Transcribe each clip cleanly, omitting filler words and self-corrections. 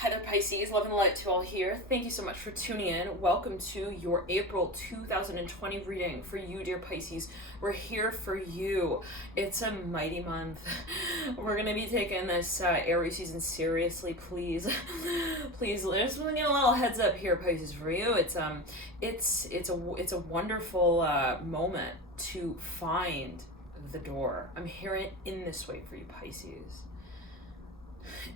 Hi there, Pisces. Love and light to all here. Thank you so much for tuning in. Welcome to your April 2020 reading for you, dear Pisces. We're here for you. It's a mighty month. We're going to be taking this Aries season seriously, please. Please, just want to get a little heads up here, Pisces, for you. It's a wonderful moment to find the door. I'm hearing it in this way for you, Pisces.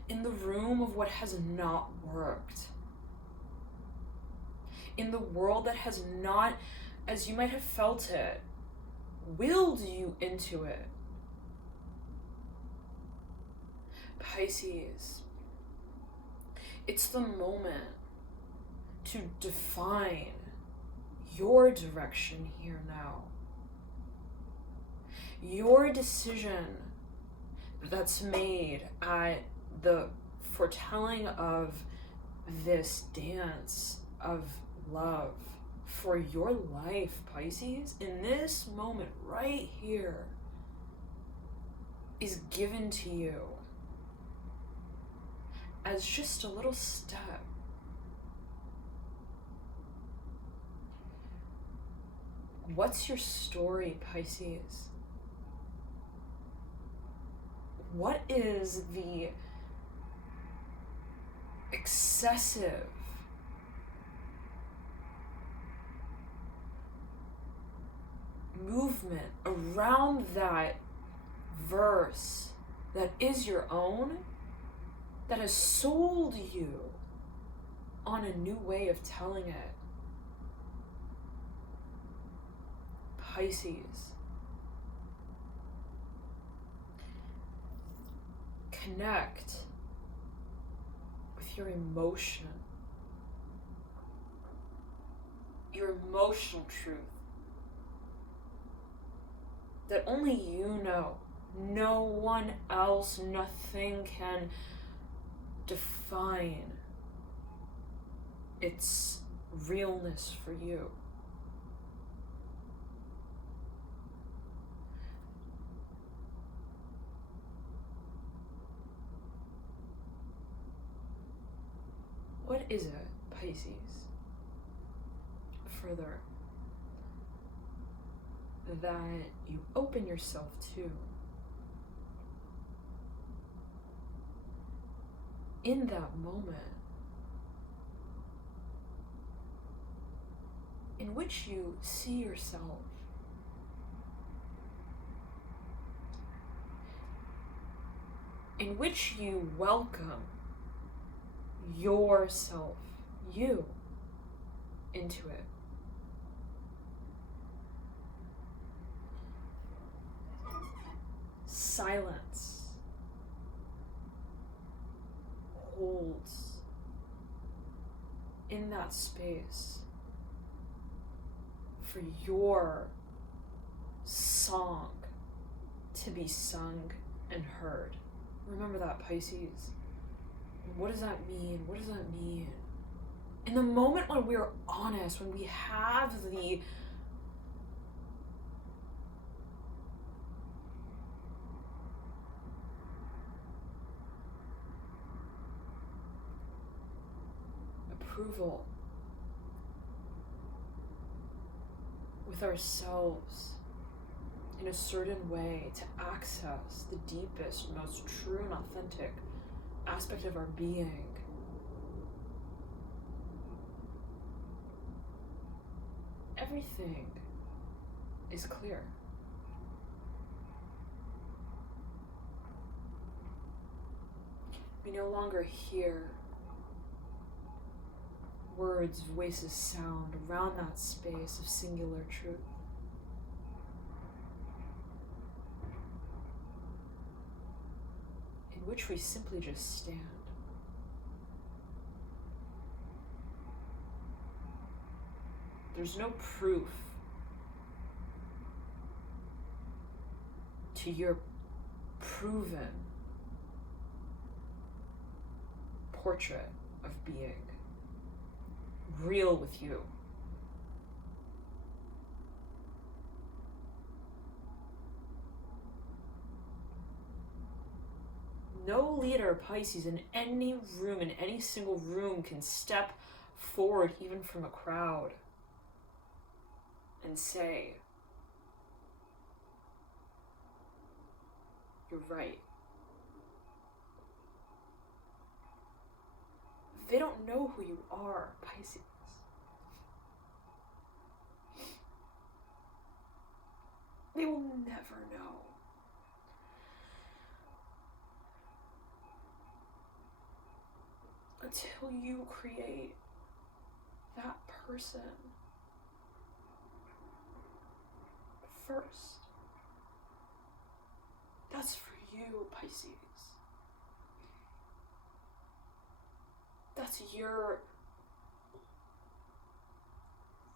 In the room of what has not worked, in the world that has not, as you might have felt it, willed you into it. Pisces, it's the moment to define your direction here now. Your decision that's made at the foretelling of this dance of love for your life, Pisces, in this moment right here, is given to you as just a little step. What's your story, Pisces? What is the excessive movement around that verse that is your own, that has sold you on a new way of telling it? Pisces, connect with your emotion, your emotional truth that only you know. No one else, nothing can define its realness for you. What is it, Pisces, further, that you open yourself to in that moment in which you see yourself in which you welcome yourself, you, into it? Silence holds in that space for your song to be sung and heard. Remember that, Pisces. What does that mean? What does that mean? In the moment when we're honest, when we have the approval with ourselves in a certain way to access the deepest, most true and authentic aspect of our being, everything is clear. We no longer hear words, voices, sound around that space of singular truth. In which we simply just stand. There's no proof to your proven portrait of being real with you. No leader, Pisces, in any room, in any single room, can step forward, even from a crowd, and say, "You're right." They don't know who you are, Pisces. They will never know. Until you create that person first. That's for you, Pisces. That's your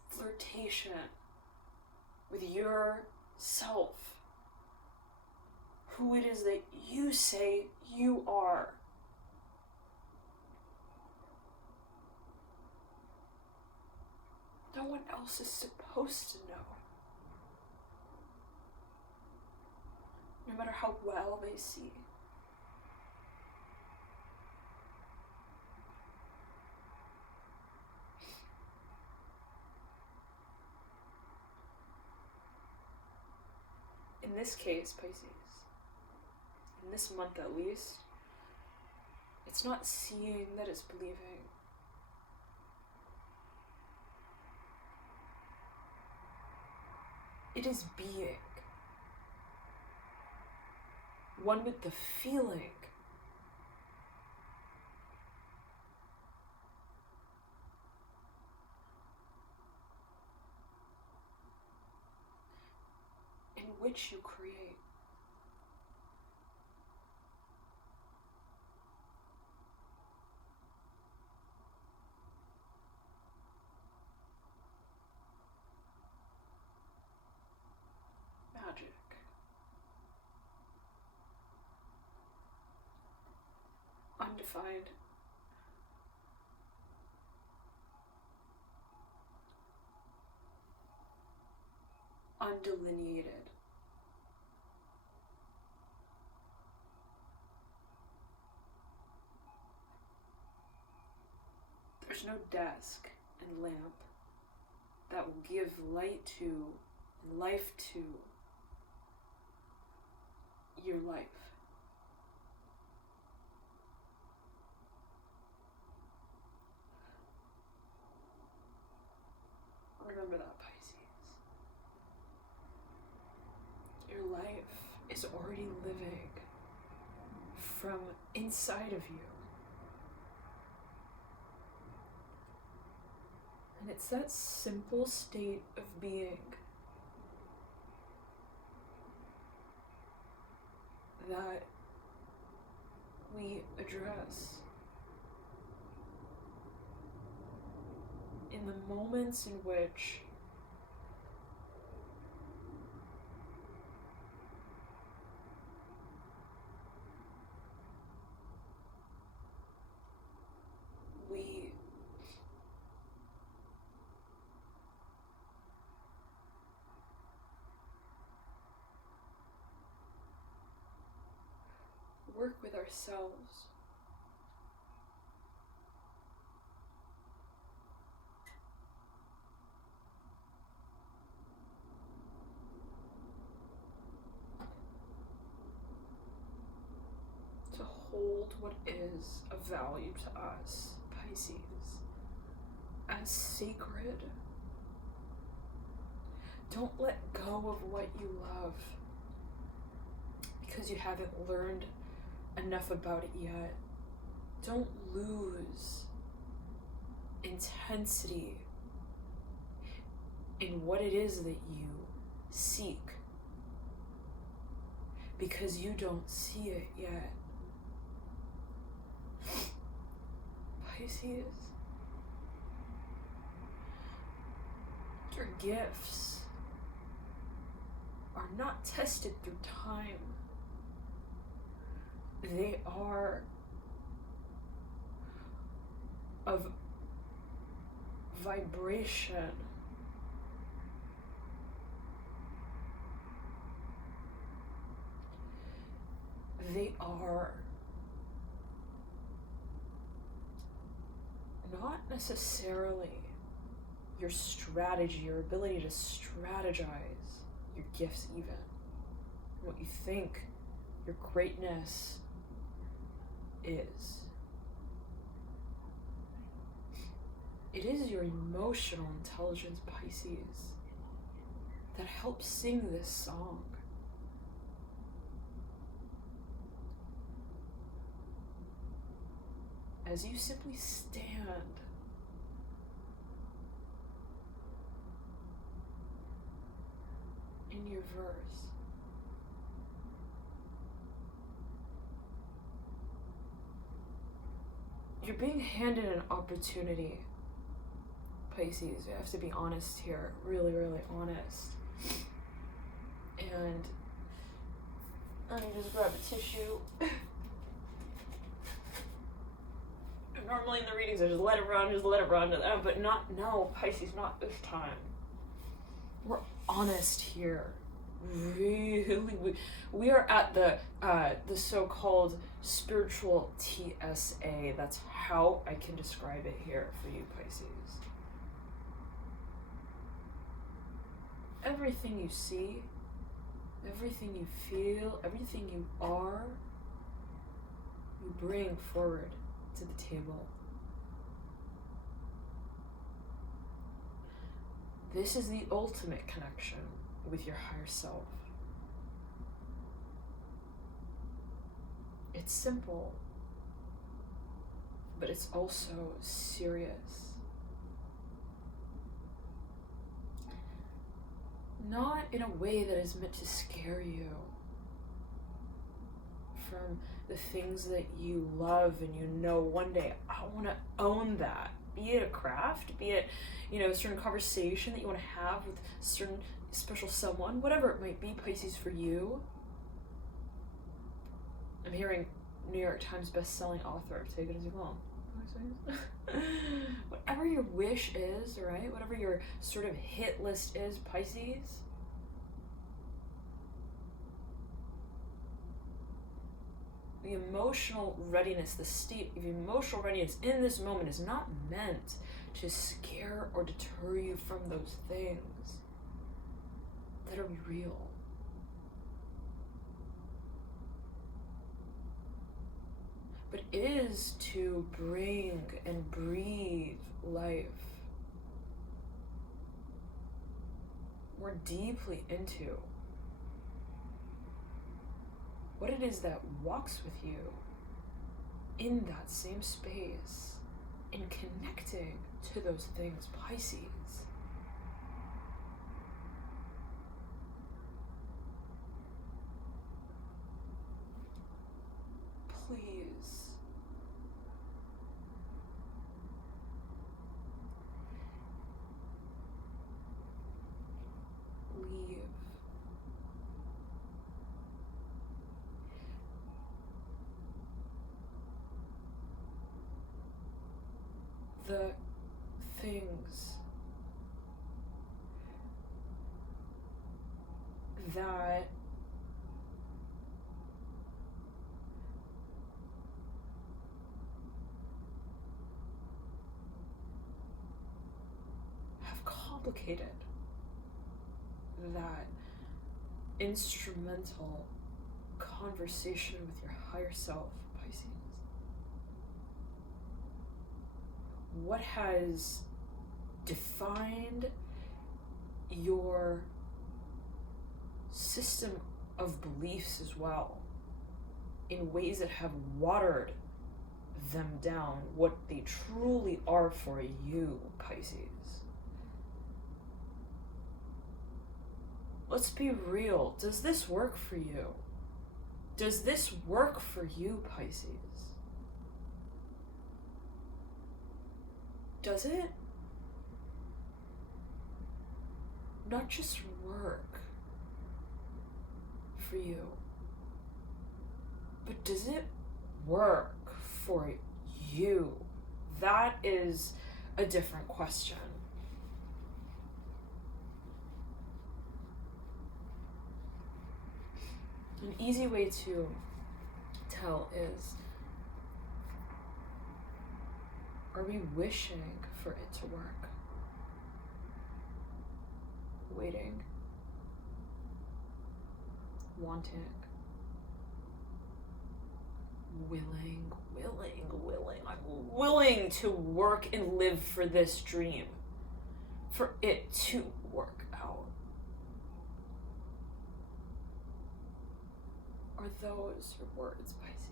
flirtation with yourself, who it is that you say you are. No one else is supposed to know. No matter how well they see. In this case, Pisces, in this month at least, it's not seeing that it's believing. It is being. One with the feeling. In which you create. Magic. Undefined. Undelineated. There's no desk and lamp that will give light to and life to your life. Remember that, Pisces. Your life is already living from inside of you. And it's that simple state of being that we address. In the moments in which we work with ourselves. To hold what is of value to us, Pisces, as sacred. Don't let go of what you love because you haven't learned enough about it yet. Don't lose intensity in what it is that you seek because you don't see it yet. Pisces, your gifts are not tested through time. They are of vibration. They are not necessarily your strategy, your ability to strategize, your gifts even, what you think your greatness is. It is your emotional intelligence, Pisces, that helps sing this song. As you simply stand in your verse, you're being handed an opportunity, Pisces. You have to be honest here, really, really honest. And let me just grab a tissue. Normally in the readings I just let it run, but no, Pisces, not this time. We're honest here. Really, we are at the so-called spiritual TSA. That's how I can describe it here for you, Pisces. Everything you see, everything you feel, everything you are, you bring forward to the table. This is the ultimate connection with your higher self. It's simple, but it's also serious. Not in a way that is meant to scare you from the things that you love and you know one day, I want to own that. Be it a craft, be it, a certain conversation that you want to have with a certain special someone, whatever it might be, Pisces, for you. I'm hearing New York Times best-selling author, take it as you will. Whatever your wish is, right? Whatever your sort of hit list is, Pisces, the emotional readiness, the state of emotional readiness in this moment is not meant to scare or deter you from those things that are real. But it is to bring and breathe life more deeply into what it is that walks with you in that same space, in connecting to those things, Pisces. Please. Leave. The things that have complicated that instrumental conversation with your higher self, Pisces. What has defined your system of beliefs as well, in ways that have watered them down, what they truly are for you, Pisces. Let's be real. Does this work for you? Does this work for you, Pisces? Does it? Not just work for you, but does it work for you? That is a different question. An easy way to tell is Are we wishing for it to work? Waiting. Wanting. Willing. I'm willing to work and live for this dream. For it to work out. Are those your words, Pisces?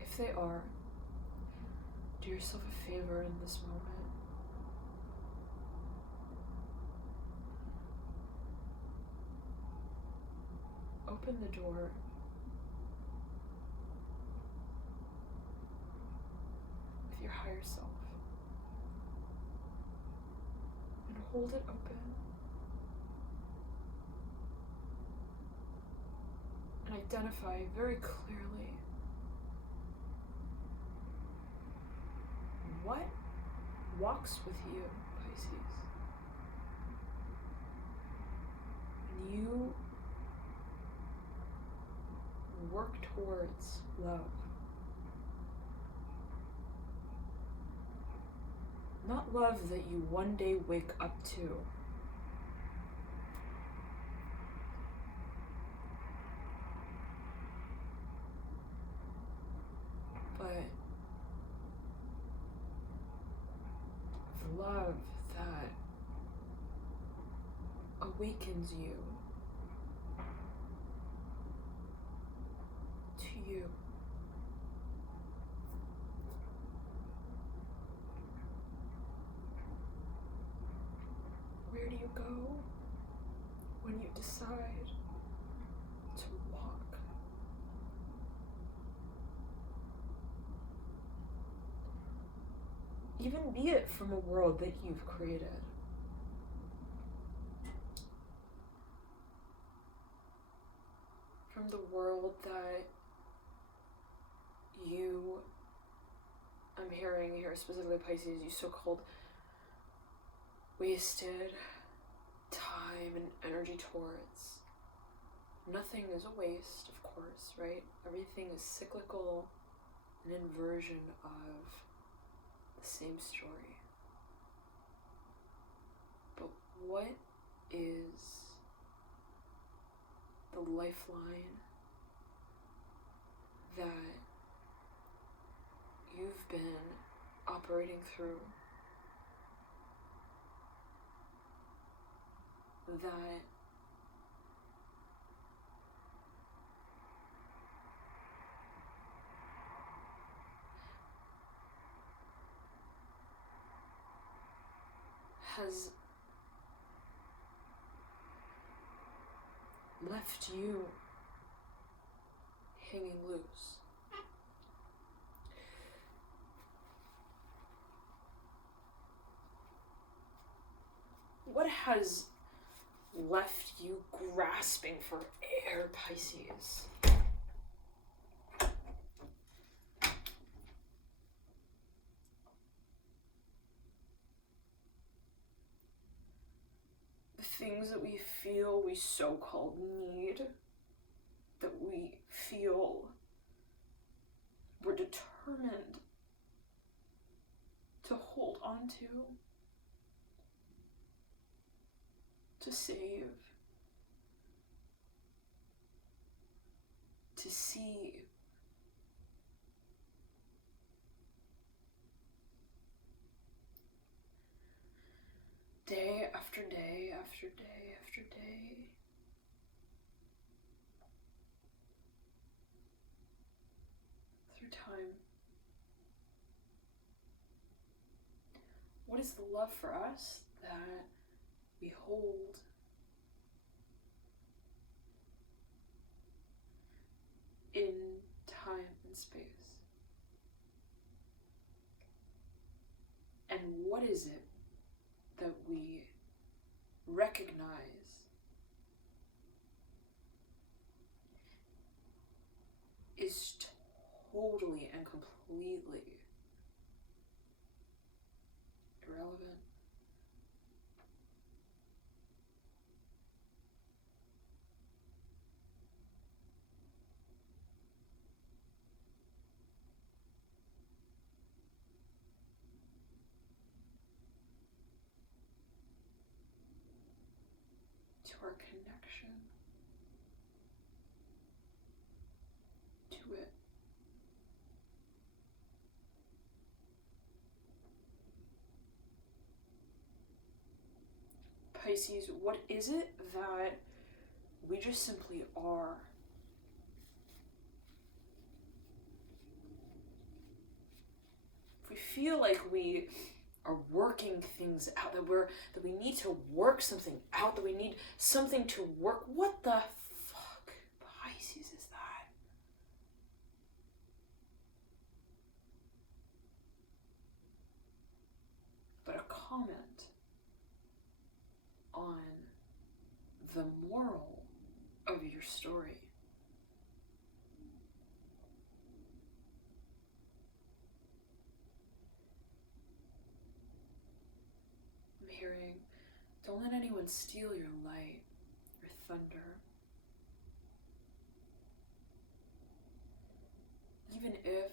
If they are, do yourself a favor in this moment. Open the door with your higher self and hold it open and identify very clearly what walks with you, Pisces. And you work towards love. Not love that you one day wake up to. But love that awakens you to you. Where do you go when you decide to walk? Even be it from a world that you've created. From the world that you, I'm hearing here specifically Pisces, you so-called wasted time and energy towards. Nothing is a waste, of course, right? Everything is cyclical, an inversion of the same story. But what is the lifeline that you've been operating through that has left you hanging loose? What has left you grasping for air, Pisces? The things that we feel we so-called need, that we feel we're determined to hold on to save, to see. Day after day after day after day. Through time. What is the love for us that we hold in time and space? And what is it that we recognize is totally and completely irrelevant, our connection to it. Pisces, what is it that we just simply are? If we feel like we are working things out, that we need to work something out, that we need something to work, what the fuck, Pisces, is that? But a comment on the moral of your story. I'm hearing, don't let anyone steal your light, your thunder. Even if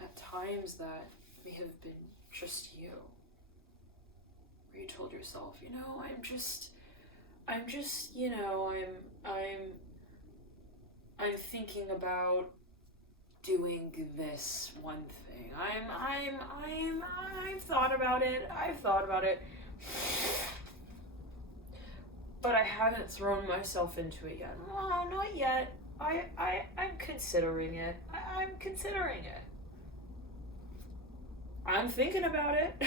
at times that may have been just you, where you told yourself, I'm just, I'm thinking about doing this one thing. I've thought about it, but I haven't thrown myself into it yet. No, not yet. I'm considering it. I'm considering it. I'm thinking about it.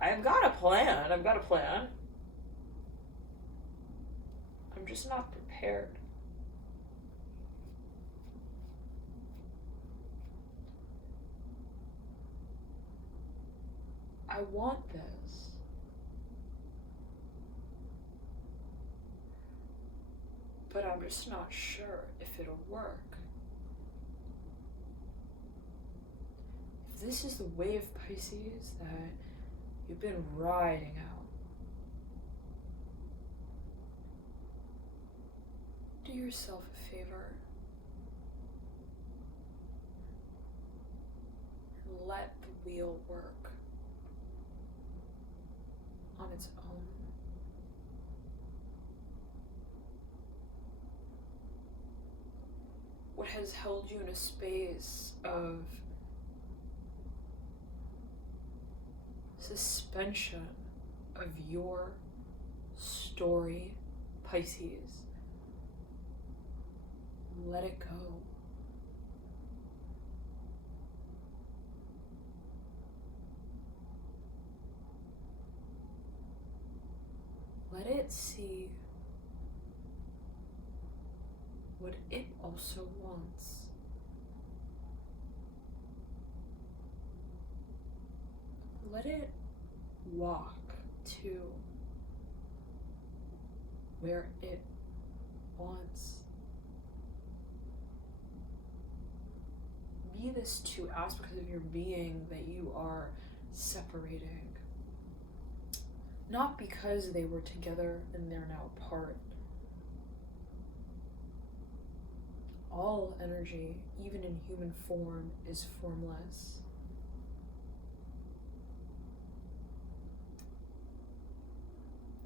I've got a plan. I'm just not prepared. I want this. But I'm just not sure if it'll work. If this is the wave, Pisces, that you've been riding out, do yourself a favor and let the wheel work on its own. What has held you in a space of suspension of your story, Pisces? Let it go. Let it see what it also wants. Let it walk to where it wants. Be this two aspects of your being that you are separating. Not because they were together and they're now apart. All energy, even in human form, is formless.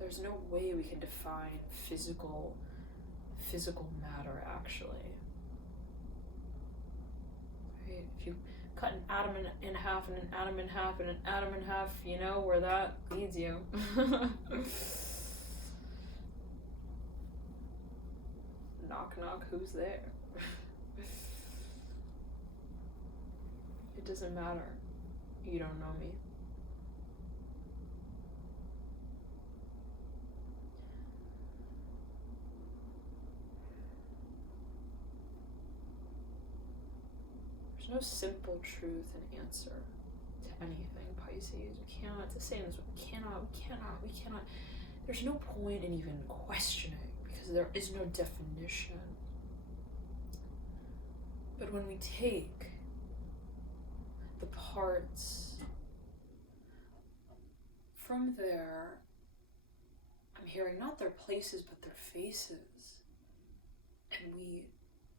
There's no way we can define physical matter, actually. Right? If you cut an atom in half and an atom in half and an atom in half, you know where that leads you. Knock, knock, who's there? It doesn't matter. You don't know me. There's no simple truth and answer to anything, Pisces. We cannot, to say this, we cannot. There's no point in even questioning because there is no definition. But when we take the parts from their, I'm hearing not their places, but their faces, and we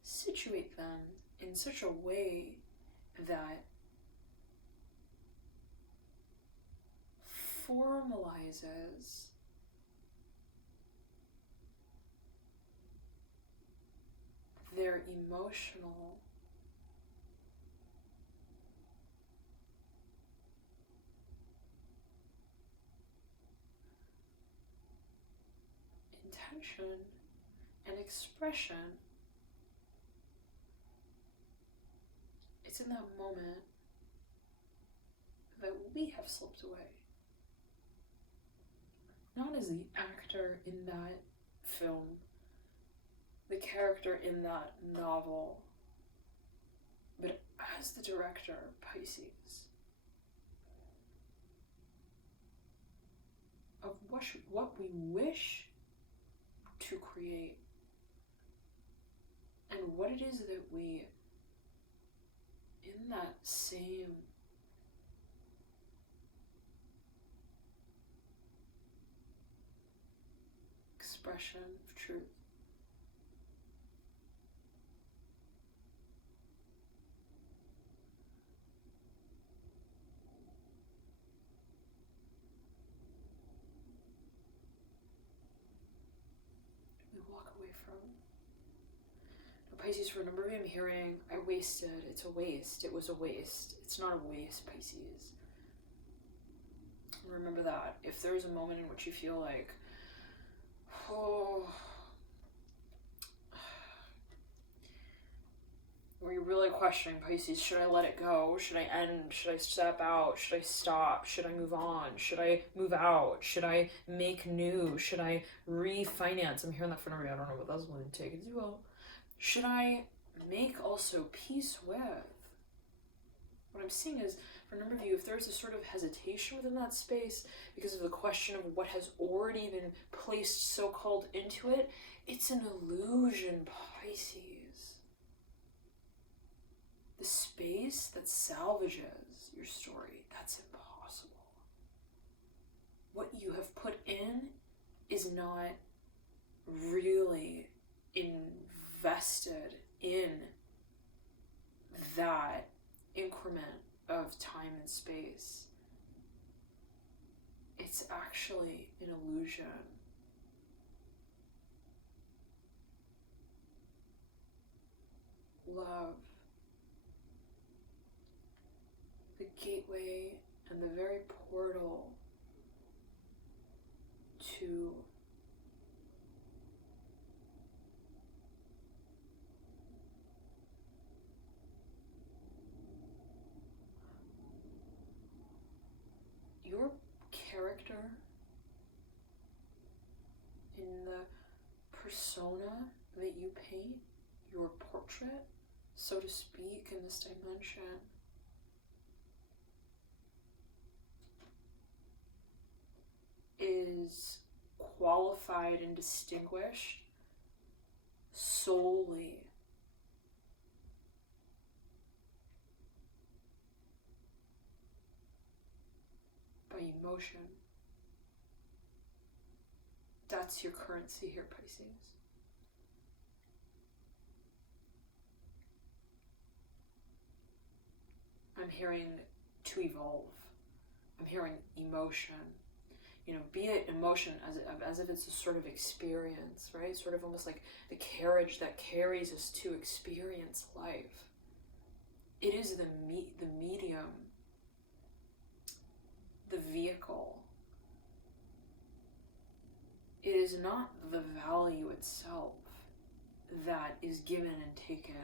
situate them in such a way that formalizes their emotional intention and expression. It's in that moment that we have slipped away. Not as the actor in that film, the character in that novel, but as the director, Pisces, of what we wish to create, and what it is that we, in that same expression of truth, we walk away from. Now, Pisces, for a number of you I'm hearing, I wasted, it's a waste, it was a waste. It's not a waste, Pisces. Remember that. If there's a moment in which you feel like, where you're really questioning, Pisces, should I let it go? Should I end? Should I step out? Should I stop? Should I move on? Should I move out? Should I make new? Should I refinance? I'm hearing that for no reason. I don't know what that's going to take as well. Should I make also peace with? What I'm seeing is, for a number of you, if there's a sort of hesitation within that space because of the question of what has already been placed so-called into it, it's an illusion, Pisces. The space that salvages your story, that's impossible. What you have put in is not really invested in that increment of time and space. It's actually an illusion. Love, the gateway and the very portal to your character in the persona that you paint, your portrait, so to speak, in this dimension, is qualified and distinguished solely by emotion. That's your currency here, Pisces. I'm hearing to evolve. I'm hearing emotion. Be it emotion as if it's a sort of experience, right? Sort of almost like the carriage that carries us to experience life. It is the medium, the vehicle. It is not the value itself that is given and taken.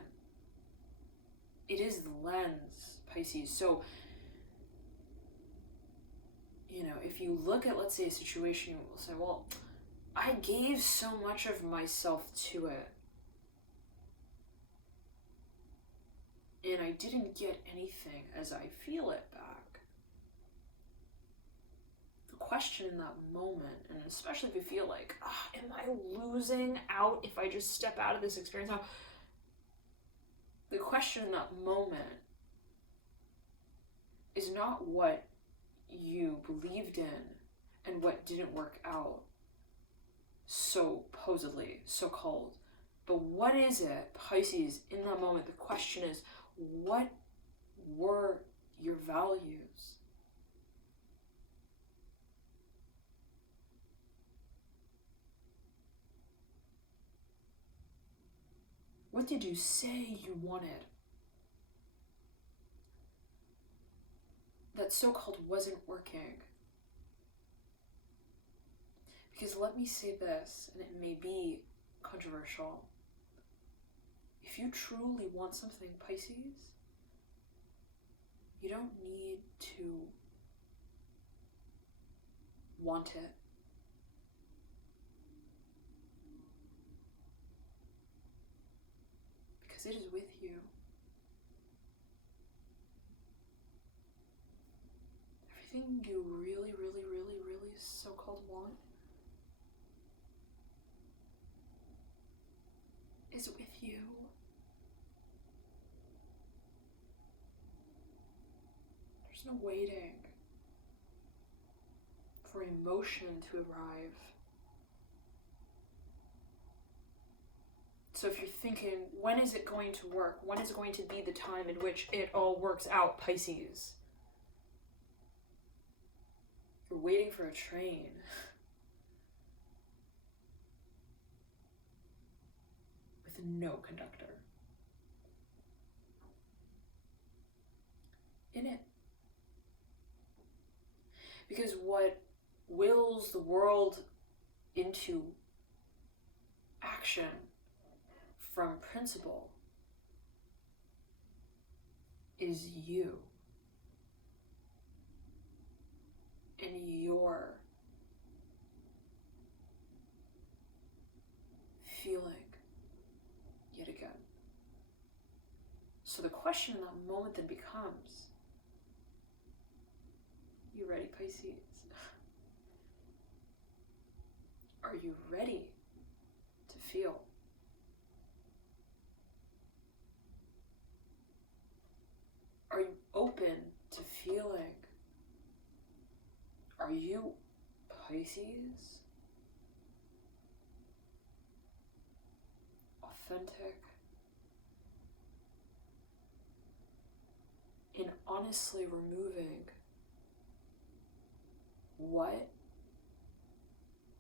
It is the lens, Pisces. So, if you look at, let's say, a situation, you will say, well, I gave so much of myself to it, and I didn't get anything as I feel it back. The question in that moment, and especially if you feel like, am I losing out if I just step out of this experience? The question in that moment is not what you believed in and what didn't work out, supposedly, so-called. But what is it, Pisces, in that moment? The question is, what were your values? What did you say you wanted that so-called wasn't working? Because let me say this, and it may be controversial. If you truly want something, Pisces, you don't need to want it. Because it is with you. Everything you really, really, really, really so-called want is with you. There's no waiting for emotion to arrive. So if you're thinking, when is it going to work? When is going to be the time in which it all works out, Pisces? You're waiting for a train. With no conductor. In it. Because what wills the world into action from principle is you and your feeling yet again. So the question in that moment then becomes, you ready, Pisces? Are you ready to feel? Are you open to feeling? Are you Pisces? Authentic? In honestly removing what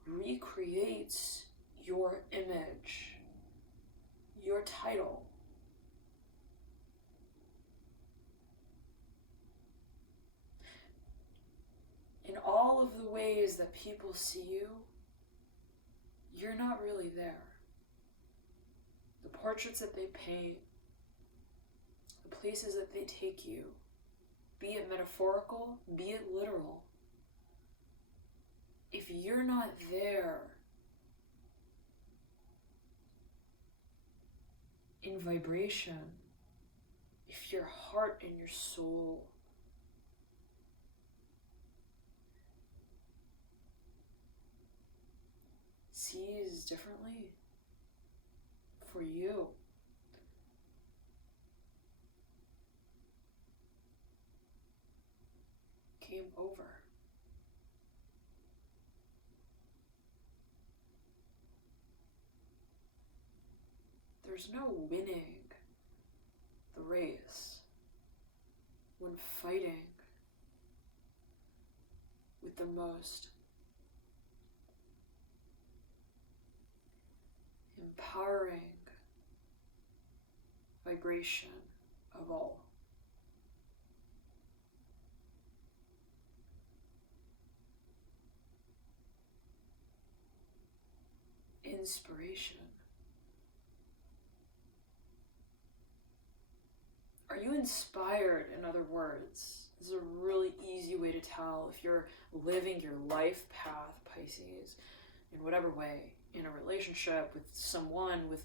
recreates your image, your title. In all of the ways that people see you, you're not really there. The portraits that they paint, the places that they take you, be it metaphorical, be it literal, if you're not there in vibration, if your heart and your soul sees differently for you, game over. There's no winning the race when fighting with the most empowering vibration of all. Inspiration. Are you inspired, in other words? This is a really easy way to tell if you're living your life path, Pisces, in whatever way, in a relationship with someone, with,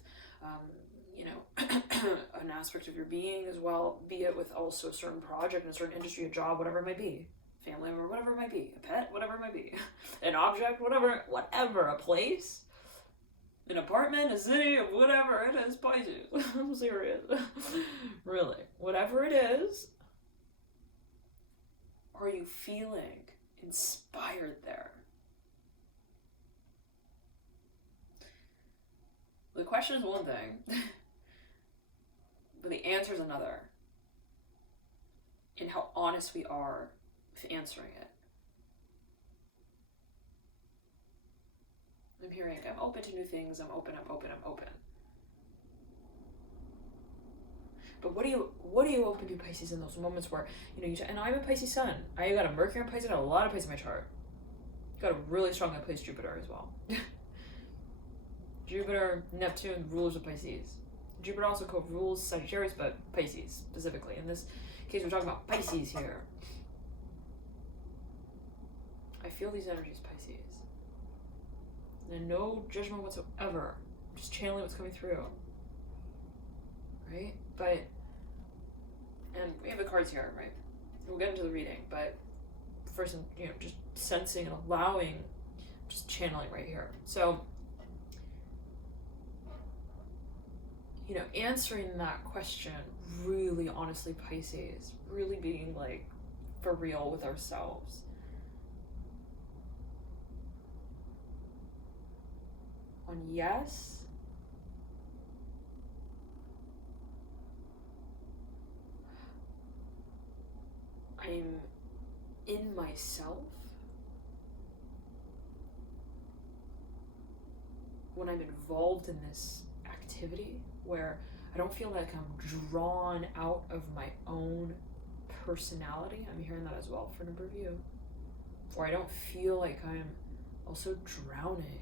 an aspect of your being as well, be it with also a certain project, in a certain industry, a job, whatever it might be, family, or whatever it might be, a pet, whatever it might be, an object, whatever, a place, an apartment, a city, whatever it is, Pisces. I'm serious. Really. Whatever it is, are you feeling inspired there? The question is one thing, but the answer is another. In how honest we are with answering it. I'm hearing, I'm open to new things, I'm open. But what do you open to, Pisces, in those moments where, and I'm a Pisces sun. I got a Mercury in Pisces, I got a lot of Pisces in my chart. Got a really strongly placed Jupiter as well. Jupiter, Neptune, rulers of Pisces. Jupiter also co-rules Sagittarius, but Pisces specifically. In this case, we're talking about Pisces here. I feel these energies, Pisces. And no judgment whatsoever. Just channeling what's coming through. Right? But, and we have the cards here, right? We'll get into the reading, but first, just sensing and allowing, just channeling right here. So, answering that question really honestly, Pisces, really being like for real with ourselves. On yes, I'm in myself when I'm involved in this activity, where I don't feel like I'm drawn out of my own personality. I'm hearing that as well for a number of you. Or I don't feel like I'm also drowning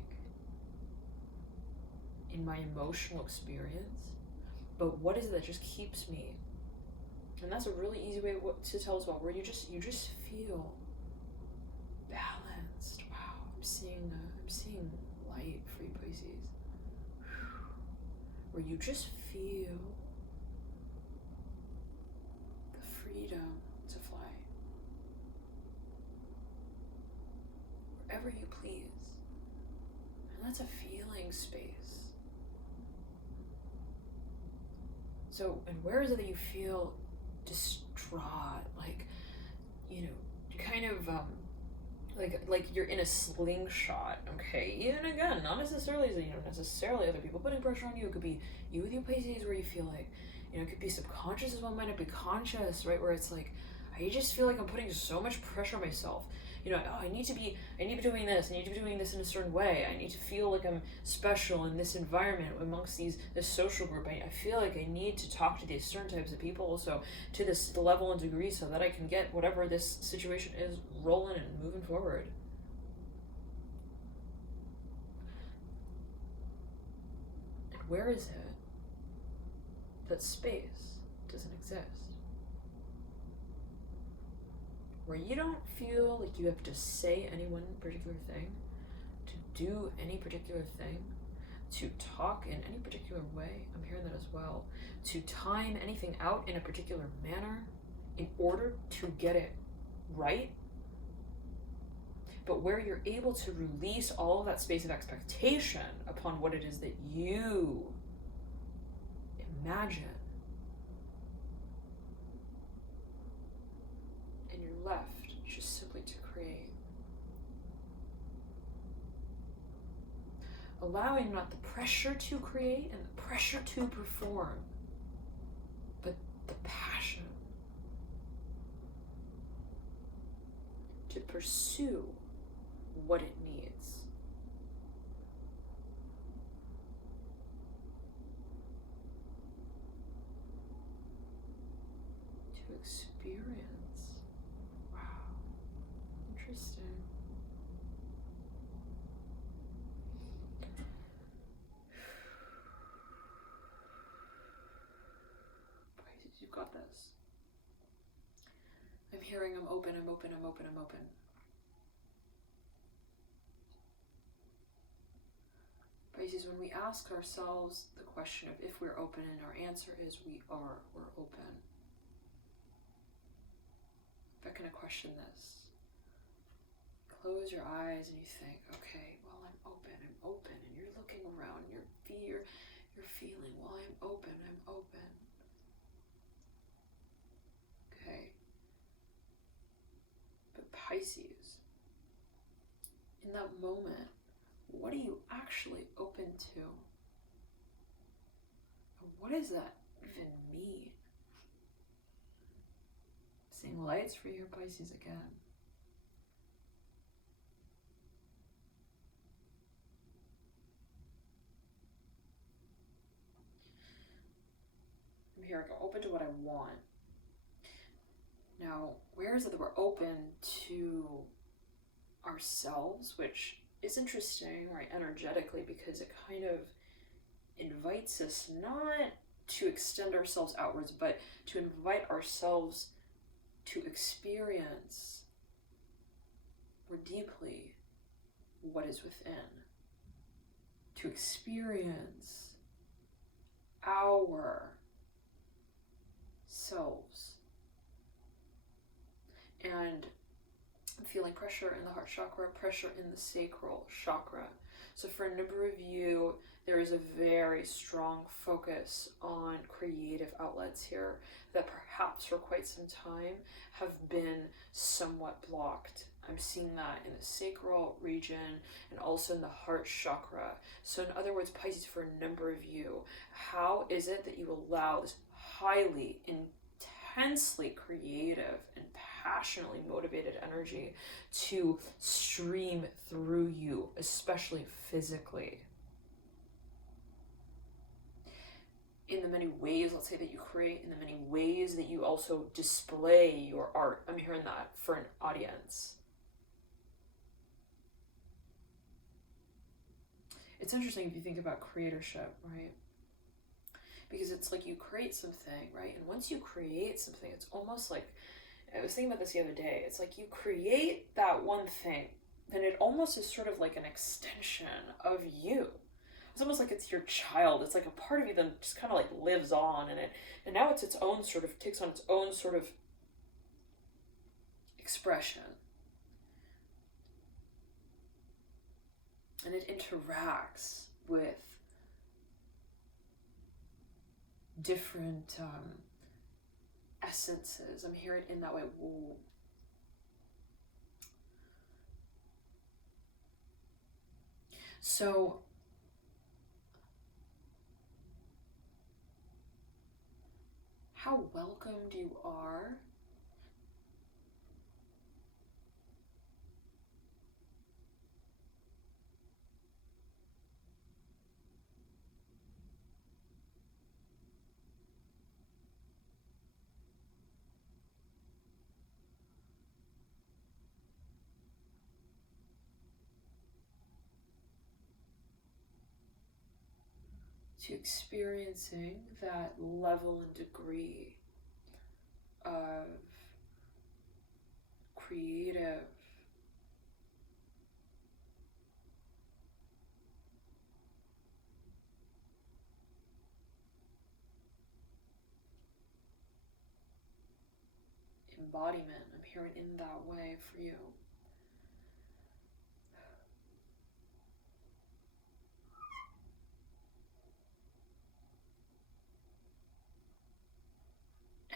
in my emotional experience. But what is it that just keeps me? And that's a really easy way to tell as well, where you just feel balanced. Wow, I'm seeing light for you, Pisces. Where you just feel the freedom to fly wherever you please. And that's a feeling space. So, and where is it that you feel distraught, like, kind of like you're in a slingshot, okay? Even again, not necessarily necessarily other people putting pressure on you. It could be you with your Pisces, where you feel like, it could be subconscious as well, might not be conscious, right? Where it's like, I just feel like I'm putting so much pressure on myself. I need to be doing this, I need to be doing this in a certain way, I need to feel like I'm special in this environment amongst this social group. I feel like I need to talk to these certain types of people also to this level and degree so that I can get whatever this situation is rolling and moving forward. And where is it that space doesn't exist? Where you don't feel like you have to say any one particular thing, to do any particular thing, to talk in any particular way. I'm hearing that as well. To time anything out in a particular manner in order to get it right. But where you're able to release all of that space of expectation upon what it is that you imagine. Left just simply to create. Allowing not the pressure to create and the pressure to perform, but the passion to pursue what it needs. To experience. Interesting. Pisces, you've got this. I'm hearing I'm open. Pisces, when we ask ourselves the question of if we're open, and our answer is we're open. If I kind of question this. Close your eyes and you think, okay, well, I'm open, and you're looking around, you're feeling, well, I'm open. Okay. But Pisces, in that moment, what are you actually open to? And what does that even mean? Seeing lights for your Pisces again. I'm hearing open to what I want. Now, where is it that we're open to ourselves, which is interesting, right, energetically, because it kind of invites us not to extend ourselves outwards, but to invite ourselves to experience more deeply what is within, to experience our selves. And I'm feeling pressure in the heart chakra, pressure in the sacral chakra. So for a number of you, there is a very strong focus on creative outlets here that perhaps for quite some time have been somewhat blocked. I'm seeing that in the sacral region and also in the heart chakra. So in other words, Pisces, for a number of you, how is it that you allow this highly, intensely creative and passionately motivated energy to stream through you, especially physically? In the many ways, let's say, that you create, in the many ways that you also display your art. I'm hearing that for an audience. It's interesting if you think about creatorship, right? Because it's like you create something, right? And once you create something, it's almost like, I was thinking about this the other day, it's like you create that one thing, then it almost is sort of like an extension of you. It's almost like it's your child. It's like a part of you that just kind of like lives on in it. And now it's its own sort of, takes on its own sort of expression. And it interacts with different essences. I'm hearing it in that way. Whoa. So how welcomed you are to experiencing that level and degree of creative embodiment. I'm hearing in that way for you.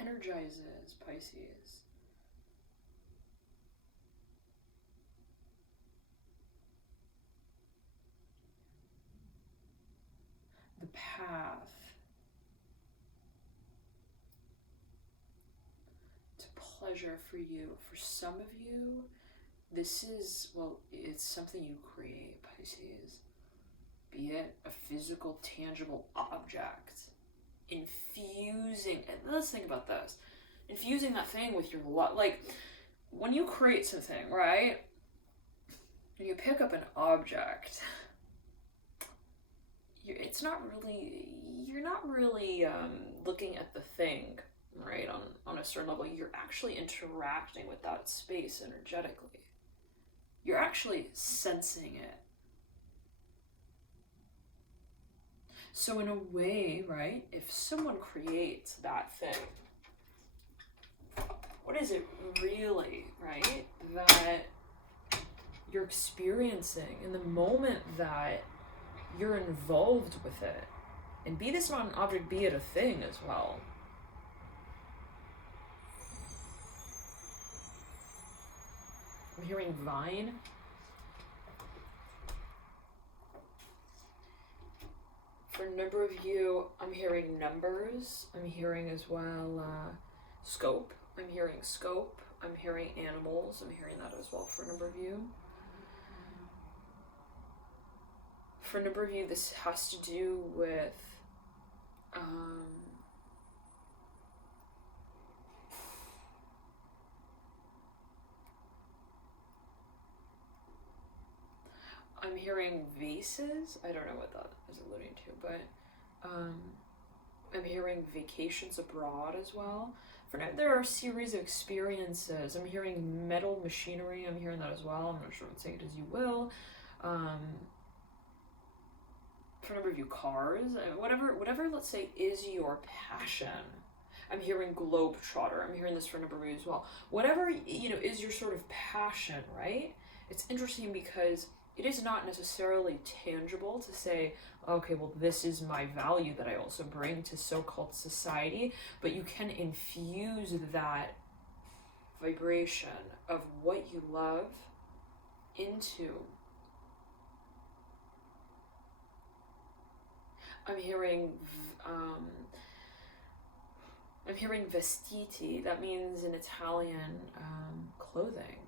Energizes, Pisces. The path to pleasure for you. For some of you, this is, well, it's something you create, Pisces. Be it a physical, tangible object. Infusing, and let's think about this. Infusing that thing with your love. Like, when you create something, right? When you pick up an object, you're not really looking at the thing, right, on a certain level. You're actually interacting with that space energetically. You're actually sensing it. So in a way, right, if someone creates that thing, what is it really, right, that you're experiencing in the moment that you're involved with it? And be this not an object, be it a thing as well. I'm hearing vine. For a number of you, I'm hearing numbers. I'm hearing as well scope. I'm hearing scope. I'm hearing animals. I'm hearing that as well for a number of you. For a number of you, this has to do with hearing vases. I don't know what that is alluding to, but I'm hearing vacations abroad as well. For now, there are a series of experiences. I'm hearing metal machinery. I'm hearing that as well. I'm not sure what, say it as you will. For a number of you, cars, whatever, let's say, is your passion. I'm hearing globetrotter. I'm hearing this for a number of you as well. Whatever, is your sort of passion, right? It's interesting because it is not necessarily tangible to say, okay, well, this is my value that I also bring to so-called society, but you can infuse that vibration of what you love into. I'm hearing vestiti. That means in Italian, clothing.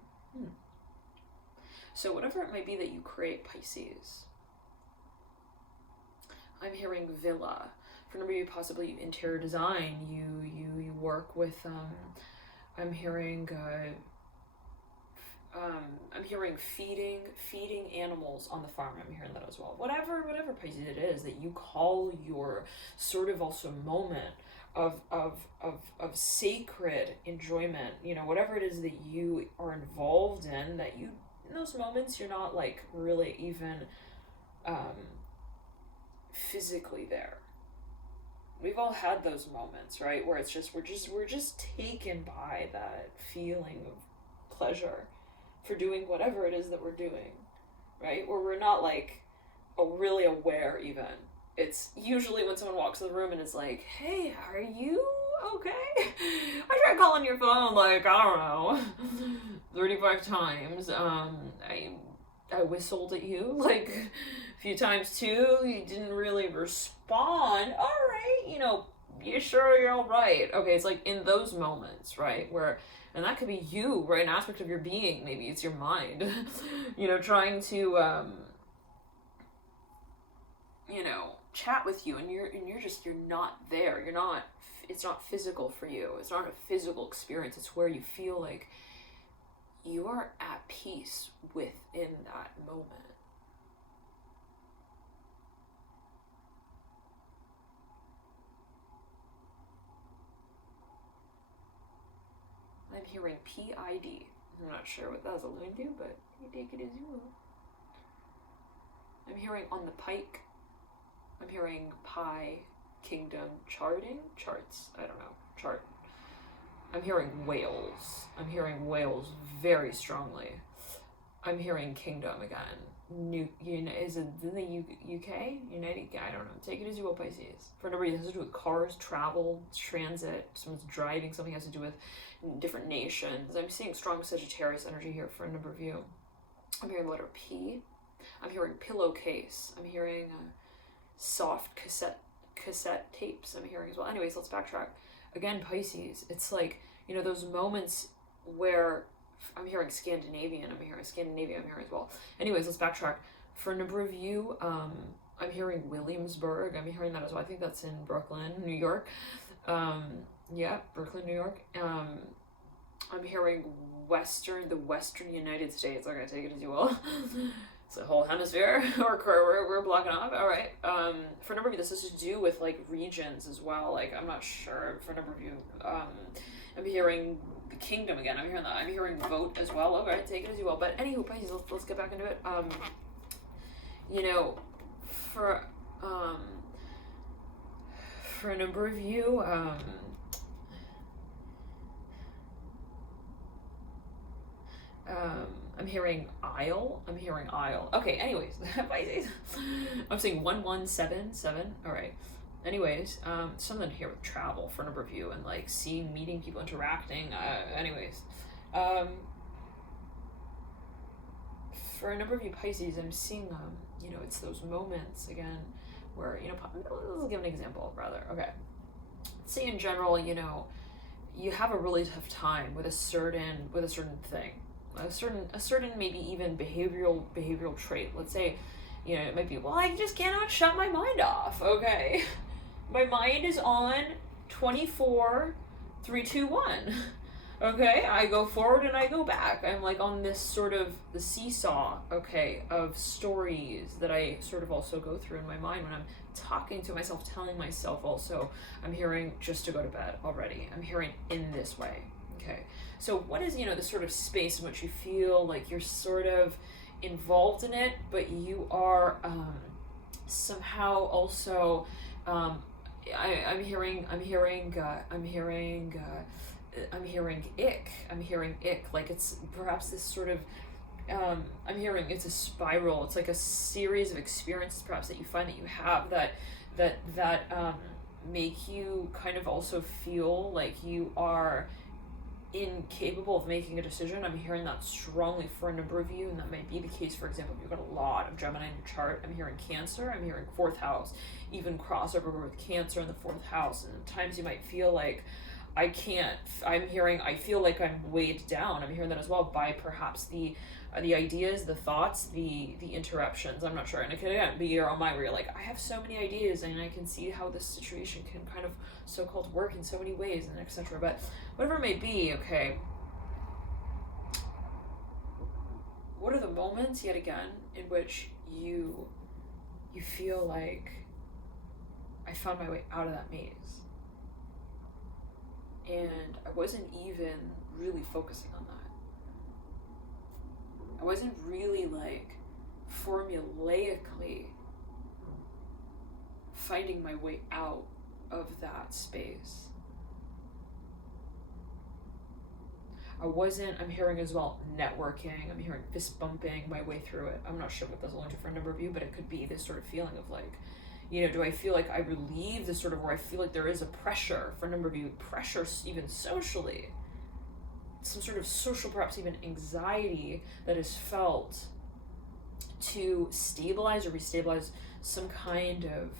So whatever it might be that you create, Pisces. I'm hearing villa. For a number of you, possibly interior design. You work with. I'm hearing feeding animals on the farm. I'm hearing that as well. Whatever Pisces it is that you call your sort of also moment of sacred enjoyment. Whatever it is that you are involved in, that you, in those moments, you're not like really even physically there. We've all had those moments, right, where it's just we're just taken by that feeling of pleasure for doing whatever it is that we're doing, right? Where we're not like really aware even. It's usually when someone walks in the room and is like, hey, are you okay? I tried calling your phone like, I don't know, 35 times. I whistled at you like a few times too. You didn't really respond. All right, you sure you're all right? Okay, it's like in those moments, right, where, and that could be you, right, an aspect of your being, maybe it's your mind, trying to, chat with you, and you're not there. It's not physical for you. It's not a physical experience. It's where you feel like you are at peace within that moment. I'm hearing PID. I'm not sure what that's alluding to, but you take it as you will. I'm hearing on the pike. I'm hearing pie, kingdom, charts, I don't know, chart. I'm hearing whales. I'm hearing whales very strongly. I'm hearing kingdom again. Is it in the UK? United, I don't know. Take it as you will, Pisces. For a number of reasons, it has to do with cars, travel, transit, someone's driving, something has to do with different nations. I'm seeing strong Sagittarius energy here for a number of you. I'm hearing letter P. I'm hearing pillowcase. I'm hearing soft cassette tapes. I'm hearing as well. Anyways, let's backtrack. Again, Pisces, it's like, those moments where I'm hearing Scandinavian. I'm hearing as well. Anyways, let's backtrack. For a number of you, I'm hearing Williamsburg. I'm hearing that as well. I think that's in Brooklyn, New York. Brooklyn, New York. I'm hearing the Western United States. Okay, take it as you will. It's a whole hemisphere we're blocking off. All right. For a number of you, this has to do with like regions as well. Like, I'm not sure. For a number of you, I'm hearing the kingdom again. I'm hearing that. I'm hearing vote as well. Okay, take it as you will. But anywho, Pisces, let's get back into it. For a number of you, I'm hearing aisle. Okay, anyways, Pisces. I'm saying 1177. All right. Anyways, something here with travel for a number of you and like meeting people, interacting. Anyways, for a number of you, Pisces, I'm seeing it's those moments again where let's give an example rather. Okay, let's say in general, you have a really tough time with a certain thing. A certain maybe even behavioral trait. Let's say, it might be, well, I just cannot shut my mind off. Okay, my mind is on 24, 3, 2, 1. Okay, I go forward and I go back. I'm like on this sort of the seesaw, okay, of stories that I sort of also go through in my mind when I'm talking to myself, telling myself also, I'm hearing just to go to bed already. I'm hearing in this way. Okay. So what is, this sort of space in which you feel like you're sort of involved in it, but you are somehow also I'm hearing ick, like it's perhaps this sort of I'm hearing it's a spiral. It's like a series of experiences perhaps that you find that you have that make you kind of also feel like you are incapable of making a decision. I'm hearing that strongly for a number of you, and that might be the case. For example, if you've got a lot of Gemini in your chart, I'm hearing Cancer, I'm hearing fourth house, even crossover with Cancer in the fourth house. And at times you might feel like I feel like I'm weighed down. I'm hearing that as well by perhaps the ideas, the thoughts, the interruptions. I'm not sure. And it could again be your own mind where you're like, I have so many ideas and I can see how this situation can kind of so-called work in so many ways and etc. But whatever it may be, okay. What are the moments yet again in which you feel like I found my way out of that maze? And I wasn't even really focusing on that. I wasn't really like formulaically finding my way out of that space. I'm hearing as well networking, I'm hearing fist bumping my way through it. I'm not sure what that's alluding to for a number of you, but it could be this sort of feeling of like, do I feel like I relieve this sort of, where I feel like there is a pressure for a number of you, pressure even socially, some sort of social, perhaps even anxiety that is felt to stabilize or restabilize some kind of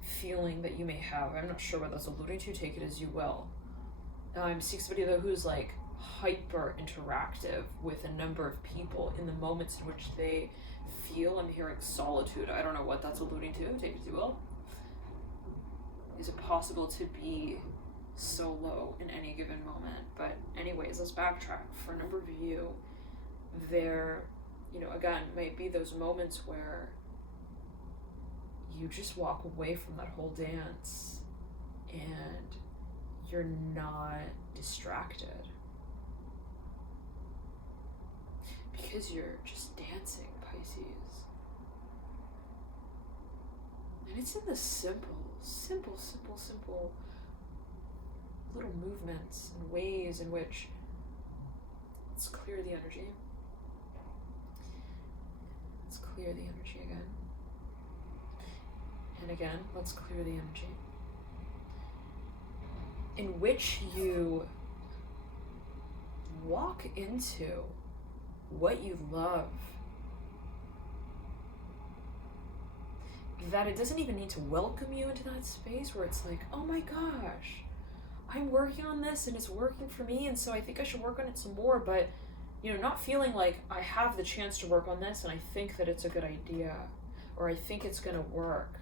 feeling that you may have. I'm not sure what that's alluding to, take it as you will. I'm seeing somebody though who's like hyper interactive with a number of people in the moments in which they feel. I'm hearing solitude. I don't know what that's alluding to, take it as you will. Is it possible to be solo in any given moment? But anyways, let's backtrack. For a number of you, there, again, might be those moments where you just walk away from that whole dance and you're not distracted because you're just dancing, Pisces. And it's in the simple little movements and ways in which let's clear the energy. Let's clear the energy again. And again, let's clear the energy. In which you walk into what you love. That it doesn't even need to welcome you into that space where it's like, oh my gosh, I'm working on this and it's working for me, and so I think I should work on it some more, but not feeling like I have the chance to work on this and I think that it's a good idea or I think it's gonna work,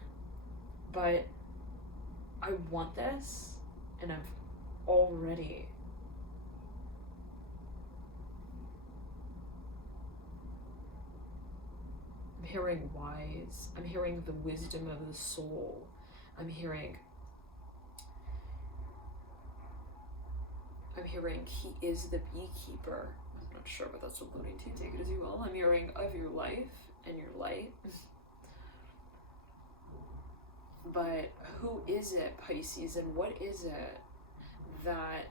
but I want this and I've already I'm hearing wise, I'm hearing the wisdom of the soul, I'm hearing he is the beekeeper. I'm not sure what that's alluding to, take it as you will. I'm hearing of your life and your light. But who is it, Pisces, and what is it that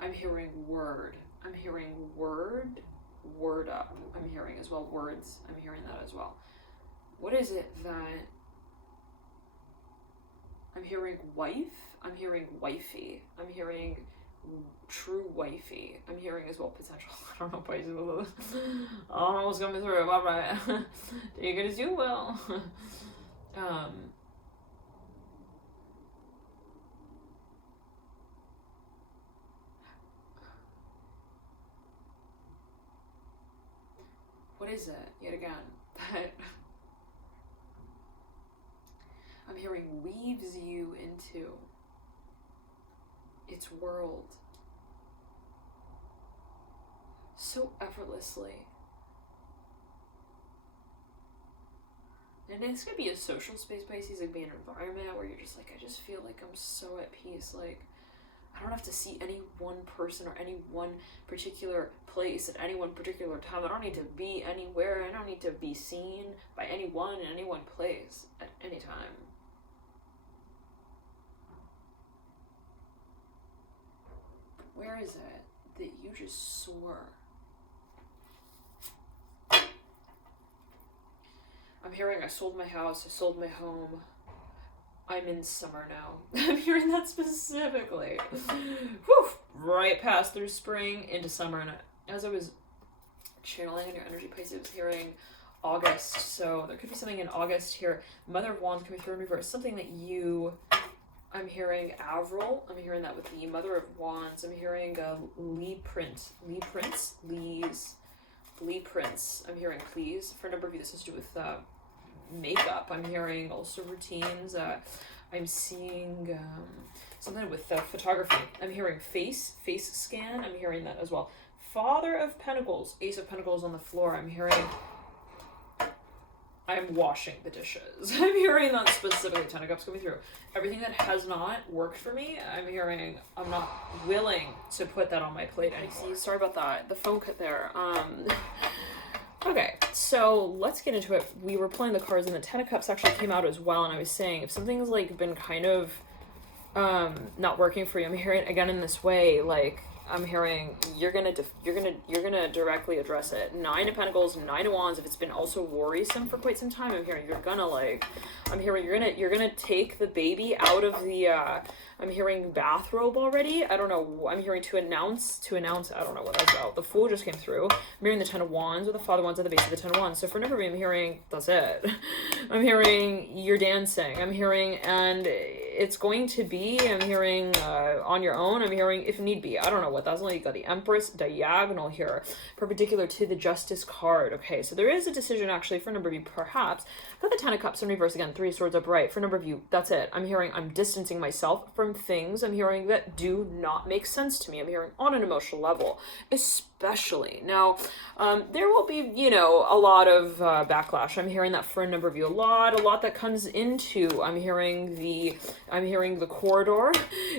I'm hearing word. I'm hearing word up. I'm hearing as well words. I'm hearing that as well. What is it that I'm hearing wife? I'm hearing wifey. I'm hearing true wifey. I'm hearing as well potential. I don't know, Pisces. I don't know what's coming through. Bye bye. Take it as you will. What is it, yet again, that I'm hearing weaves you into its world so effortlessly. And it's gonna be a social space, Pisces, like be an environment where you're just like, I just feel like I'm so at peace. Like, I don't have to see any one person or any one particular place at any one particular time. I don't need to be anywhere. I don't need to be seen by anyone in any one place at any time. Where is it that you just soar? I'm hearing I sold my house, I sold my home. I'm in summer now. I'm hearing that specifically. Whew, right past through spring into summer. And as I was channeling in your energy, Pisces, I was hearing August. So there could be something in August here. Mother of Wands coming through in reverse. Something that you... I'm hearing Avril. I'm hearing that with the Mother of Wands. I'm hearing Lee Prince. I'm hearing please. For a number of you, this has to do with makeup. I'm hearing also routines. I'm seeing something with photography. I'm hearing face scan. I'm hearing that as well. Father of Pentacles, Ace of Pentacles on the floor. I'm hearing I'm washing the dishes. I'm hearing that specifically. 10 of Cups coming through. Everything that has not worked for me, I'm hearing I'm not willing to put that on my plate anymore. Sorry about that. The phone cut there. Okay, so let's get into it. We were playing the cards and the 10 of Cups actually came out as well, and I was saying if something's like been kind of not working for you, I'm hearing again in this way, like I'm hearing you're gonna directly address it. 9 of Pentacles, 9 of Wands. If it's been also worrisome for quite some time, I'm hearing you're gonna take the baby out of the I'm hearing bathrobe already. I don't know. I'm hearing to announce. I don't know what that's about. The Fool just came through. I'm hearing the 10 of Wands with the Father Wands at the base of the 10 of Wands. So for number of you, I'm hearing that's it. I'm hearing you're dancing. I'm hearing and it's going to be. I'm hearing on your own. I'm hearing if need be. I don't know what that's like. You got the Empress diagonal here, perpendicular to the Justice card. Okay, so there is a decision actually for a number of you, perhaps. Got the 10 of Cups in reverse again. 3 of Swords upright. For a number of you, that's it. I'm hearing I'm distancing myself from things I'm hearing that do not make sense to me. I'm hearing on an emotional level, especially. Now, there will be, a lot of backlash. I'm hearing that for a number of you, a lot that comes into, I'm hearing the corridor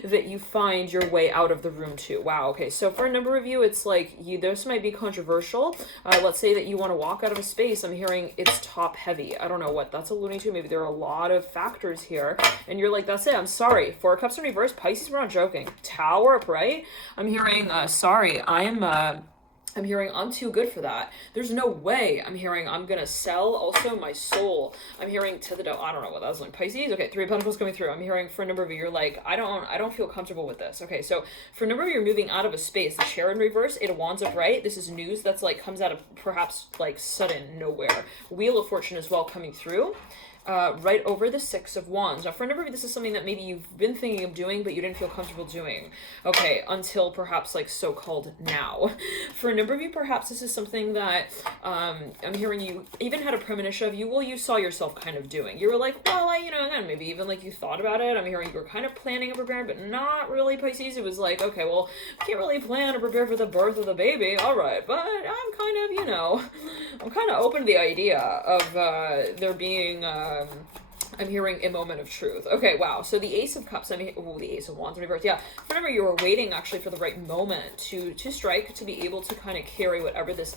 that you find your way out of the room to. Wow. Okay. So for a number of you, it's like this might be controversial. Let's say that you want to walk out of a space. I'm hearing it's top heavy. I don't know what that's alluding to. Maybe there are a lot of factors here and you're like, that's it. I'm sorry. 4 of Cups in reverse. Pisces, we're not joking. Tower upright. I'm hearing, sorry. I'm hearing I'm too good for that. There's no way. I'm hearing I'm gonna sell also my soul. I'm hearing to the devil. I don't know what that was like. Pisces. Okay, 3 of Pentacles coming through. I'm hearing for a number of you, you're like, I don't feel comfortable with this. Okay, so for a number of you, you're moving out of a space. The Chair in reverse, 8 of Wands upright. This is news that's like comes out of perhaps like sudden nowhere. Wheel of Fortune as well coming through. Right over the 6 of Wands. Now, for a number of you, this is something that maybe you've been thinking of doing, but you didn't feel comfortable doing. Okay, until perhaps like so-called now. For a number of you, perhaps this is something that I'm hearing you even had a premonition of you saw yourself kind of doing. You were like, well, again, maybe even like you thought about it. I'm hearing you were kind of planning and preparing, but not really, Pisces. It was like, okay, well, can't really plan or prepare for the birth of the baby. All right, but I'm kind of, I'm kind of open to the idea of there being... I'm hearing a moment of truth. Okay, wow. So the Ace of Cups, the Ace of Wands in reverse. Yeah, whenever you were waiting actually for the right moment to strike, to be able to kind of carry whatever this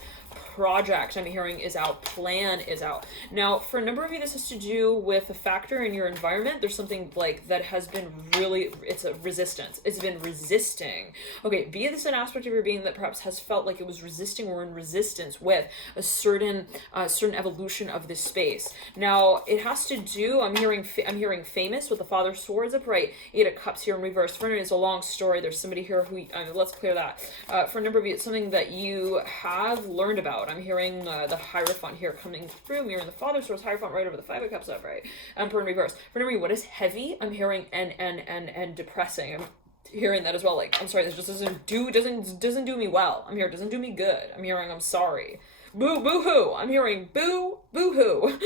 project I'm hearing is out, plan is out. Now, for a number of you, this has to do with a factor in your environment. There's something like that has been really, it's a resistance. It's been resisting. Okay, be this an aspect of your being that perhaps has felt like it was resisting or in resistance with a certain evolution of this space. Now, it has to do, I'm hearing famous with the Father Swords upright, 8 of Cups here in reverse. For it's a long story. There's somebody here who, let's clear that. For a number of you, it's something that you have learned about. I'm hearing the Hierophant here coming through. I'm hearing the Father Swords Hierophant right over the 5 of Cups upright. Emperor in reverse. For a number of you, what is heavy? I'm hearing and depressing. I'm hearing that as well. Like, I'm sorry, this just doesn't do me well. I'm here, it doesn't do me good. I'm hearing I'm sorry. Boo hoo. I'm hearing boo hoo.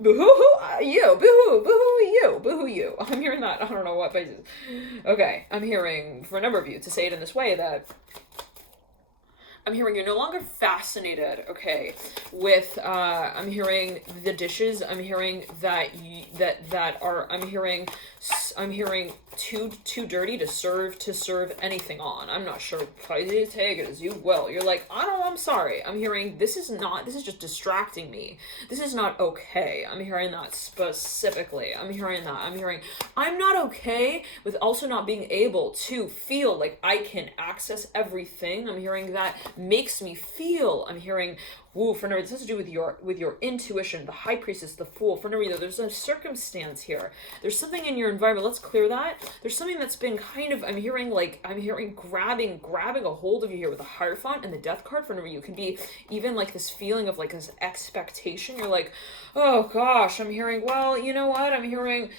Boo-hoo, you, boo-hoo, boo-hoo, you, boo-hoo, you. I'm hearing that. I don't know what Pisces. Okay, I'm hearing, for a number of you, to say it in this way, that I'm hearing you're no longer fascinated, okay, with, I'm hearing the dishes, I'm hearing that, I'm hearing too dirty to serve anything on. I'm not sure. Pisces, take it as you will. You're like, I'm sorry. I'm hearing this is just distracting me. This is not okay. I'm hearing that specifically. I'm hearing I'm not okay with also not being able to feel like I can access everything. I'm hearing that makes me feel. I'm hearing, woo, for no, this has to do with your intuition, the high priestess, the fool. For no reason, there's a circumstance here. There's something in your environment. Let's clear that. There's something that's been kind of, I'm hearing grabbing a hold of you here with the Hierophant and the Death card. For no reason, you can be even like this feeling of like this expectation. You're like, oh gosh, I'm hearing, well, you know what? I'm hearing,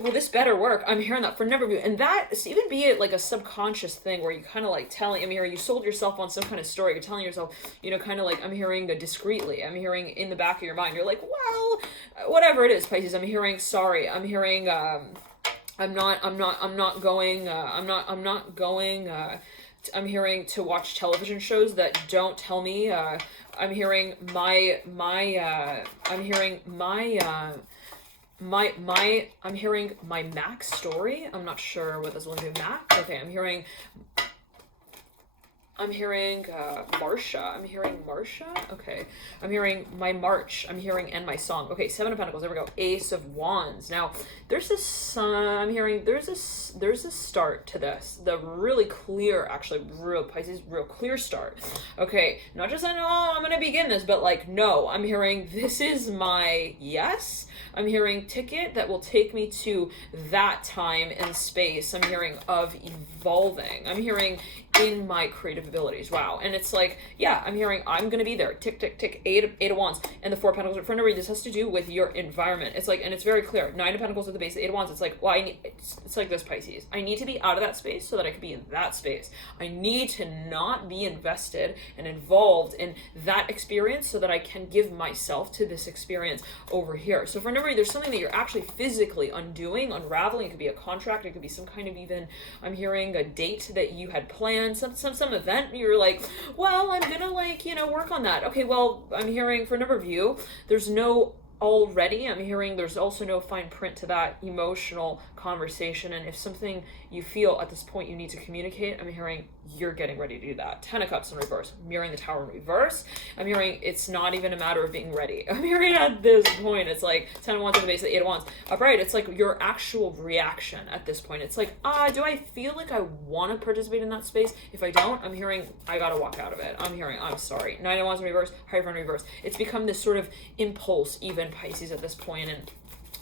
well, this better work. I'm hearing that for a number of you. And that, even be it like a subconscious thing where you kind of like telling, I'm hearing you sold yourself on some kind of story. You're telling yourself, kind of like, I'm hearing discreetly. I'm hearing in the back of your mind. You're like, well, whatever it is, Pisces. I'm hearing sorry. I'm hearing, I'm hearing to watch television shows that don't tell me, I'm hearing I'm hearing my Mac story. I'm not sure what this will do. Mac? Okay, I'm hearing Marsha. I'm hearing Marsha. Okay. I'm hearing my march. I'm hearing and my song. Okay, Seven of Pentacles. There we go. Ace of Wands. Now, there's this, I'm hearing there's a start to this. The really clear, actually, real Pisces, real clear start. Okay, not just I'm going to begin this, but like, no, I'm hearing this is my yes. I'm hearing ticket that will take me to that time and space. I'm hearing of evolving. I'm hearing in my creative abilities. Wow. And it's like, yeah, I'm hearing I'm going to be there. Tick, tick, tick. Eight of Wands and the Four of Pentacles. For no reason, this has to do with your environment. It's like, and it's very clear. Nine of Pentacles at the base, Eight of Wands. It's like, well, it's like this, Pisces. I need to be out of that space so that I can be in that space. I need to not be invested and involved in that experience so that I can give myself to this experience over here. So for no reason, there's something that you're actually physically undoing, unraveling. It could be a contract. It could be some kind of even, I'm hearing a date that you had planned, some event. You're like, well, I'm gonna work on that. Okay, well, I'm hearing for a number of you, there's no already. I'm hearing there's also no fine print to that emotional conversation. And if something you feel at this point you need to communicate, I'm hearing you're getting ready to do that. 10 of Cups in reverse, mirroring the Tower in reverse. I'm hearing it's not even a matter of being ready. I'm hearing at this point, it's like 10 of Wands at the base, 8 of Wands upright. It's like your actual reaction at this point. It's like, do I feel like I want to participate in that space? If I don't, I'm hearing I gotta walk out of it. I'm hearing I'm sorry. 9 of Wands in reverse, Hierophant in reverse. It's become this sort of impulse, even Pisces at this point, and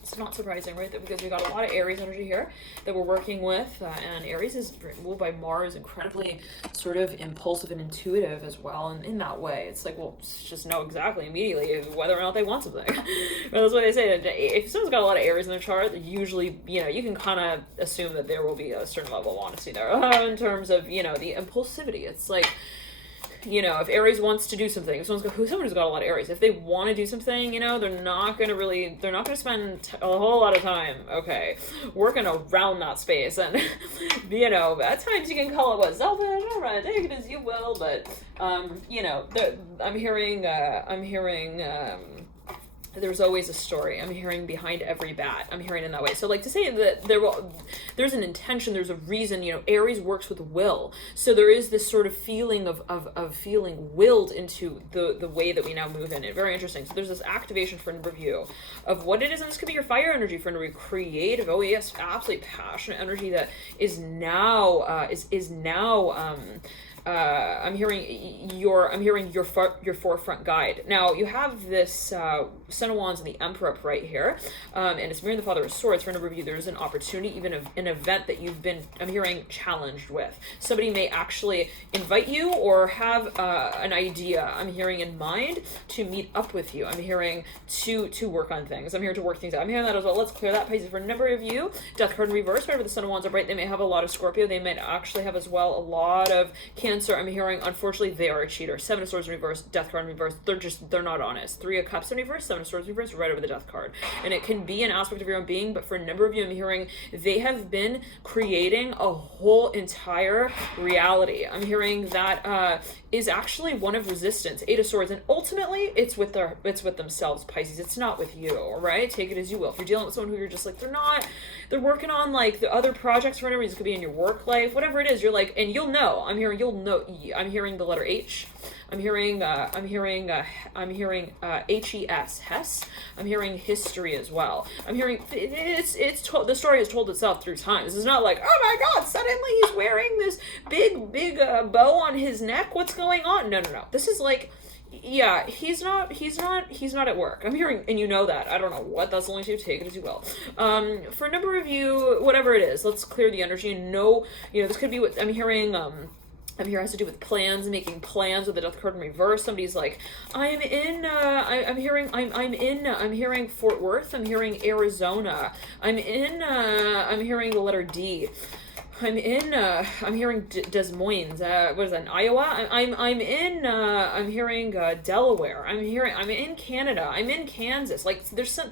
it's not surprising, right? That because we got a lot of Aries energy here that we're working with, and Aries is ruled by Mars, incredibly sort of impulsive and intuitive as well. And in that way, it's like, well, just know exactly immediately whether or not they want something. But that's what they say. If someone's got a lot of Aries in their chart, usually, you can kind of assume that there will be a certain level of honesty there in terms of, the impulsivity. It's like, if Aries wants to do something, if someone who's got a lot of Aries, if they want to do something, they're not going to spend a whole lot of time, working around that space. And, at times you can call it what, selfish, all right, take it as you will, but, I'm hearing, there's always a story. I'm hearing behind every bat. I'm hearing in that way. So like to say that there's an intention, there's a reason, Aries works with will. So there is this sort of feeling of feeling willed into the way that we now move in it. Very interesting. So there's this activation for a review of what it is. And this could be your fire energy for a creative. Oh yes, absolutely passionate energy that is now, I'm hearing your forefront guide. Now you have this Son of Wands and the Emperor up right here, and it's mirroring the Father of Swords. For a number of you, there's an opportunity, even an event that you've been, I'm hearing, challenged with. Somebody may actually invite you or have an idea, I'm hearing, in mind to meet up with you. I'm hearing to work on things. I'm here to work things out. I'm hearing that as well. Let's clear that, Pisces. For a number of you, Death card in reverse, whenever the Son of Wands are bright, they may have a lot of Scorpio. They might actually have as well a lot of Cancer Cancer, I'm hearing, unfortunately, they are a cheater. Seven of Swords in reverse, Death card in reverse. They're not honest. Three of Cups in reverse, Seven of Swords in reverse, right over the Death card. And it can be an aspect of your own being, but for a number of you, I'm hearing they have been creating a whole entire reality. I'm hearing that is actually one of resistance. Eight of Swords, and ultimately, it's with themselves, Pisces. It's not with you, right? Take it as you will. If you're dealing with someone who you're just like, they're working on like the other projects for whatever reason, it could be in your work life, whatever it is, you're like, and you'll know. I'm hearing the letter H. I'm hearing HES, Hess. I'm hearing history as well. I'm hearing the story has told itself through time. This is not like, oh my God, suddenly he's wearing this big bow on his neck. What's going on? No. This is like, yeah, he's not at work. I'm hearing, and you know that. I don't know what that's only to, take it as you will. For a number of you, whatever it is, let's clear the energy. No, this could be what I'm hearing. I'm here has to do with plans, making plans with the Death card in reverse. Somebody's like, I'm hearing Fort Worth. I'm hearing Arizona. I'm hearing the letter D. I'm hearing Des Moines. What is that, in Iowa? I'm hearing Delaware. I'm in Canada. I'm in Kansas. Like there's some,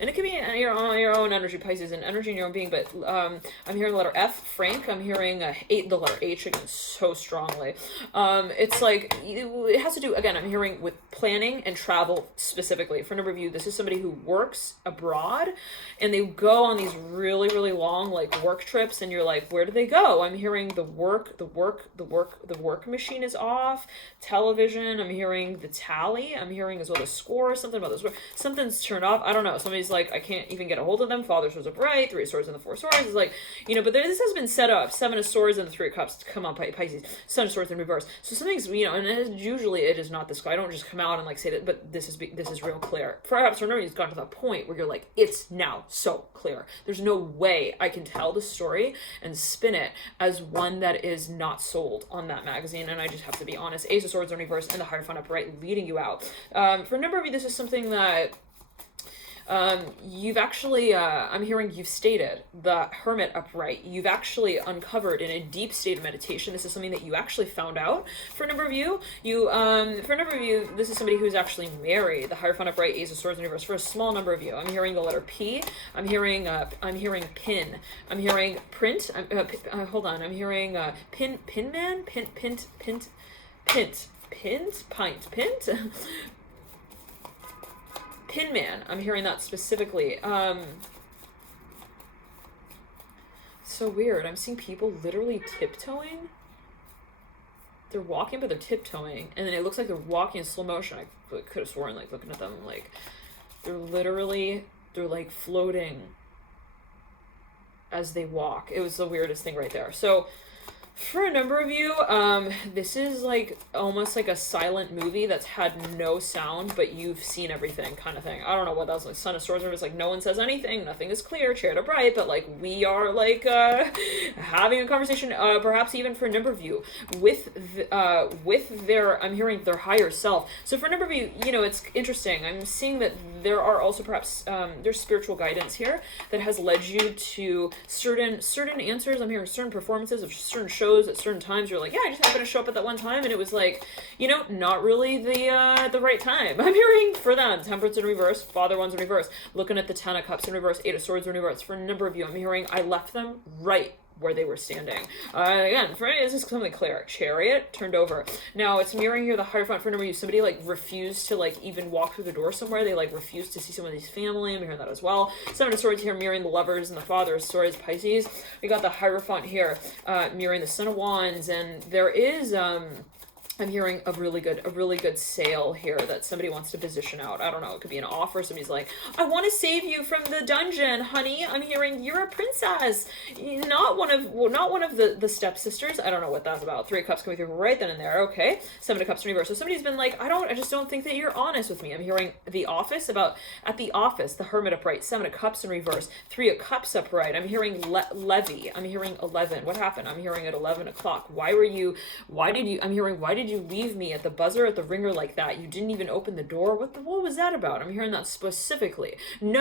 and it could be your own energy, Pisces, and energy in your own being. But I'm hearing the letter F, Frank. I'm hearing the letter H again, so strongly. It's like it has to do again. I'm hearing with planning and travel specifically. For a number of you, this is somebody who works abroad, and they go on these really, really long like work trips, and you're like, where do they go? I'm hearing the work machine is off. Television. I'm hearing the tally. I'm hearing as well the score. Something about the score. Something's turned off. I don't know. Somebody's like, I can't even get a hold of them. Father Swords upright, Three of Swords and the Four of Swords. It's like, but this has been set up. Seven of Swords and the Three of Cups. Come on, Pisces. Seven of Swords in reverse. So something's, and usually it is not this guy. I don't just come out and like say that, but this is real clear. Perhaps for you've gotten to that point where you're like, it's now so clear. There's no way I can tell the story and spin it as one that is not sold on that magazine, and I just have to be honest. Ace of Swords in reverse and the Hierophant upright, leading you out. For a number of you, this is something that you've actually, I'm hearing you've stated the Hermit upright. You've actually uncovered in a deep state of meditation. This is something that you actually found out. For a number of you, this is somebody who's actually married. The Hierophant upright, Ace of Swords in reverse. For a small number of you, I'm hearing the letter P. I'm hearing pin. I'm hearing print. Hold on. I'm hearing pint. Pin Man, I'm hearing that specifically. So weird. I'm seeing people literally tiptoeing. They're walking, but they're tiptoeing, and then it looks like they're walking in slow motion. I could have sworn, like looking at them, like they're like floating as they walk. It was the weirdest thing right there. So for a number of you, this is like almost like a silent movie that's had no sound, but you've seen everything kind of thing. I don't know what that was like. Son of Swords is like no one says anything, nothing is clear, chaired upright, but like we are like having a conversation. Perhaps even for a number of you with their, I'm hearing their higher self. So for a number of you, it's interesting. I'm seeing that there are also perhaps there's spiritual guidance here that has led you to certain answers. I'm hearing certain performances of certain shows at certain times. You're like, yeah, I just happened to show up at that one time, and it was like, not really the right time. I'm hearing for them Temperance in reverse, Father Ones in reverse, looking at the Ten of Cups in reverse, Eight of Swords in reverse. For a number of you, I'm hearing I left them right where they were standing. Again, for this is something clear. Chariot turned over. Now it's mirroring here the Hierophant. For a number of you, somebody like refused to like even walk through the door somewhere. They like refused to see somebody's family. I'm hearing that as well. Seven of Swords here mirroring the Lovers and the Father of Swords, Pisces. We got the Hierophant here mirroring the Son of Wands, and there is I'm hearing a really good sale here that somebody wants to position out. I don't know. It could be an offer. Somebody's like, I want to save you from the dungeon, honey. I'm hearing you're a princess, not one of the stepsisters. I don't know what that's about. Three of Cups coming through right then and there. Okay. Seven of Cups in reverse. So somebody's been like, I just don't think that you're honest with me. I'm hearing the office at the office, the Hermit upright, Seven of Cups in reverse, Three of Cups upright. I'm hearing levy. I'm hearing 11. What happened? I'm hearing at 11 o'clock. Why did you leave me at the buzzer, at the ringer like that? You didn't even open the door. What was that about? I'm hearing that specifically. No.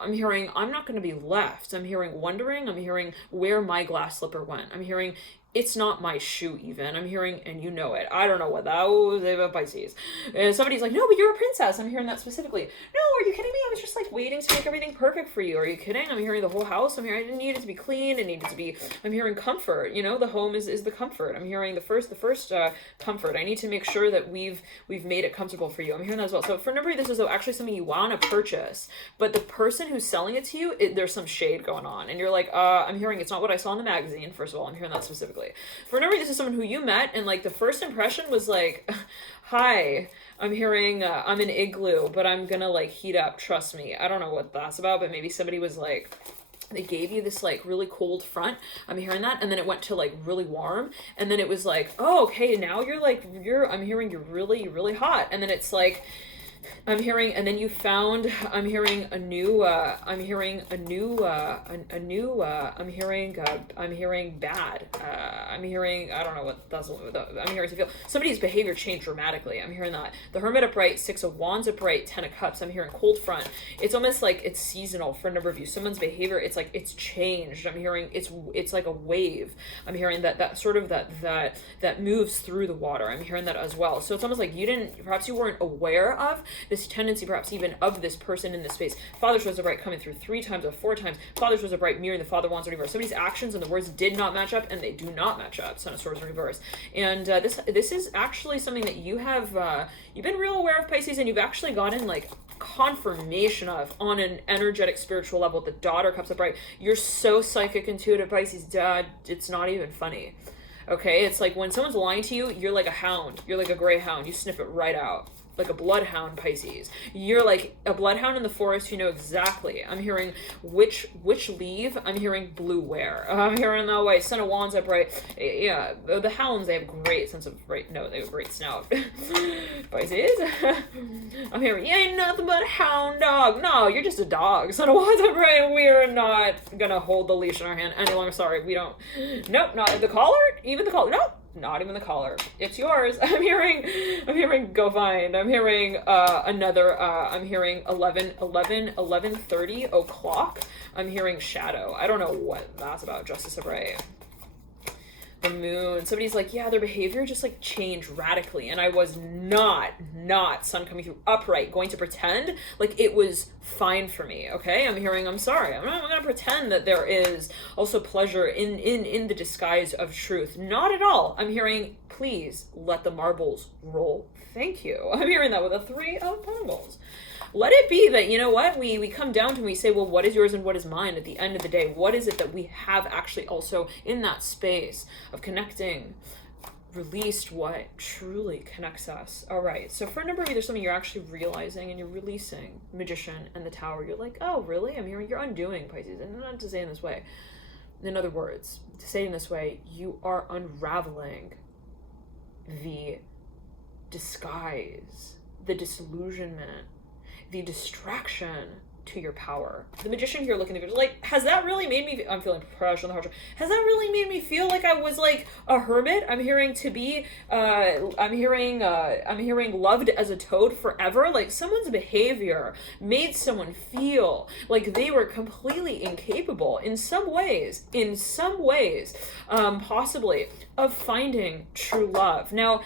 I'm hearing I'm not going to be left. I'm hearing wondering. I'm hearing where my glass slipper went. I'm hearing it's not my shoe even. I'm hearing, and you know it. I don't know what that was about Pisces. And somebody's like, no, but you're a princess. I'm hearing that specifically. No, are you kidding me? I was just like waiting to make everything perfect for you. Are you kidding? I'm hearing the whole house. I'm hearing I didn't need it to be clean. It needed to be, I'm hearing comfort. You know, the home is the comfort. I'm hearing the first comfort. I need to make sure that we've made it comfortable for you. I'm hearing that as well. So for a number of you, this is actually something you want to purchase, but the person who's selling it to you, there's some shade going on. And you're like, I'm hearing it's not what I saw in the magazine. First of all, I'm hearing that specifically. For no reason, this is someone who you met, and like the first impression was like, hi, I'm hearing I'm an igloo, but I'm gonna like heat up, trust me. I don't know what that's about, but maybe somebody was like, they gave you this like really cold front. I'm hearing that, and then it went to like really warm, and then it was like, oh, okay, now I'm hearing you're really hot, and then it's like, I'm hearing, and then you found, I'm hearing bad. I'm hearing I don't know what that's, I'm hearing to feel. Somebody's behavior changed dramatically. I'm hearing that. The Hermit upright, 6 of Wands upright, 10 of Cups. I'm hearing cold front. It's almost like it's seasonal for a number of you. Someone's behavior, it's like, it's changed. I'm hearing it's like a wave. I'm hearing that sort of that moves through the water. I'm hearing that as well. So it's almost like perhaps you weren't aware of this tendency, perhaps even of this person in this space. Father's rose upright coming through 3 times or 4 times. Father's rose upright mirroring the Father Wands in reverse. Somebody's actions and the words did not match up, and they do not match up. Son of Swords in reverse. And this is actually something that you have you've been real aware of, Pisces, and you've actually gotten like confirmation of on an energetic spiritual level. The Daughter Cups upright. You're so psychic, intuitive, Pisces. Dad, it's not even funny. Okay, it's like when someone's lying to you, you're like a hound. You're like a gray hound. You sniff it right out. Like a bloodhound, Pisces. You're like a bloodhound in the forest. You know exactly. I'm hearing which leave. I'm hearing blue wear. I'm hearing that way. Son of Wands upright. Yeah, the hounds, they have a great sense of they have a great snout. Pisces. I'm hearing, you ain't nothing but a hound dog. No, you're just a dog. Son of Wands upright. We are not gonna hold the leash in our hand any longer. Sorry, we don't. Nope, not the collar. Even the collar. Nope. Not even the collar. It's yours. I'm hearing go find. I'm hearing I'm hearing 11:30 o'clock. I'm hearing shadow. I don't know what that's about. Justice of Right. The Moon. Somebody's like, yeah, their behavior just like changed radically, and I was not Sun coming through upright going to pretend like it was fine for me. Okay, I'm hearing, I'm sorry, I'm not gonna pretend that there is also pleasure in the disguise of truth. Not at all. I'm hearing, please let the marbles roll. Thank you. I'm hearing that with a 3 of Pentacles. Let it be that, you know what, we come down to and we say, well, what is yours and what is mine at the end of the day? What is it that we have actually also in that space of connecting, released what truly connects us? All right, so for a number of you, there's something you're actually realizing and you're releasing. Magician and the Tower. You're like, oh, really? I'm hearing you're undoing, Pisces. And not to say in this way. In other words, to say in this way, you are unraveling the disguise, the disillusionment, the distraction to your power. The Magician here looking at you like, has that really made me, I'm feeling pressure on the heart, has that really made me feel like I was like a hermit? I'm hearing to be, I'm hearing loved as a toad forever. Like someone's behavior made someone feel like they were completely incapable in some ways, possibly, of finding true love. Now,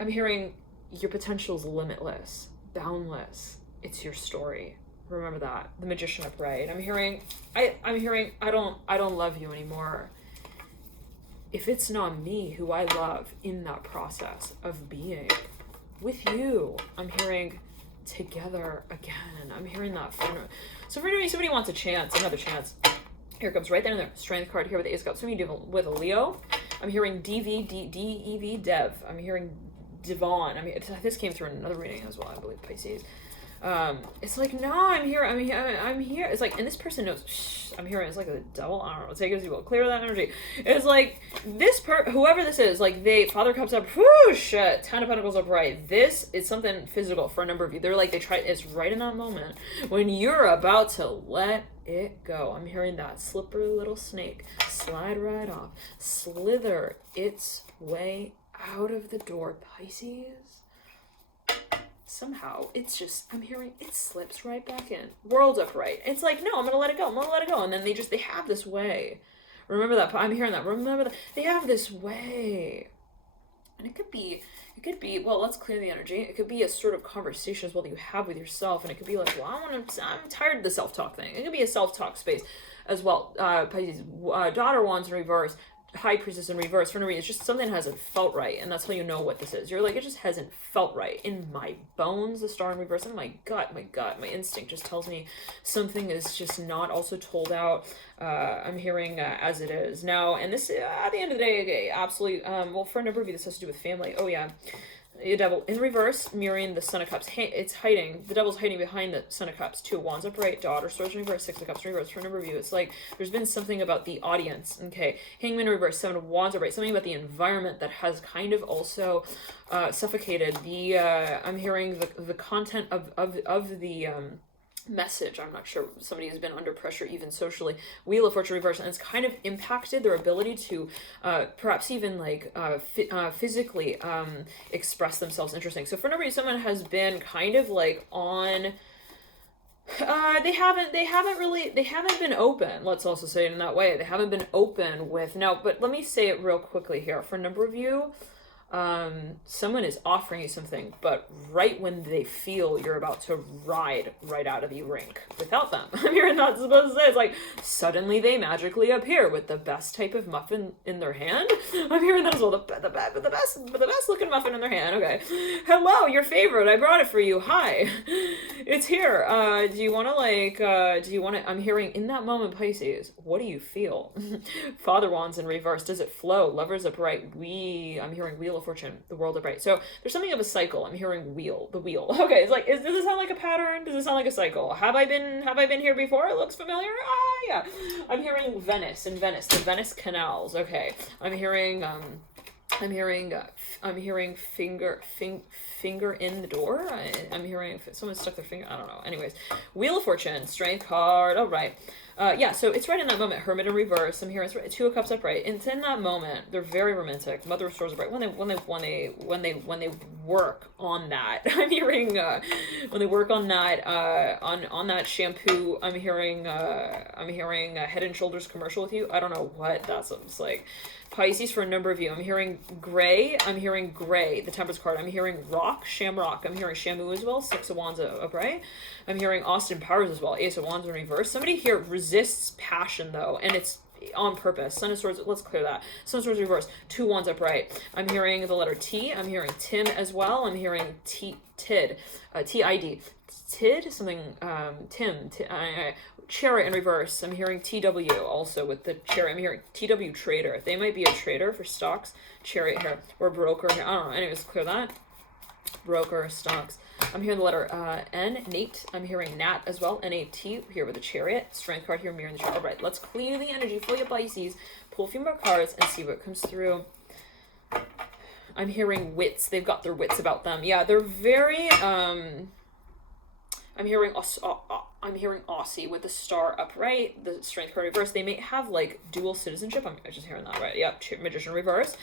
I'm hearing your potential is limitless, boundless. It's your story. Remember that. The Magician upright. I'm hearing I don't love you anymore. If it's not me who I love in that process of being with you, I'm hearing together again. I'm hearing that. So for somebody wants a chance, another chance. Here it comes right there and there. Strength card here with the Ace of Cups. Somebody with a Leo. I'm hearing D-E-V, Dev. I'm hearing Devon. I mean, this came through in another reading as well, I believe, Pisces. It's like, no, I'm here. It's like, and this person knows, I'm hearing, it's like the devil. I don't know. Take it as you will. Clear that energy. It's like, whoever this is, like Father Cups up, whoosh, 10 of Pentacles upright. This is something physical for a number of you. They're like, it's right in that moment when you're about to let it go. I'm hearing that slippery little snake slide right off, slither its way out of the door, Pisces. Somehow it's just, I'm hearing it slips right back in. World upright. It's like, no, I'm gonna let it go. And then they have this way, Remember that. I'm hearing that. Remember that. They have this way. And it could be, well, let's clear the energy. It could be a sort of conversation as well that you have with yourself. And it could be like, well, I'm tired of the self-talk thing. It could be a self-talk space as well. Pisces, daughter wands in reverse. High priestess in reverse. For no reason, it's just something that hasn't felt right, and that's how you know what this is. You're like, it just hasn't felt right in my bones. The star in reverse, and my gut, my instinct just tells me something is just not also told out. I'm hearing as it is now, and this at the end of the day, okay, absolutely. Well, for a number of you, this has to do with family. Oh yeah. The devil in reverse, mirroring the Son of Cups. It's hiding. The devil's hiding behind the Son of Cups. 2 of Wands upright, daughter, swords in reverse, 6 of Cups in reverse. For a number of you, it's like there's been something about the audience. Okay, Hangman in reverse, 7 of Wands upright. Something about the environment that has kind of also suffocated the. I'm hearing the content of the. Message. I'm not sure. Somebody has been under pressure even socially. Wheel of Fortune reverse, and it's kind of impacted their ability to perhaps even like physically express themselves. Interesting. So for no reason, someone has been kind of like on they haven't been open. Let's also say it in that way. They haven't been open with now, but let me say it real quickly here. For a number of you, someone is offering you something, but right when they feel you're about to ride right out of the rink without them. I mean, you're not supposed to say, it's like suddenly they magically appear with the best type of muffin in their hand. I'm hearing that as well. The best looking muffin in their hand. Okay. Hello, your favorite. I brought it for you. Hi. It's here. Do you want to I'm hearing in that moment, Pisces, what do you feel? Father wands in reverse. Does it flow? Lovers upright. I'm hearing wheel of fortune, the world upright. So there's something of a cycle. I'm hearing the wheel. Okay, it's like, does it sound like a pattern? Does it sound like a cycle? Have I been here before? It looks familiar. Yeah. I'm hearing Venice, the Venice canals. Okay. I'm hearing finger in the door. I'm hearing someone stuck their finger. I don't know. Anyways, Wheel of Fortune, strength card. All right. Yeah, so it's right in that moment. Hermit in reverse. I'm hearing 2 of Cups upright. It's in that moment. They're very romantic. Mother of Swords upright. When they work on that. I'm hearing when they work on that on that shampoo. I'm hearing Head and Shoulders commercial with you. I don't know what that sounds like. Pisces, for a number of you, I'm hearing gray, the Temperance card. I'm hearing rock, shamrock. I'm hearing Shamu as well, 6 of Wands upright. I'm hearing Austin Powers as well, Ace of Wands in reverse. Somebody here resists passion though, and it's on purpose. Son of Swords, let's clear that. Son of Swords reverse, 2 Wands upright. I'm hearing the letter T. I'm hearing Tim as well. I'm hearing Tid, T-I-D. Tid, something, Tim, Chariot in reverse. I'm hearing TW also with the Chariot. I'm hearing TW trader. They might be a trader for stocks. Chariot here. Or broker here. I don't know. Anyways, clear that. Broker, stocks. I'm hearing the letter N, Nate. I'm hearing Nat as well. N-A-T here with the Chariot. Strength card here, mirroring the Chariot. All right, let's clear the energy for your Pisces. Pull a few more cards and see what comes through. I'm hearing wits. They've got their wits about them. Yeah, they're very... I'm hearing Aussie with the star upright, the strength card reverse. They may have like dual citizenship. I'm just hearing that right. Yep, magician reverse,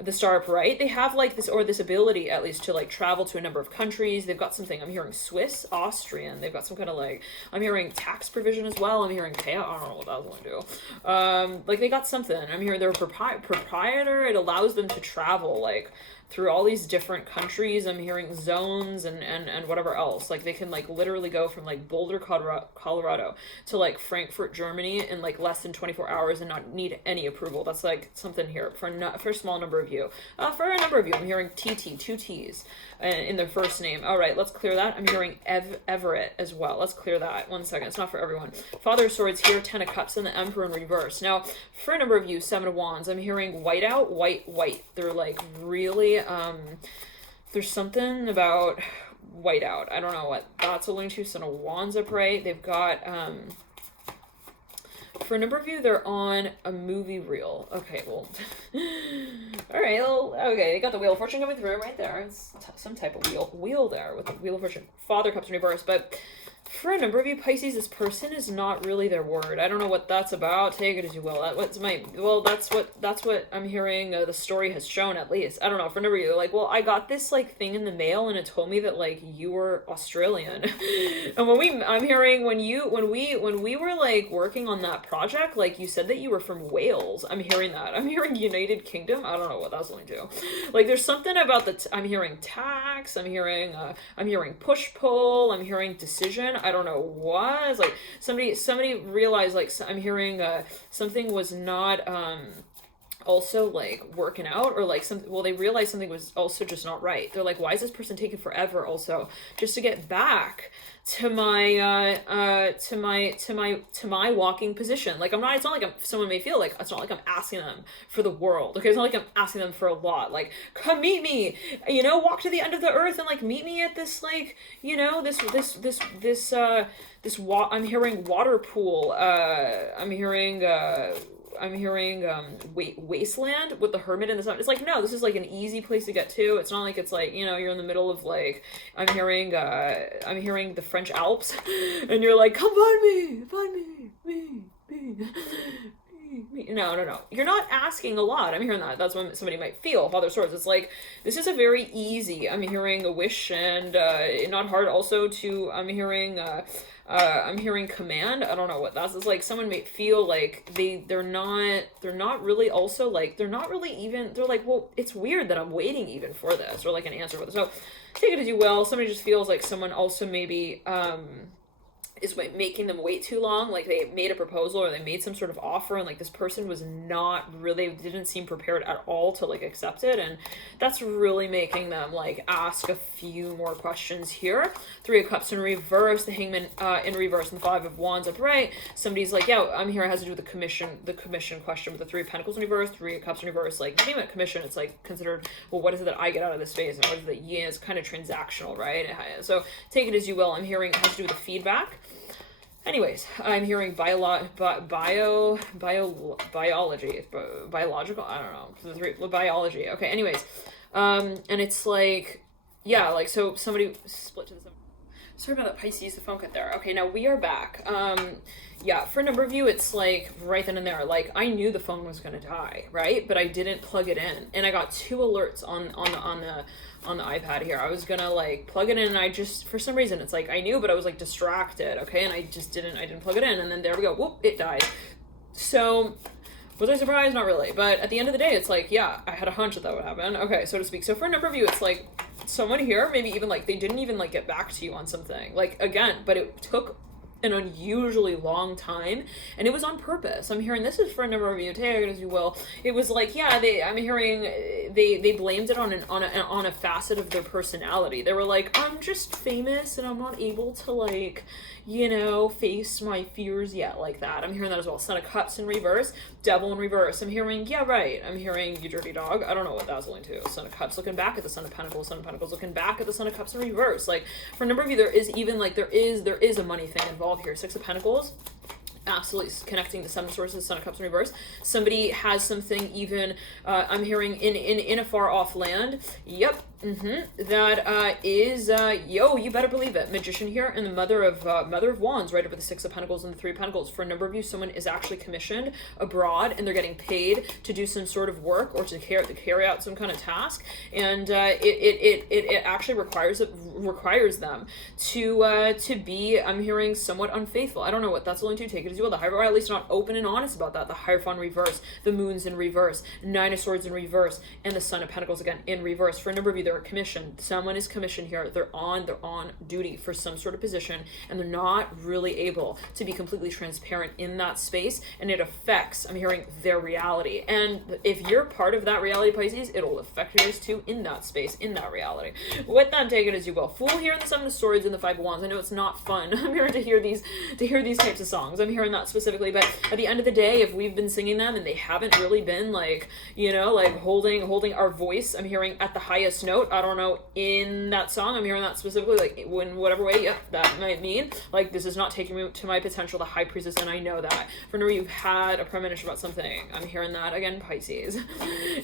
the star upright. They have like this ability at least to like travel to a number of countries. They've got something. I'm hearing Swiss, Austrian. They've got some kind of like. I'm hearing tax provision as well. I'm hearing payout. I don't know what that was going to do. Like they got something. I'm hearing they're a proprietor. It allows them to travel like through all these different countries. I'm hearing zones and whatever else. Like they can like literally go from like Boulder, Colorado to like Frankfurt, Germany in like less than 24 hours and not need any approval. That's like something here for a small number of you. For a number of you, I'm hearing TT, 2 T's in their first name. All right, let's clear that. I'm hearing Everett as well. Let's clear that. 1 second. It's not for everyone. Father of Swords here, 10 of Cups, and the Emperor in reverse. Now, for a number of you, 7 of Wands. I'm hearing whiteout, white. They're like really, there's something about whiteout. I don't know what that's alluding to. Son of Wands upright. They've got, for a number of you, they're on a movie reel. Okay, well, all right, well, okay, you got the Wheel of Fortune coming through right there. It's some type of wheel there with the Wheel of Fortune. Father Cups in reverse, but For a number of you Pisces, this person is not really their word. I don't know what that's about. Take it as you will. That's what I'm hearing. The story has shown, at least. I don't know. For a number of you, like, well, I got this like thing in the mail, and it told me that like you were Australian. And I'm hearing when we were like working on that project, like you said that you were from Wales. I'm hearing that. I'm hearing United Kingdom. I don't know what that's linked to. Like, there's something about I'm hearing tax. I'm hearing push pull. I'm hearing decision. I don't know what. It's like somebody realized, like, I'm hearing something was not also like working out, or like they realized something was also just not right. They're like, why is this person taking forever also just to get back to my walking position? Like, it's not like someone may feel like it's not like I'm asking them for the world. Okay, it's not like I'm asking them for a lot. Like, come meet me, walk to the end of the earth and like meet me at this, like, I'm hearing water pool. I'm hearing wasteland with the hermit in the sun. It's like, no, this is like an easy place to get to. It's not like it's like, you're in the middle of like, I'm hearing the French Alps, and you're like, come find me. No. You're not asking a lot. I'm hearing that. That's when somebody might feel Father of Swords. It's like, this is a very easy, I'm hearing a wish, and not hard also to, I'm hearing command. I don't know what that's. It's like someone may feel like they're not really also like, they're not really even, they're like, well, it's weird that I'm waiting even for this, or like an answer for this. So take it as you will. Somebody just feels like someone also maybe is making them wait too long. Like, they made a proposal or they made some sort of offer, and like this person was not really, didn't seem prepared at all to like accept it, and that's really making them like ask a few more questions here. Three of Cups in reverse, the Hangman in reverse, and the Five of Wands upright. Somebody's like, yeah, I'm here, it has to do with the commission question, with the Three of Pentacles in reverse, Three of Cups in reverse. Like, the name of commission, it's like considered, well, what is it that I get out of this space, and what is it that it's kind of transactional, right? So take it as you will. I'm hearing it has to do with the feedback. Anyways, I'm hearing biological, I don't know, biology. Okay, anyways, and it's like, yeah, like, so somebody split to the side. Sorry about that, Pisces, the phone cut there. Okay, now we are back. Yeah, for a number of you, it's like right then and there, like, I knew the phone was gonna die, right? But I didn't plug it in, and I got 2 alerts on the iPad here. I was gonna like plug it in, and I just, for some reason, it's like I knew, but I was like distracted, okay, and I didn't plug it in, and then there we go, whoop, it died. So was I surprised? Not really. But at the end of the day, it's like, yeah, I had a hunch that would happen, okay, so to speak. So for a number of you, it's like someone here, maybe even like they didn't even like get back to you on something, like, again, but it took an unusually long time, and it was on purpose. I'm hearing this is for a number of you, take it as you will. It was like, yeah, I'm hearing they blamed it on a facet of their personality. They were like, I'm just famous and I'm not able to like, face my fears yet, like that. I'm hearing that as well. Son of Cups in reverse, Devil in reverse. I'm hearing, yeah, right. I'm hearing you dirty dog. I don't know what that's linked to. Son of Cups looking back at the Son of Pentacles. Son of Pentacles looking back at the Son of Cups in reverse. Like, for a number of you, there is even like, there is a money thing involved here. Six of Pentacles, absolutely connecting to Seven Sources, Son of Cups in reverse. Somebody has something even, I'm hearing in a far off land. Yep. That is, you better believe it. Magician here, and the Mother of Wands right over the Six of Pentacles and the Three of Pentacles. For a number of you, someone is actually commissioned abroad, and they're getting paid to do some sort of work or to carry out some kind of task, and it actually requires them to be, I'm hearing, somewhat unfaithful. I don't know what that's willing to take it as well. The Hierophant, or at least not open and honest about that. The Hierophant in reverse, the Moon's in reverse, Nine of Swords in reverse, and the Son of Pentacles again in reverse. For a number of you, they're commissioned. Someone is commissioned here. They're on duty for some sort of position, and they're not really able to be completely transparent in that space, and it affects, I'm hearing, their reality. And if you're part of that reality, Pisces, it'll affect yours too in that space, in that reality. With that, take it as you will. Fool here in the Seven of Swords and the Five of Wands. I know it's not fun. I'm here to hear these types of songs. I'm hearing that specifically, but at the end of the day, if we've been singing them and they haven't really been like, like holding our voice, I'm hearing at the highest note, I don't know, in that song, I'm hearing that specifically, like, in whatever way, yep, that might mean, like, this is not taking me to my potential, the High Priestess, and I know that. For now, you've had a premonition about something. I'm hearing that again, Pisces.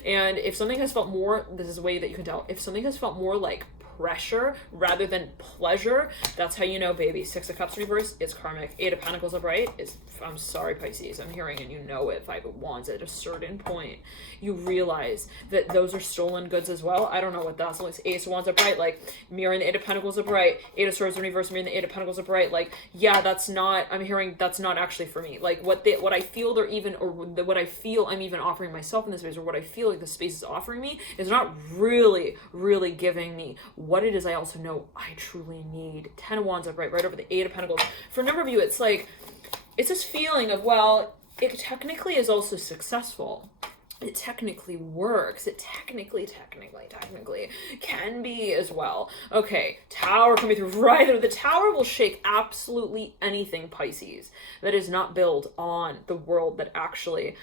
And if something has felt more, this is a way that you can tell, if something has felt more like pressure rather than pleasure, that's how you know, baby. Six of Cups reverse, it's karmic. Eight of Pentacles upright is, I'm sorry, Pisces, I'm hearing, and you know it. Five of Wands, at a certain point, you realize that those are stolen goods as well. I don't know what that's like. Ace of Wands upright, like mirroring the Eight of Pentacles upright. Eight of Swords in reverse, mirroring the Eight of Pentacles upright. Like, yeah, that's not, I'm hearing that's not actually for me. Like what I feel they're even, or what I feel I'm even offering myself in this space, or what I feel like the space is offering me, is not really giving me what it is I also know I truly need. Ten of Wands upright, right over the Eight of Pentacles. For a number of you, it's like, it's this feeling of, well, it technically is also successful. It technically works. It technically can be as well. Okay, Tower coming through right there. The Tower will shake absolutely anything, Pisces, that is not built on the world that actually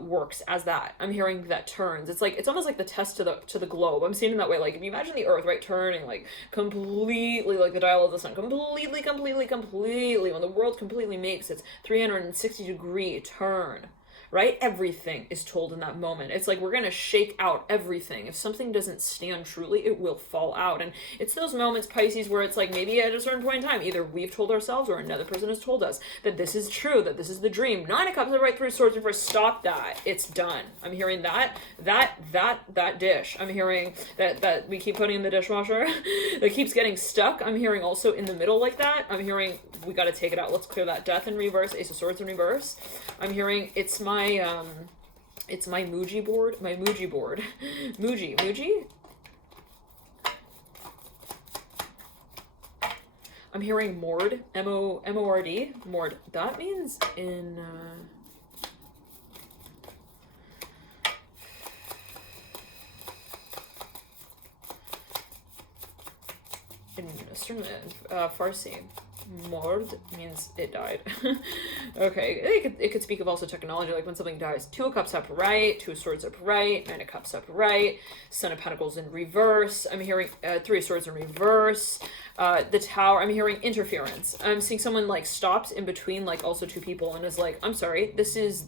works as that. I'm hearing that turns. It's like, it's almost like the test to the globe. I'm seeing it that way. Like if you imagine the Earth, right, turning like completely like the dial of the sun, completely, when the world completely makes its 360-degree turn. Right? Everything is told in that moment. It's like we're going to shake out everything. If something doesn't stand truly, it will fall out. And it's those moments, Pisces, where it's like maybe at a certain point in time, either we've told ourselves or another person has told us that this is true, that this is the dream. Nine of Cups, right through Swords reverse. Stop that. It's done. I'm hearing that dish. I'm hearing that we keep putting in the dishwasher that keeps getting stuck. I'm hearing also in the middle like that. I'm hearing we got to take it out. Let's clear that. Death in reverse. Ace of Swords in reverse. I'm hearing it's my Muji board. Muji. I'm hearing Mord. M-O-R-D. Mord. That means in Farsi. Mord means it died. Okay, it could speak of also technology, like when something dies. Two of Cups upright, Two of Swords upright, Nine of Cups upright, Son of Pentacles in reverse. I'm hearing Three of Swords in reverse. The Tower, I'm hearing interference. I'm seeing someone like stops in between like also two people and is like, I'm sorry, this is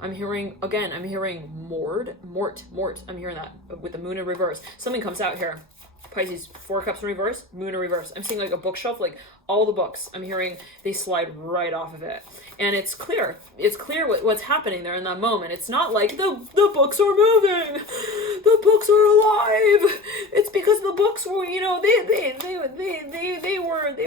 I'm hearing Mort. I'm hearing that with the Moon in reverse. Something comes out here. Pisces, Four of Cups in reverse, Moon in reverse. I'm seeing like a bookshelf, like all the books. I'm hearing they slide right off of it. And it's clear what's happening there in that moment. It's not like the books are moving, the books are alive. It's because the books were, you know, they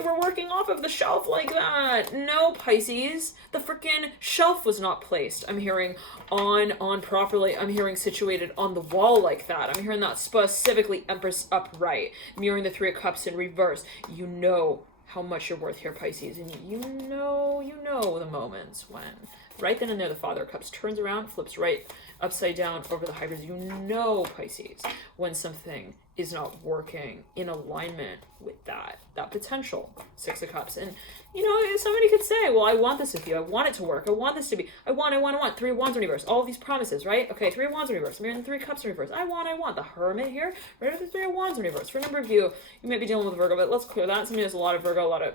were working off of the shelf like that. No, Pisces, the freaking shelf was not placed. I'm hearing on properly. I'm hearing situated on the wall like that. I'm hearing that specifically Empress upright, mirroring the Three of Cups in reverse. You know how much you're worth here, Pisces, and you know the moments when right then and there the Father of Cups turns around, flips right upside down over the Hydras. You know, Pisces, when something is not working in alignment with that potential. Six of Cups. And you know, somebody could say, well, I want this with you. I want it to work. I want this to be. I want. Three of Wands in reverse. All of these promises, right? Okay, Three of Wands in reverse. I'm hearing the Three of Cups in reverse. I want. The Hermit here, right with the Three of Wands in reverse. For a number of you, you might be dealing with Virgo, but let's clear that. Somebody has a lot of Virgo, a lot of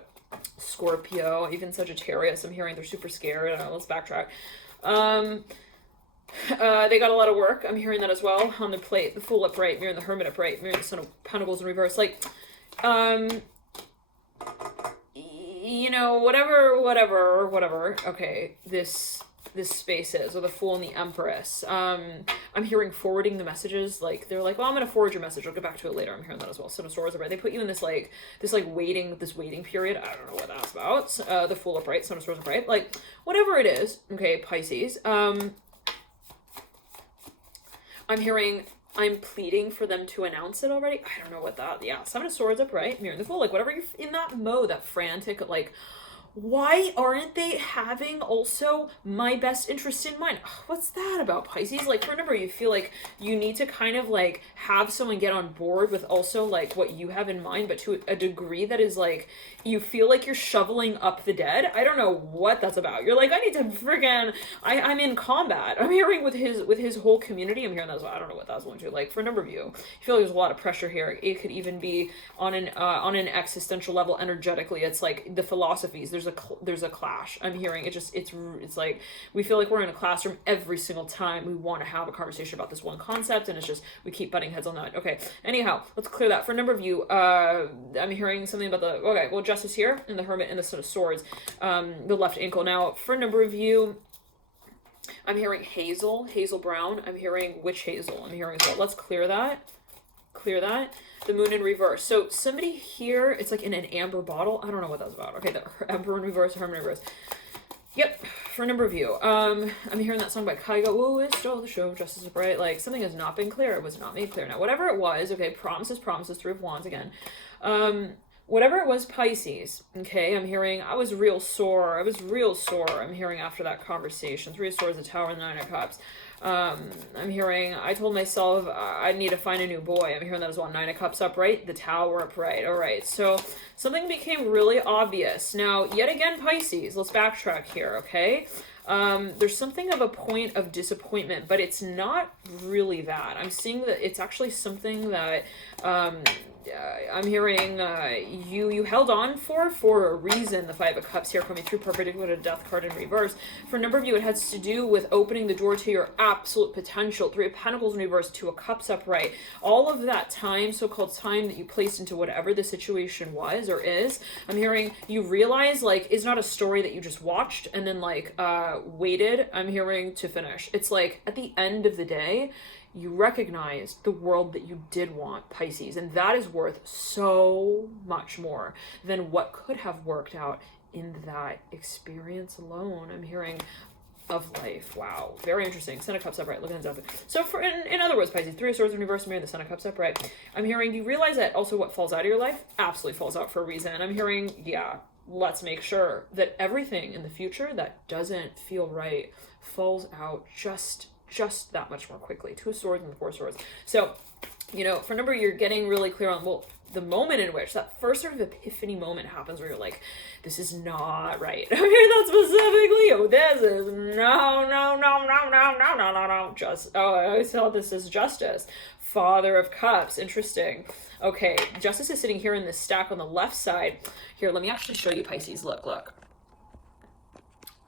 Scorpio, even Sagittarius. I'm hearing they're super scared. I don't know, let's backtrack. They got a lot of work. I'm hearing that as well. On the plate, the Fool upright, mirroring the Hermit upright, mirroring the Son of Pentacles in reverse. Like, you know, whatever. Okay, this space is, or the Fool and the Empress. I'm hearing forwarding the messages. Like, they're like, well, I'm gonna forward your message. I'll get back to it later. I'm hearing that as well. Son of Swords upright. They put you in this waiting period. I don't know what that's about. The Fool upright, Son of Swords upright. Like, whatever it is. Okay, Pisces. I'm hearing, I'm pleading for them to announce it already. I don't know what that, yeah. Seven of Swords upright, mirroring the Fool. Like, whatever you're in that mode, that frantic, like, why aren't they having also my best interest in mind? What's that about, Pisces? Like, remember, you feel like you need to kind of like have someone get on board with also like what you have in mind, but to a degree that is like, you feel like you're shoveling up the dead. I don't know what that's about. You're like, I need to friggin', I'm in combat. I'm hearing with his whole community. I'm hearing that as well. I don't know what that's going to. Like, for a number of you feel like there's a lot of pressure here. It could even be on an existential level energetically. It's like the philosophies. There's there's a clash. I'm hearing it's like we feel like we're in a classroom every single time we want to have a conversation about this one concept, and it's just we keep butting heads on that. Okay, anyhow, let's clear that. For a number of you, I'm hearing something about Justice here, and the Hermit, and the Son of Swords, the left ankle. Now, for a number of you, I'm hearing Hazel Brown. I'm hearing Witch Hazel. I'm hearing as well. Let's clear that. The Moon in reverse. So somebody here, it's like in an amber bottle. I don't know what that's about. Okay, the Emperor in reverse, Hermit in reverse. Yep, for a number of you. I'm hearing that song by Kygo. Whoa, it stole the show, Justice is Bright. Like, something has not been clear. It was not made clear. Now, whatever it was, okay, promises, Three of Wands again. Whatever it was, Pisces, okay, I'm hearing, I was real sore. I'm hearing after that conversation. Three of Swords, the Tower, and the Nine of Cups. I'm hearing, I told myself I need to find a new boy. I'm hearing that as well. Nine of Cups upright, the Tower upright. All right, so something became really obvious. Now, yet again, Pisces, let's backtrack here, okay? There's something of a point of disappointment, but it's not really that. I'm seeing that it's actually something that, I'm hearing you held on for a reason. The Five of Cups here coming through, perpendicular to Death card in reverse. For a number of you, it has to do with opening the door to your absolute potential. Three of Pentacles in reverse, Two of Cups upright. All of that time, so-called time that you placed into whatever the situation was or is, I'm hearing you realize, like, it's not a story that you just watched and then, like, waited, I'm hearing, to finish. It's like, at the end of the day, you recognize the world that you did want, Pisces, and that is worth so much more than what could have worked out in that experience alone. I'm hearing of life. Wow, very interesting. Son of Cups upright. Look at that. So, in other words, Pisces, Three of Swords in reverse, marry the Son of Cups upright. I'm hearing, do you realize that also what falls out of your life absolutely falls out for a reason? I'm hearing, yeah, let's make sure that everything in the future that doesn't feel right falls out just that much more quickly. Two of Swords and the Four of Swords. So, you know, for a number, you're getting really clear on, well, the moment in which that first sort of epiphany moment happens where you're like, this is not right. I mean, that specifically, this is no. I always thought this is Justice. Father of Cups. Interesting. Okay, Justice is sitting here in this stack on the left side. Here, let me actually show you, Pisces. Look.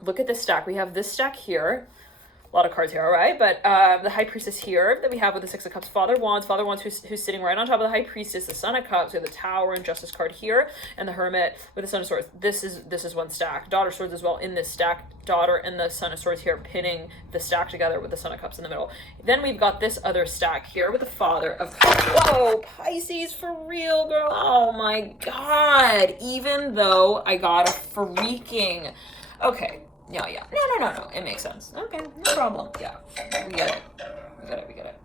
Look at this stack. We have this stack here. A lot of cards here, all right? But the High Priestess here that we have with the Six of Cups, Father Wands who's sitting right on top of the High Priestess, the Son of Cups, we have the Tower and Justice card here, and the Hermit with the Son of Swords. This is one stack. Daughter Swords as well in this stack. Daughter and the Son of Swords here pinning the stack together with the Son of Cups in the middle. Then we've got this other stack here with the Father of Cups. Whoa, Pisces, for real, girl. Oh my God. Even though I got a freaking... Okay. Yeah. No. It makes sense. Okay, no problem. Yeah, we get it.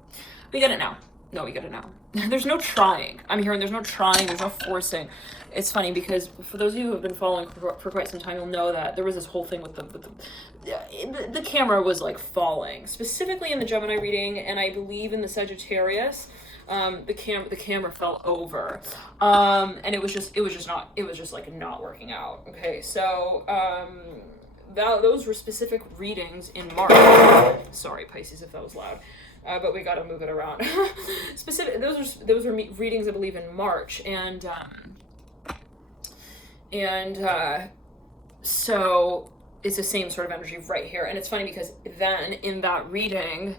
We get it now. No, we get it now. There's no trying. I'm hearing there's no trying, there's no forcing. It's funny because for those of you who have been following for quite some time, you'll know that there was this whole thing with the camera was like falling, specifically in the Gemini reading, and I believe in the Sagittarius. The camera fell over, and it was just like not working out. Okay, so those were specific readings in March. Sorry, Pisces, if that was loud. But we got to move it around. Those were readings, I believe, in March, and so it's the same sort of energy right here. And it's funny because then in that reading,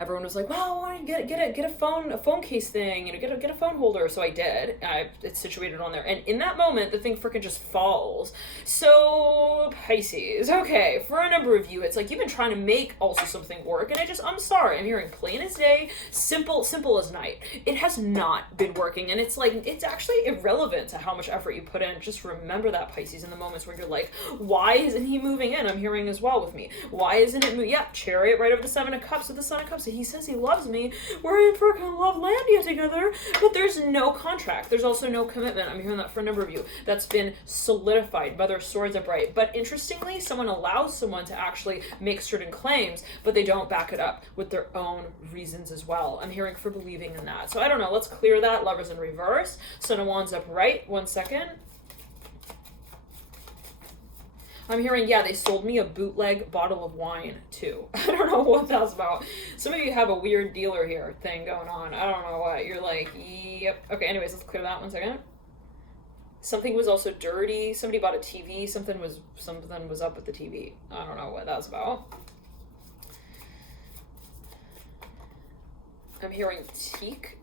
everyone was like, well, why don't you get a phone case thing, get a phone holder. So I did. It's situated on there. And in that moment, the thing freaking just falls. So Pisces, okay, for a number of you, it's like you've been trying to make also something work, and I'm sorry, I'm hearing plain as day, simple as night. It has not been working, and it's like, it's actually irrelevant to how much effort you put in. Just remember that, Pisces, in the moments where you're like, why isn't he moving in? I'm hearing as well with me. Why isn't it moving? Yeah, Chariot right over the Seven of Cups with the Son of Cups. He says he loves me. We're in freaking Lovelandia together, but there's no contract. There's also no commitment. I'm hearing that for a number of you. That's been solidified by their swords upright. But interestingly, someone allows someone to actually make certain claims, but they don't back it up with their own reasons as well. I'm hearing for believing in that. So I don't know. Let's clear that. Lovers in reverse. Son of Wands upright. 1 second. I'm hearing, yeah, they sold me a bootleg bottle of wine, too. I don't know what that's about. Some of you have a weird dealer here thing going on. I don't know what. You're like, yep. Okay, anyways, let's clear that 1 second. Something was also dirty. Somebody bought a TV. Something was up with the TV. I don't know what that was about. I'm hearing tick,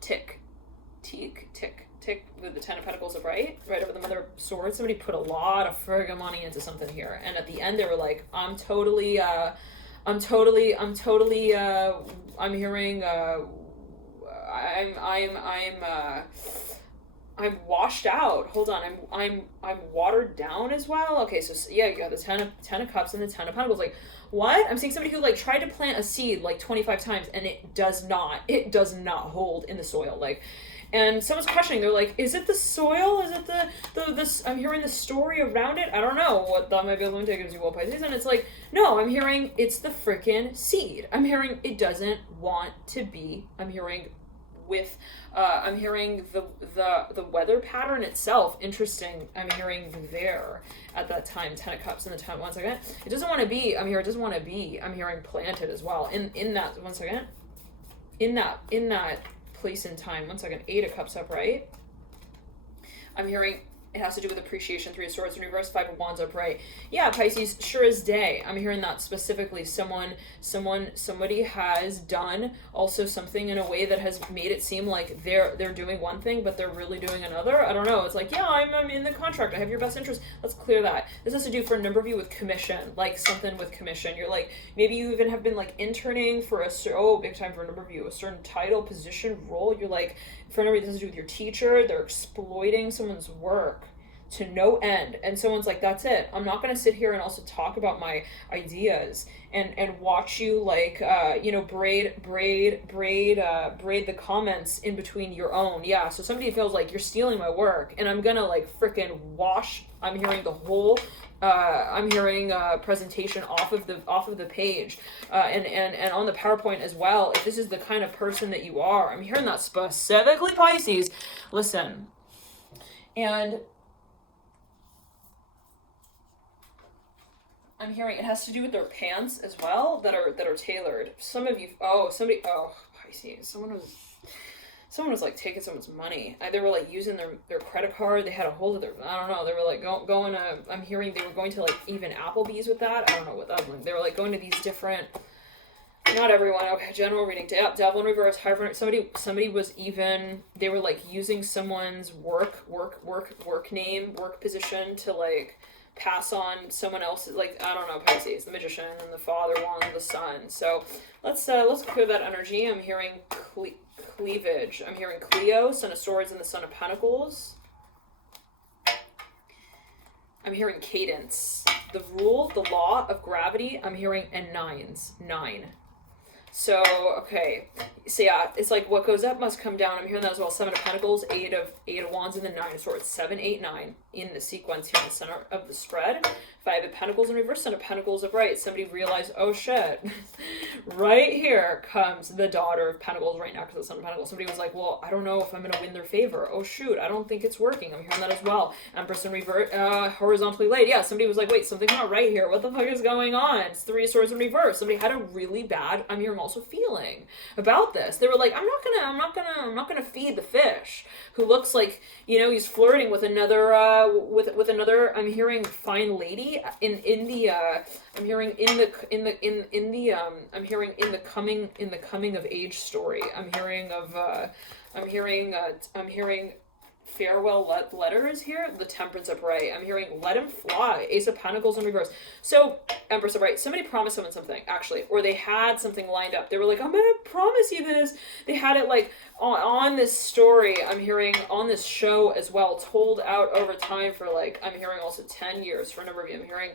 tick, with the Ten of Pentacles upright, right over the Mother of Swords. Somebody put a lot of friggin' money into something here, and at the end they were like, I'm hearing, I'm washed out. Hold on, I'm watered down as well. Okay, so yeah, you got the Ten of Cups and the Ten of Pentacles. Like, what? I'm seeing somebody who like tried to plant a seed like 25 times, and it does not hold in the soil. Like, and someone's questioning. They're like, is it the soil? Is it this? I'm hearing the story around it. I don't know what that might be a lunatic as you will, Pisces. And it's like, no, I'm hearing it's the freaking seed. I'm hearing it doesn't want to be. I'm hearing I'm hearing the weather pattern itself. Interesting. I'm hearing there at that time, Ten of Cups and the Ten. Once again, it doesn't want to be. I'm hearing planted as well. In that. Once again, in that place in time. 1 second. 8 of Cups upright. I'm hearing it has to do with appreciation. 3 of Swords in reverse. 5 of Wands upright. Yeah, Pisces, sure as day. I'm hearing that specifically. Somebody has done also something in a way that has made it seem like they're doing one thing, but they're really doing another. I don't know. It's like, yeah, I'm in the contract. I have your best interest. Let's clear that. This has to do for a number of you with commission, like something with commission. You're like, maybe you even have been like interning for big time for a number of you, a certain title, position, role. You're like, for a number of you, this has to do with your teacher. They're exploiting someone's work to no end, and someone's like, that's it, I'm not going to sit here and also talk about my ideas and watch you like braid the comments in between your own. Yeah, so somebody feels like you're stealing my work, and I'm gonna like freaking wash. I'm hearing the whole presentation off of the page, and on the PowerPoint as well. If this is the kind of person that you are, I'm hearing that specifically, Pisces. Listen, and I'm hearing it has to do with their pants as well that are tailored. Some of you, Pisces, someone was like taking someone's money. They were like using their credit card. They had a hold of their, I don't know. They were like going to, I'm hearing they were going to like even Applebee's with that. I don't know what that was. They were like going to these different, not everyone. Okay, general reading. Devil in reverse. However, somebody was even, they were like using someone's work name, work position to like pass on someone else's, like, I don't know, Pisces, the Magician and the Father Wand, the Sun. So let's clear that energy. I'm hearing cleavage. I'm hearing Cleo, Son of Swords, and the Son of Pentacles. I'm hearing cadence. The rule, the law of gravity. I'm hearing and 9. So, okay. So yeah, it's like what goes up must come down. I'm hearing that as well. 7 of Pentacles, 8 of Wands, and then 9 of Swords. 7, 8, 9 in the sequence here in the center of the spread. 5 of Pentacles in reverse, 10 of Pentacles upright. Somebody realized, oh shit. Right here comes the Daughter of Pentacles right now because of the Son of Pentacles. Somebody was like, well, I don't know if I'm going to win their favor. Oh shoot, I don't think it's working. I'm hearing that as well. Empress in reverse, horizontally laid. Yeah, somebody was like, wait, something's not right here. What the fuck is going on? It's 3 of Swords in reverse. Somebody had a really bad, I'm hearing also feeling about this. They were like, I'm not gonna feed the fish who looks like, he's flirting with another with another, I'm hearing fine lady in the coming of age story. I'm hearing farewell letters here. The Temperance upright. I'm hearing let him fly. Ace of Pentacles in reverse. So Empress upright. Somebody promised someone something, actually, or they had something lined up. They were like, I'm gonna promise you this. They had it like on this story. I'm hearing on this show as well, told out over time for like, I'm hearing also 10 years for a number of you. I'm hearing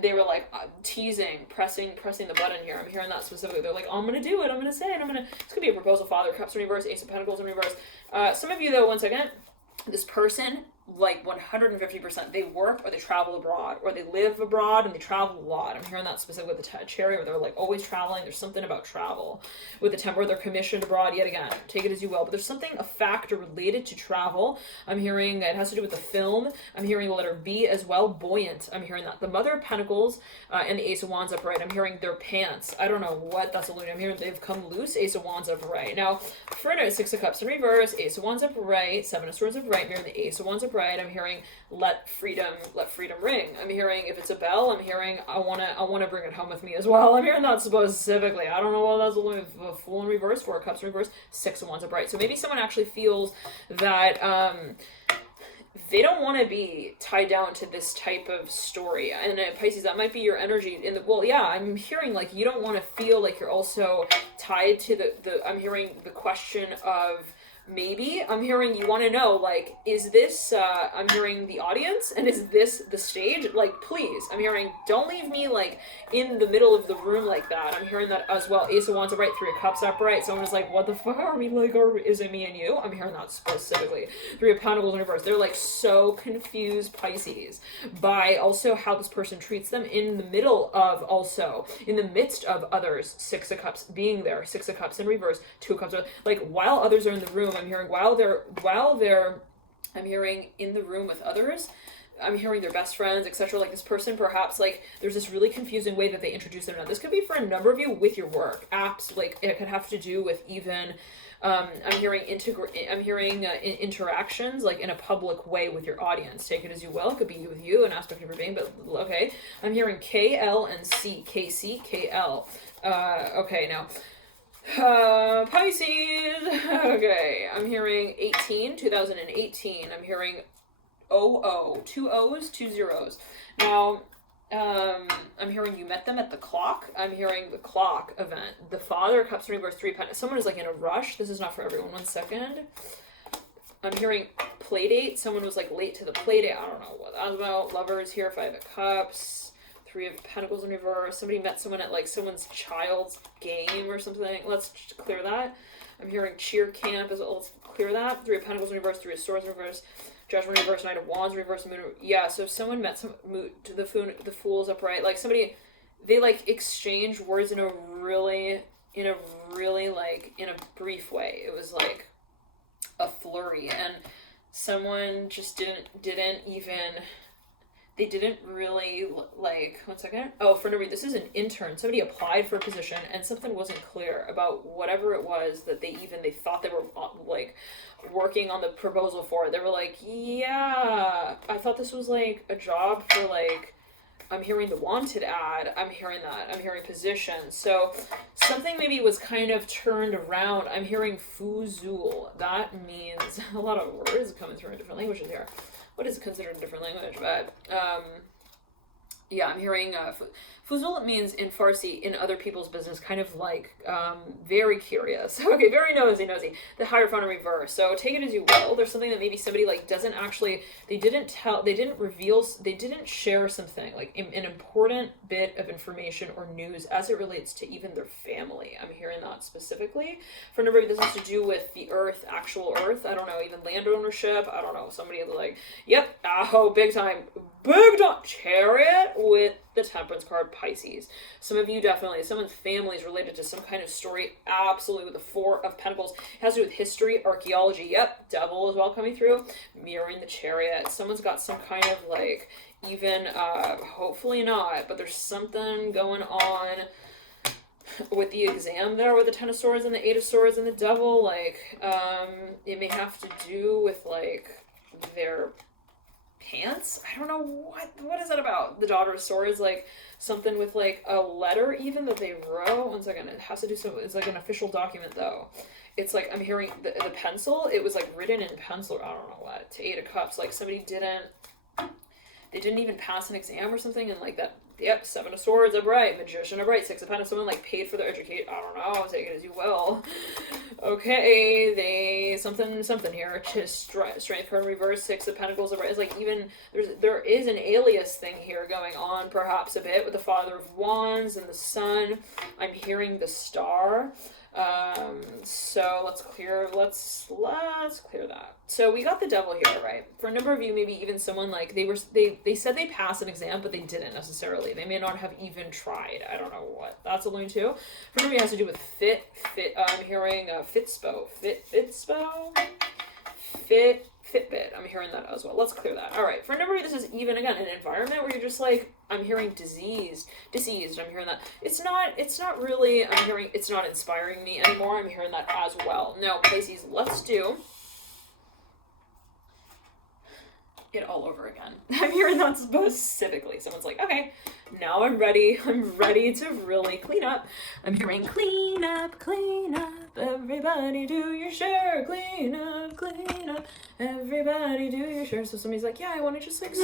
they were like teasing, pressing the button here. I'm hearing that specifically. They're like, oh, I'm gonna do it. I'm gonna say it. It's gonna be a proposal. Father Cups in reverse. Ace of Pentacles in reverse. Some of you though, once again, this person, like 150%, they work or they travel abroad, or they live abroad and they travel a lot. I'm hearing that specifically with the Chariot, where they're like always traveling. There's something about travel. With the Temper, they're commissioned abroad yet again. Take it as you will. But there's something, a factor related to travel. I'm hearing it has to do with the film. I'm hearing the letter B as well. Buoyant. I'm hearing that. The Mother of Pentacles and the Ace of Wands upright. I'm hearing their pants. I don't know what that's alluding. I'm hearing they've come loose. Ace of Wands upright. Now, for 6 of Cups in reverse. Ace of Wands upright. 7 of Swords upright. I'm hearing the Ace of Wands upright. upright, I'm hearing let freedom ring. I'm hearing if it's a bell, I'm hearing I wanna bring it home with me as well. I'm hearing that specifically. I don't know what that's only a Fool in reverse, Four of Cups in reverse, Six of Wands upright. So maybe someone actually feels that they don't want to be tied down to this type of story. And Pisces, that might be your energy in the, well, yeah, I'm hearing like you don't want to feel like you're also tied to the I'm hearing the question of, maybe I'm hearing you want to know, like, is this I'm hearing the audience, and is this the stage? Like, please, I'm hearing don't leave me like in the middle of the room like that. I'm hearing that as well. Ace of Wands upright, Three of Cups upright. Someone is like, what the fuck are we like, or is it me and you? I'm hearing that specifically. Three of Pentacles in reverse. They're like so confused, Pisces, by also how this person treats them in the middle of, also in the midst of others. Six of Cups being there, Six of Cups in reverse, Two of Cups, like while others are in the room, I'm hearing while they're I'm hearing in the room with others, I'm hearing their best friends, etc. Like this person, perhaps like there's this really confusing way that they introduce them. Now this could be for a number of you with your work apps. Like it could have to do with even I'm hearing interactions like in a public way with your audience. Take it as you will. It could be with you, an aspect of your being, but okay. I'm hearing K, L, and C. K, C, K, L. Okay, now Pisces. Okay, I'm hearing 2018. I'm hearing 00, 2 O's, 2 zeros. Now, I'm hearing you met them at the clock. I'm hearing the clock event. The Father of Cups in reverse, Three of Pentacles. Someone is like in a rush. This is not for everyone. 1 second. I'm hearing play date. Someone was like late to the play date. I don't know what that's about. Lovers here, Five of Cups. Three of Pentacles in reverse. Somebody met someone at like someone's child's game or something. Let's just clear that. I'm hearing cheer camp as well. Let's clear that. Three of Pentacles in reverse. Three of Swords in reverse. Judgment in reverse. Knight of Wands in reverse. Moon. Yeah. So someone met the Fool's upright. Like somebody, they like exchange words in a really like in a brief way. It was like a flurry, and someone just didn't even. They didn't really, like, 1 second. Oh, for no reason, this is an intern. Somebody applied for a position and something wasn't clear about whatever it was that they thought they were, like, working on the proposal for. They were like, yeah, I thought this was, like, a job for, like, I'm hearing the wanted ad. I'm hearing that. I'm hearing position. So something maybe was kind of turned around. I'm hearing fuzul. That means a lot of words coming through in different languages here. What is considered a different language, but yeah, I'm hearing fuzul means in Farsi, in other people's business, kind of like very curious. Okay, very nosy. The Hierophant in reverse. So take it as you will. There's something that maybe somebody like doesn't actually, they didn't share something like an important bit of information or news as it relates to even their family. I'm hearing that specifically. For a number of this has to do with the earth, actual earth. I don't know, even land ownership. I don't know, somebody like, yep, oh, big time, Chariot with the Temperance card, Pisces. Some of you definitely, someone's family is related to some kind of story, absolutely, with the Four of Pentacles. It has to do with history, archaeology, yep, Devil as well coming through, mirroring the Chariot. Someone's got some kind of like, even, hopefully not, but there's something going on with the exam there with the Ten of Swords and the Eight of Swords and the Devil. Like, it may have to do with like their pants. I don't know what is that about. The Daughter of Swords, like something with like a letter even that they wrote. 1 second, it has to do so. It's like an official document though. It's like I'm hearing the pencil. It was like written in pencil. I don't know what. To Eight of Cups. Like somebody they didn't even pass an exam or something, and like that. Yep, Seven of Swords upright, Magician upright, Six of Pentacles. Someone like paid for their education. I don't know. Take it as you will. Okay, something here. Just Strength card in reverse, Six of Pentacles upright. It's like even there is an alias thing here going on, perhaps a bit with the Father of Wands and the Sun. I'm hearing the Star. So let's clear that. So we got the Devil here, right? For a number of you, maybe even someone like they said they passed an exam, but they didn't necessarily. They may not have even tried. I don't know what that's alluding to. For some of you, it has to do with I'm hearing Fitbit. I'm hearing that as well. Let's clear that. All right. For a number of you, this is even, again, an environment where you're just like, I'm hearing deceased. I'm hearing that. It's not really, I'm hearing, it's not inspiring me anymore. I'm hearing that as well. Now, Pisces, let's do it all over again. I'm hearing that specifically. Someone's like, okay, now I'm ready. I'm ready to really clean up. I'm hearing clean up, everybody do your share. Clean up, everybody do your share. So somebody's like, yeah, I want to just like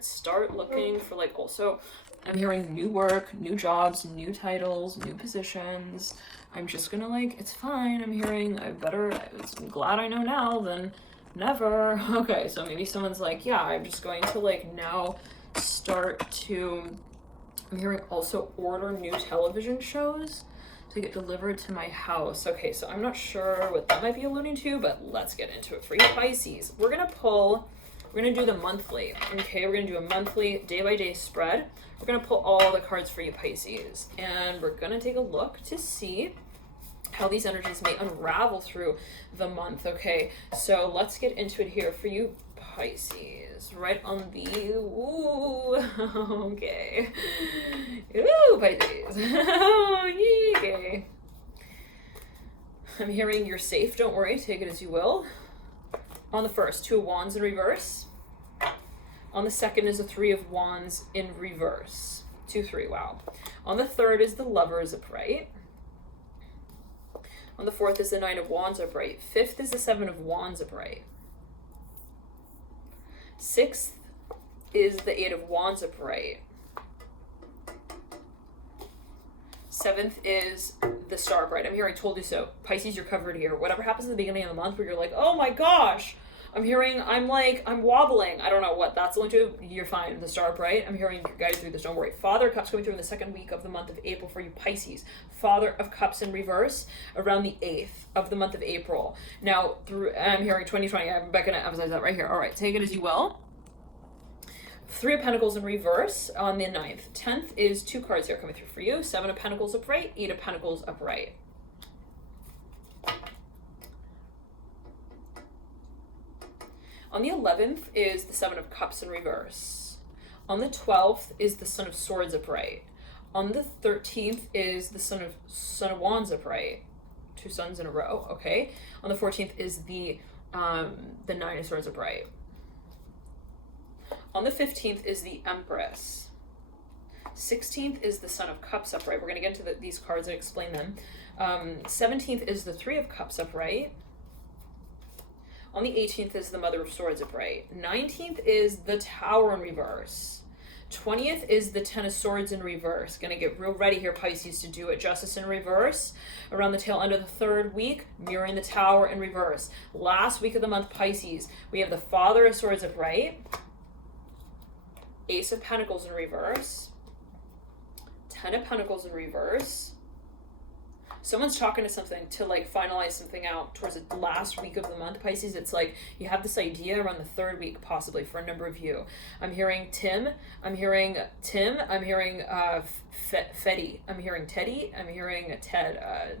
start looking for like, also, I'm hearing new work, new jobs, new titles, new positions. I'm just gonna like, it's fine. I'm hearing, I'm glad I know now than never. Okay, so maybe someone's like, yeah, I'm just going to like now start to, I'm hearing also order new television shows to get delivered to my house. Okay, so I'm not sure what that might be alluding to, but let's get into it for you Pisces. We're gonna do the monthly. Okay, we're gonna do a monthly day-by-day spread. We're gonna pull all the cards for you Pisces, and we're gonna take a look to see how these energies may unravel through the month. Okay, so let's get into it here for you Pisces. Right on the, ooh, okay. Ooh, Pisces. Okay. I'm hearing you're safe, don't worry, take it as you will. On the first, 2 of Wands in reverse. On the second is the 3 of Wands in reverse. 2, 3, wow. On the third is the Lovers upright. On the fourth is the 9 of Wands upright. Fifth is the 7 of Wands upright. Sixth is the 8 of Wands upright. Seventh is the Star upright. I'm hearing told you so. Pisces, you're covered here. Whatever happens at the beginning of the month where you're like, oh my gosh, I'm hearing, I'm wobbling. I don't know what that's going to. You're fine. The Star upright. I'm hearing you're guided through this. Don't worry. Father of Cups coming through in the second week of the month of April for you Pisces. Father of Cups in reverse around the 8th of the month of April. Now, I'm hearing 2020. I'm back going to emphasize that right here. All right, take it as you will. 3 of Pentacles in reverse on the 9th. 10th is 2 cards here coming through for you. 7 of Pentacles upright, 8 of Pentacles upright. On the 11th is the 7 of Cups in reverse. On the 12th is the Son of Swords upright. On the 13th is the Son of Wands upright. 2 suns in a row, okay. On the 14th is the 9 of Swords upright. On the 15th is the Empress. 16th is the Son of Cups upright. We're going to get into these cards and explain them. 17th is the 3 of Cups upright. On the 18th is the Mother of Swords upright. 19th is the Tower in reverse. 20th is the 10 of Swords in reverse. Gonna get real ready here, Pisces, to do it. Justice in reverse. Around the tail end of the 3rd week, mirroring the Tower in reverse. Last week of the month, Pisces, we have the Father of Swords upright. Ace of Pentacles in reverse. 10 of Pentacles in reverse. Someone's talking to something to like finalize something out towards the last week of the month, Pisces. It's like you have this idea around the 3rd week, possibly for a number of you. I'm hearing Tim. I'm hearing Fetty. I'm hearing Teddy. I'm hearing Tid. I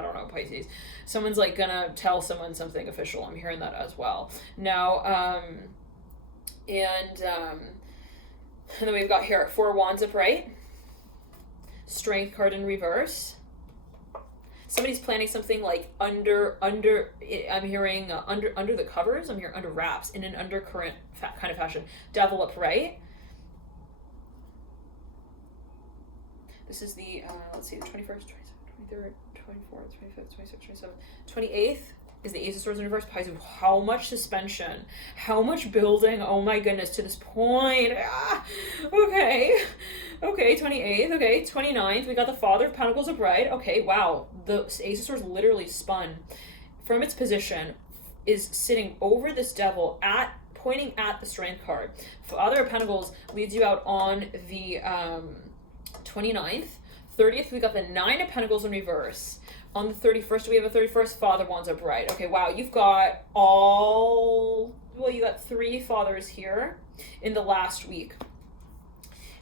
don't know, Pisces. Someone's like gonna tell someone something official. I'm hearing that as well. Now, and then we've got here 4 Wands upright. Strength card in reverse. Somebody's planning something like under I'm hearing under the covers. I'm hearing under wraps in an undercurrent kind of fashion. Devil upright. This is the let's see, the 21st, 22nd, 23rd, 24th, 25th, 26th, 27th, 28th is the Ace of Swords in reverse. Pisces, how much suspension, how much building, oh my goodness, to this point. Okay, 28th, okay, 29th, we got the Father of Pentacles upright. Okay, wow, the Ace of Swords literally spun from its position, is sitting over this devil pointing at the Strength card. Father of Pentacles leads you out on the 29th. 30th, we got the 9 of Pentacles in reverse. On the 31st, we have a 31st Father Wands upright. Okay, wow, you've got you got 3 fathers here in the last week.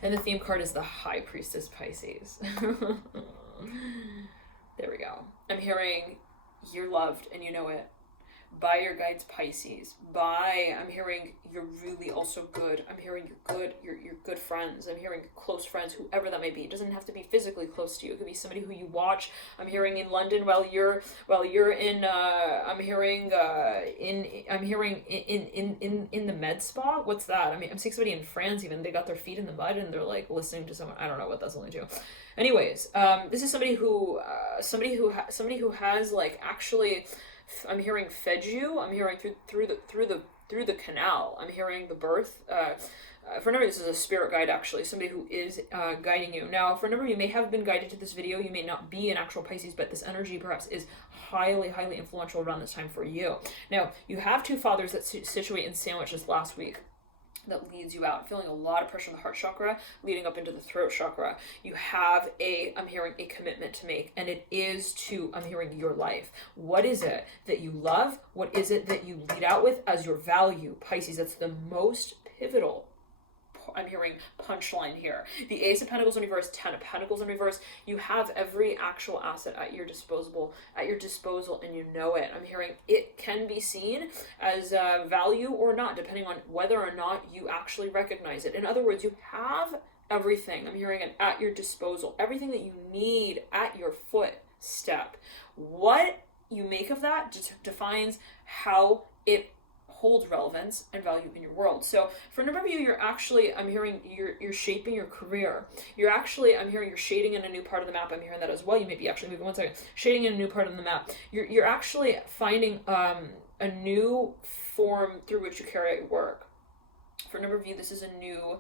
And the theme card is the High Priestess, Pisces. There we go. I'm hearing you're loved and you know it. by your guides, Pisces, by, I'm hearing you're really also good. I'm hearing you're good, you're good friends. I'm hearing close friends, whoever that may be. It doesn't have to be physically close to you. It could be somebody who you watch. I'm hearing in London while you're in I'm hearing in the med spa. What's that? I mean, I'm seeing somebody in France even. They got their feet in the mud and they're like listening to someone. I don't know what that's only to. Anyways, this is somebody who has like actually, I'm hearing fed you. I'm hearing through the canal. I'm hearing the birth. For a number, this is a spirit guide actually, somebody who is guiding you. Now, for a number of you may have been guided to this video. You may not be an actual Pisces, but this energy perhaps is highly influential around this time for you. Now, you have two fathers that situate and sandwich this last week. That leads you out, feeling a lot of pressure in the heart chakra, leading up into the throat chakra. You have I'm hearing a commitment to make, and it is to, I'm hearing your life. What is it that you love? What is it that you lead out with as your value? Pisces, that's the most pivotal, I'm hearing punchline here. The Ace of Pentacles in reverse, 10 of Pentacles in reverse. You have every actual asset at your disposal, and you know it. I'm hearing it can be seen as value or not, depending on whether or not you actually recognize it. In other words, you have everything. I'm hearing it at your disposal. Everything that you need at your footstep. What you make of that defines how it holds relevance and value in your world. So for a number of you, you're actually, I'm hearing you're shaping your career. You're actually, I'm hearing you're shading in a new part of the map. I'm hearing that as well. You may be actually moving 1 second, shading in a new part of the map. You're actually finding a new form through which you carry out your work. For a number of you, this is a new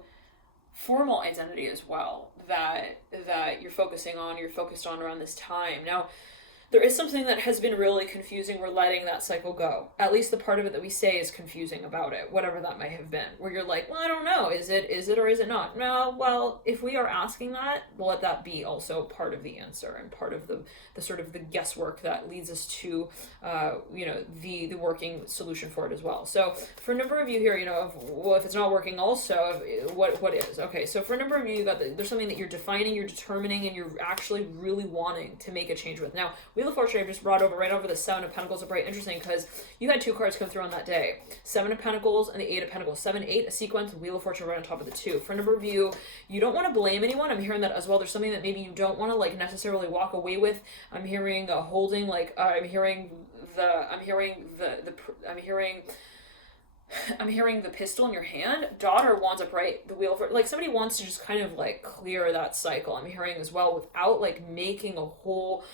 formal identity as well that you're focused on around this time. Now, there is something that has been really confusing. We're letting that cycle go. At least the part of it that we say is confusing about it, whatever that might have been. Where you're like, well, I don't know. Is it or is it not? No, well, if we are asking that, let that be also part of the answer and part of the sort of the guesswork that leads us to, the working solution for it as well. So for a number of you here, if it's not working also, what is? Okay, so for a number of you, there's something that you're defining, you're determining, and you're actually really wanting to make a change with. Now, Wheel of Fortune I've just brought over right over the 7 of Pentacles. Very interesting because you had 2 cards come through on that day. 7 of Pentacles and the 8 of Pentacles. 7, 8, a sequence, Wheel of Fortune right on top of the 2. For a number of you, you don't want to blame anyone. I'm hearing that as well. There's something that maybe you don't want to like necessarily walk away with. I'm hearing holding, like I'm hearing the pistol in your hand. Daughter wands upright, the Wheel of, like somebody wants to just kind of like clear that cycle. I'm hearing as well without like making a whole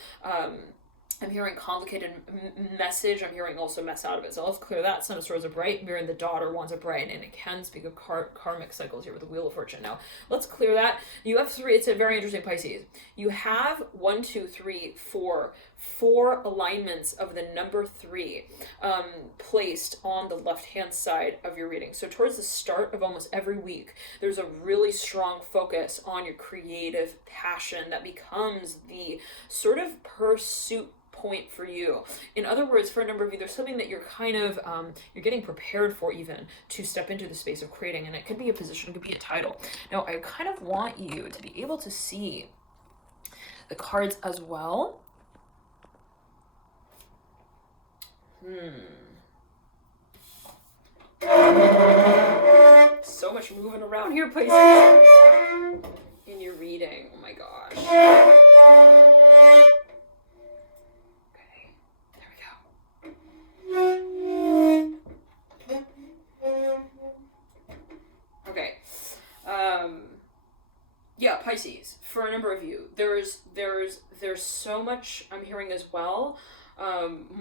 I'm hearing complicated message. I'm hearing also mess out of it. So let's clear that. Son of Swords upright, mirror and the daughter wands upright, and it can speak of karmic cycles here with the Wheel of Fortune. Now let's clear that. You have 3. It's a very interesting Pisces. You have 1, 2, 3, 4 alignments of the number 3 placed on the left-hand side of your reading. So towards the start of almost every week, there's a really strong focus on your creative passion that becomes the sort of pursuit point for you. In other words, for a number of you, there's something that you're kind of, you're getting prepared for even to step into the space of creating, and it could be a position, it could be a title. Now, I kind of want you to be able to see the cards as well. So much moving around here, Pisces, in your reading. Oh my gosh. Okay, there we go. Okay. Yeah, Pisces. For a number of you, there's so much I'm hearing as well.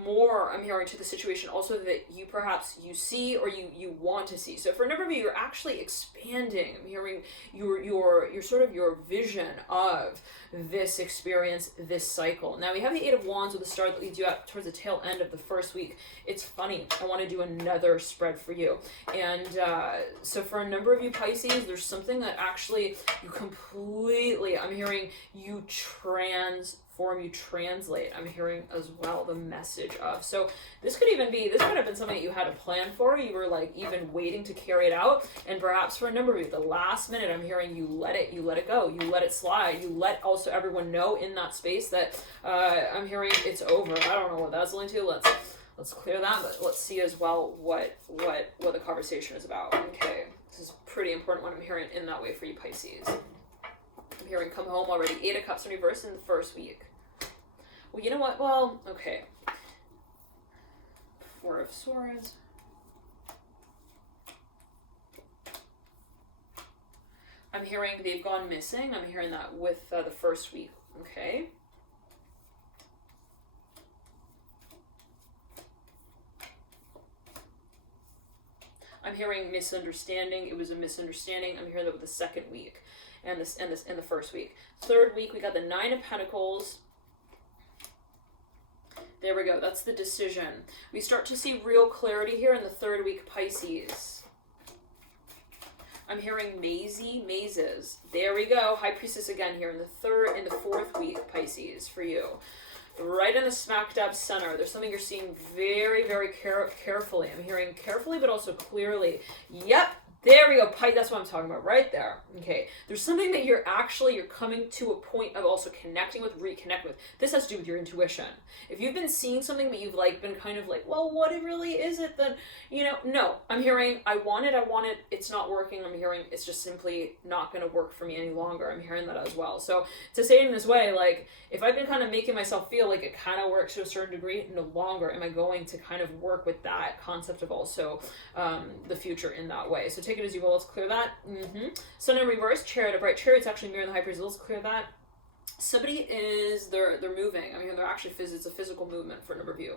More I'm hearing to the situation also that you perhaps you see or you want to see. So for a number of you, you're actually expanding. I'm hearing your sort of your vision of this experience, this cycle. Now we have the 8 of Wands with the star that leads you out towards the tail end of the first week. It's funny. I want to do another spread for you. And so for a number of you Pisces, there's something that actually you completely, I'm hearing you transform, you translate. I'm hearing as well the message of. So this could have been something that you had a plan for. You were like even waiting to carry it out. And perhaps for a number of you, the last minute, I'm hearing you let it go. You let it slide. You let also everyone know in that space that I'm hearing it's over. I don't know what that's linked to. Let's clear that, but let's see as well what the conversation is about. Okay, this is pretty important what I'm hearing in that way for you, Pisces. I'm hearing come home already. 8 of Cups in reverse in the first week. Well, you know what? Well, okay. 4 of Swords. I'm hearing they've gone missing. I'm hearing that with the first week. Okay. I'm hearing misunderstanding. It was a misunderstanding. I'm hearing that with the second week and the first week. Third week, we got the 9 of Pentacles. There we go. That's the decision. We start to see real clarity here in the third week, Pisces. I'm hearing mazes. There we go. High Priestess again here in the fourth week, Pisces, for you. Right in the smack dab center. There's something you're seeing very, very carefully. I'm hearing carefully, but also clearly. Yep. There we go. That's what I'm talking about right there. Okay. There's something that you're coming to a point of also connecting with, reconnect with. This has to do with your intuition. If you've been seeing something but you've like been kind of like, well, what it really is it then, no. I'm hearing, I want it, it's not working. I'm hearing it's just simply not going to work for me any longer. I'm hearing that as well. So to say it in this way, like if I've been kind of making myself feel like it kind of works to a certain degree, no longer am I going to kind of work with that concept of also the future in that way. So take it as you will. Let's clear that. Sun in reverse, Chariot upright. Chariot's actually mirroring the High Priestess. Let's clear that. Somebody they're moving. I mean, they're actually it's a physical movement for a number of you.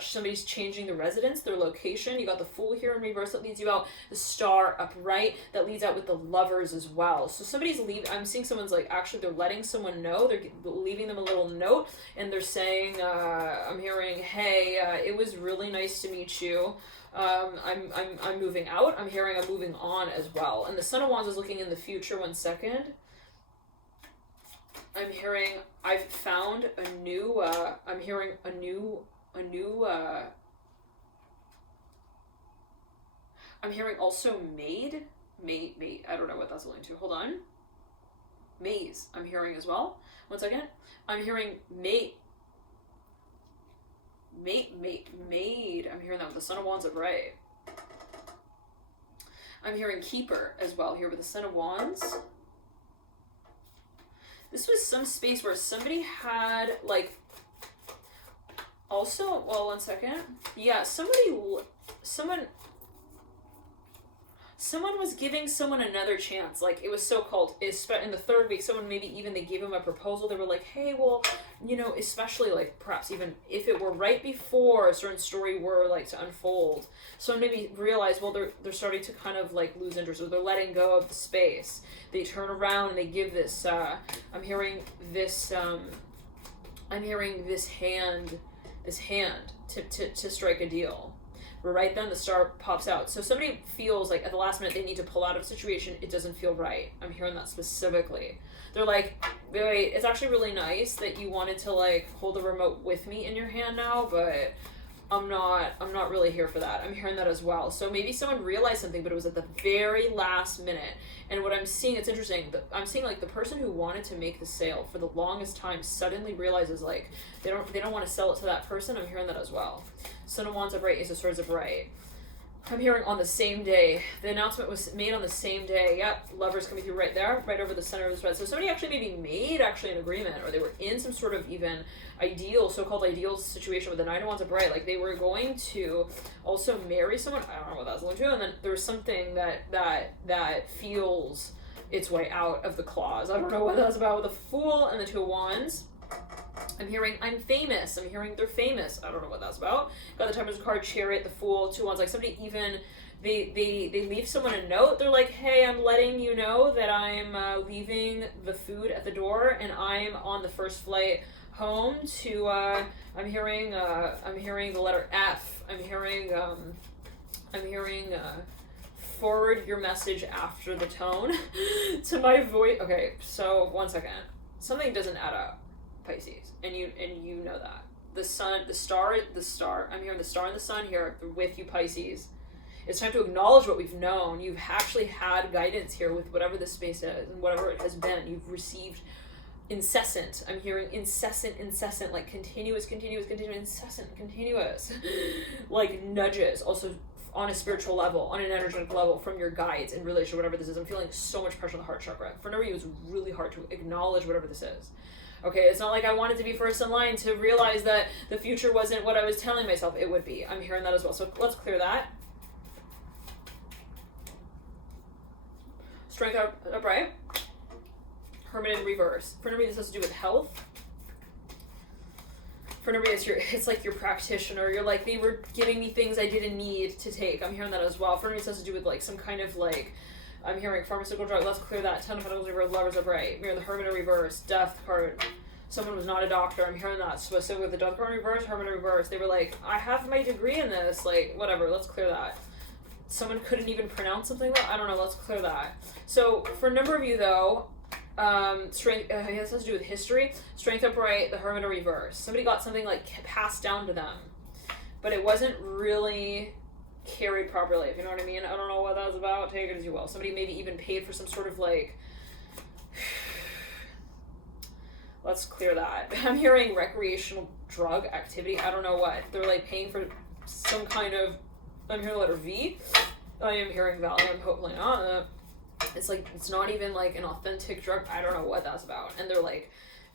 Somebody's changing the residence, their location. You got the Fool here in reverse that leads you out. The Star upright that leads out with the Lovers as well. So somebody's leaving. I'm seeing someone's like actually they're letting someone know. They're leaving them a little note and they're saying, I'm hearing, hey, it was really nice to meet you. I'm moving out. I'm hearing I'm moving on as well. And the Son of Wands is looking in the future. 1 second. I'm hearing I've found a new I'm hearing a new I'm hearing also mate. I don't know what that's alluding to. Hold on. Maze. I'm hearing as well. 1 second. I'm hearing mate. I'm hearing that with the Son of Wands upright. I'm hearing keeper as well here with the Son of Wands. This was some space where somebody had like also, well, 1 second. Yeah, someone was giving someone another chance. Like it was so called in the third week, someone maybe even they gave him a proposal. They were like, hey, well, especially like perhaps even if it were right before a certain story were like to unfold. So maybe realize, well, they're starting to kind of like lose interest, or they're letting go of the space. They turn around and they give this, I'm hearing this hand to strike a deal. But right then the Star pops out. So somebody feels like at the last minute they need to pull out of a situation. It doesn't feel right. I'm hearing that specifically. They're like, wait, it's actually really nice that you wanted to like hold the remote with me in your hand now, but I'm not really here for that. I'm hearing that as well. So maybe someone realized something, but it was at the very last minute. And what I'm seeing, it's interesting, I'm seeing like the person who wanted to make the sale for the longest time suddenly realizes like they don't want to sell it to that person. I'm hearing that as well. Son of Wands upright, Ace of Swords upright. I'm hearing on the same day. The announcement was made on the same day. Yep, Lovers coming through right there, right over the center of the spread. So somebody actually maybe made an agreement, or they were in some sort of even so-called ideal situation with the Nine of Wands upright. Like they were going to also marry someone. I don't know what that's going to. And then there's something that feels its way out of the clause. I don't know what that's about with the Fool and the Two of Wands. I'm hearing I'm famous. I'm hearing they're famous. I don't know what that's about. Got the Temperance card, Chariot, the Fool, Two of Wands. Like somebody even they leave someone a note. They're like, hey, I'm letting you know that I'm leaving the food at the door and I'm on the first flight home to I'm hearing the letter F. I'm hearing forward your message after the tone to my voice. Okay, so 1 second. Something doesn't add up, Pisces, and you know that. The sun, the star, I'm hearing the star and the sun here with you, Pisces. It's time to acknowledge what we've known. You've actually had guidance here with whatever this space is and whatever it has been. You've received incessant. I'm hearing incessant, like continuous, incessant, continuous, like nudges. Also on a spiritual level, on an energetic level, from your guides in relation to whatever this is. I'm feeling so much pressure on the heart chakra. For a number of you, it's really hard to acknowledge whatever this is. Okay, it's not like I wanted to be first in line to realize that the future wasn't what I was telling myself it would be. I'm hearing that as well. So let's clear that. Strength upright. Hermit in reverse. For a number of you, this has to do with health. For a number of you, it's like your practitioner. You're like, they were giving me things I didn't need to take. I'm hearing that as well. For a number of you, this has to do with like some kind of like, I'm hearing pharmaceutical drug. Let's clear that. 10 of Pentacles reverse, Lovers upright. Mirror the Hermit in reverse. Death card. Someone was not a doctor. I'm hearing that. Specific with the Death card in reverse, Hermit in reverse. They were like, I have my degree in this. Like, whatever. Let's clear that. Someone couldn't even pronounce something though. I don't know. Let's clear that. So for a number of you though, strength, I guess has to do with history. Strength upright, the Hermit in reverse. Somebody got something like passed down to them, but it wasn't really carried properly, if you know what I mean. I don't know what that was about. Take it as you will. Somebody maybe even paid for some sort of like, let's clear that. I'm hearing recreational drug activity. I don't know what. They're like paying for some kind of, I'm hearing the letter V. I am hearing Valium, hopefully not. It's like, it's not even like an authentic drug. I don't know what that's about. And they're like,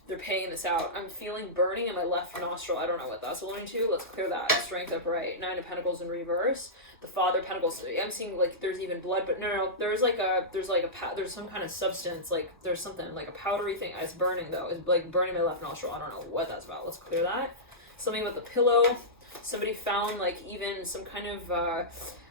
they're paying this out. I'm feeling burning in my left nostril. I don't know what that's alluding to. Let's clear that. Strength upright. 9 of Pentacles in reverse. The Father Pentacles. I'm seeing like there's even blood, but no. There's some kind of substance. Like there's something like a powdery thing. It's burning though. It's like burning my left nostril. I don't know what that's about. Let's clear that. Something with the pillow. Somebody found like even some kind of,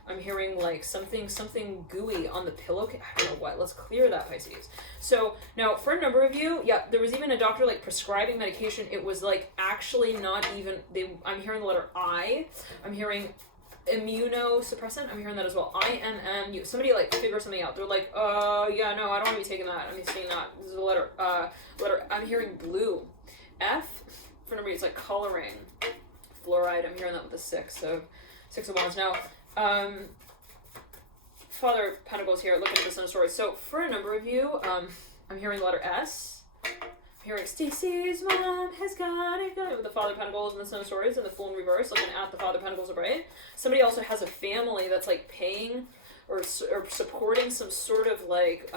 I'm hearing like something gooey on the pillow. I don't know what. Let's clear that, Pisces. So now for a number of you, yeah, there was even a doctor like prescribing medication. It was like actually not even, I'm hearing the letter I. I'm hearing immunosuppressant. I'm hearing that as well. IMMU. Somebody like figure something out. They're like, yeah, no, I don't want to be taking that. I'm seeing that. This is a letter. I'm hearing blue. F. For a number of you, it's like coloring. Fluoride. I'm hearing that with the Six of Wands. Now, Father Pentacles here, looking at the Sun story. So for a number of you, I'm hearing the letter S. I'm hearing Stacy's mom has got it good with the Father Pentacles and the Sun stories and the Fool in reverse, looking at the Father Pentacles upright. Somebody also has a family that's like paying or supporting some sort of like,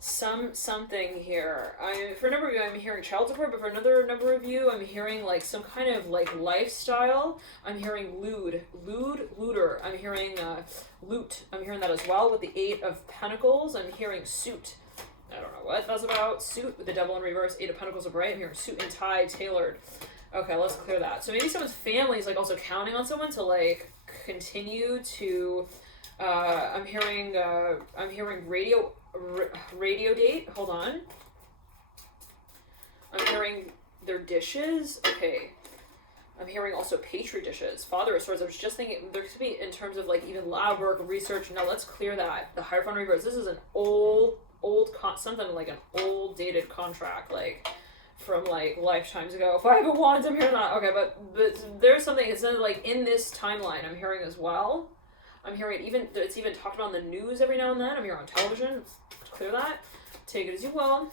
something here. For a number of you, I'm hearing child support, but for another number of you, I'm hearing like some kind of like lifestyle. I'm hearing looter. I'm hearing loot. I'm hearing that as well with the 8 of Pentacles. I'm hearing suit. I don't know what that's about. Suit with the Devil in reverse, 8 of Pentacles upright. I'm hearing suit and tie tailored. Okay, let's clear that. So maybe someone's family is like also counting on someone to like continue to. I'm hearing radio date. Hold on. I'm hearing their dishes. Okay. I'm hearing also Petri dishes. Father of Swords. I was just thinking there could be in terms of like even lab work, research. Now let's clear that. The Hierophant reverse. This is an something like an old dated contract, like from like lifetimes ago. 5 of Wands. I'm hearing that. Okay, but there's something. It's like in this timeline. I'm hearing as well. I'm hearing it's even talked about on the news every now and then. I'm hearing on television. Clear that. Take it as you will.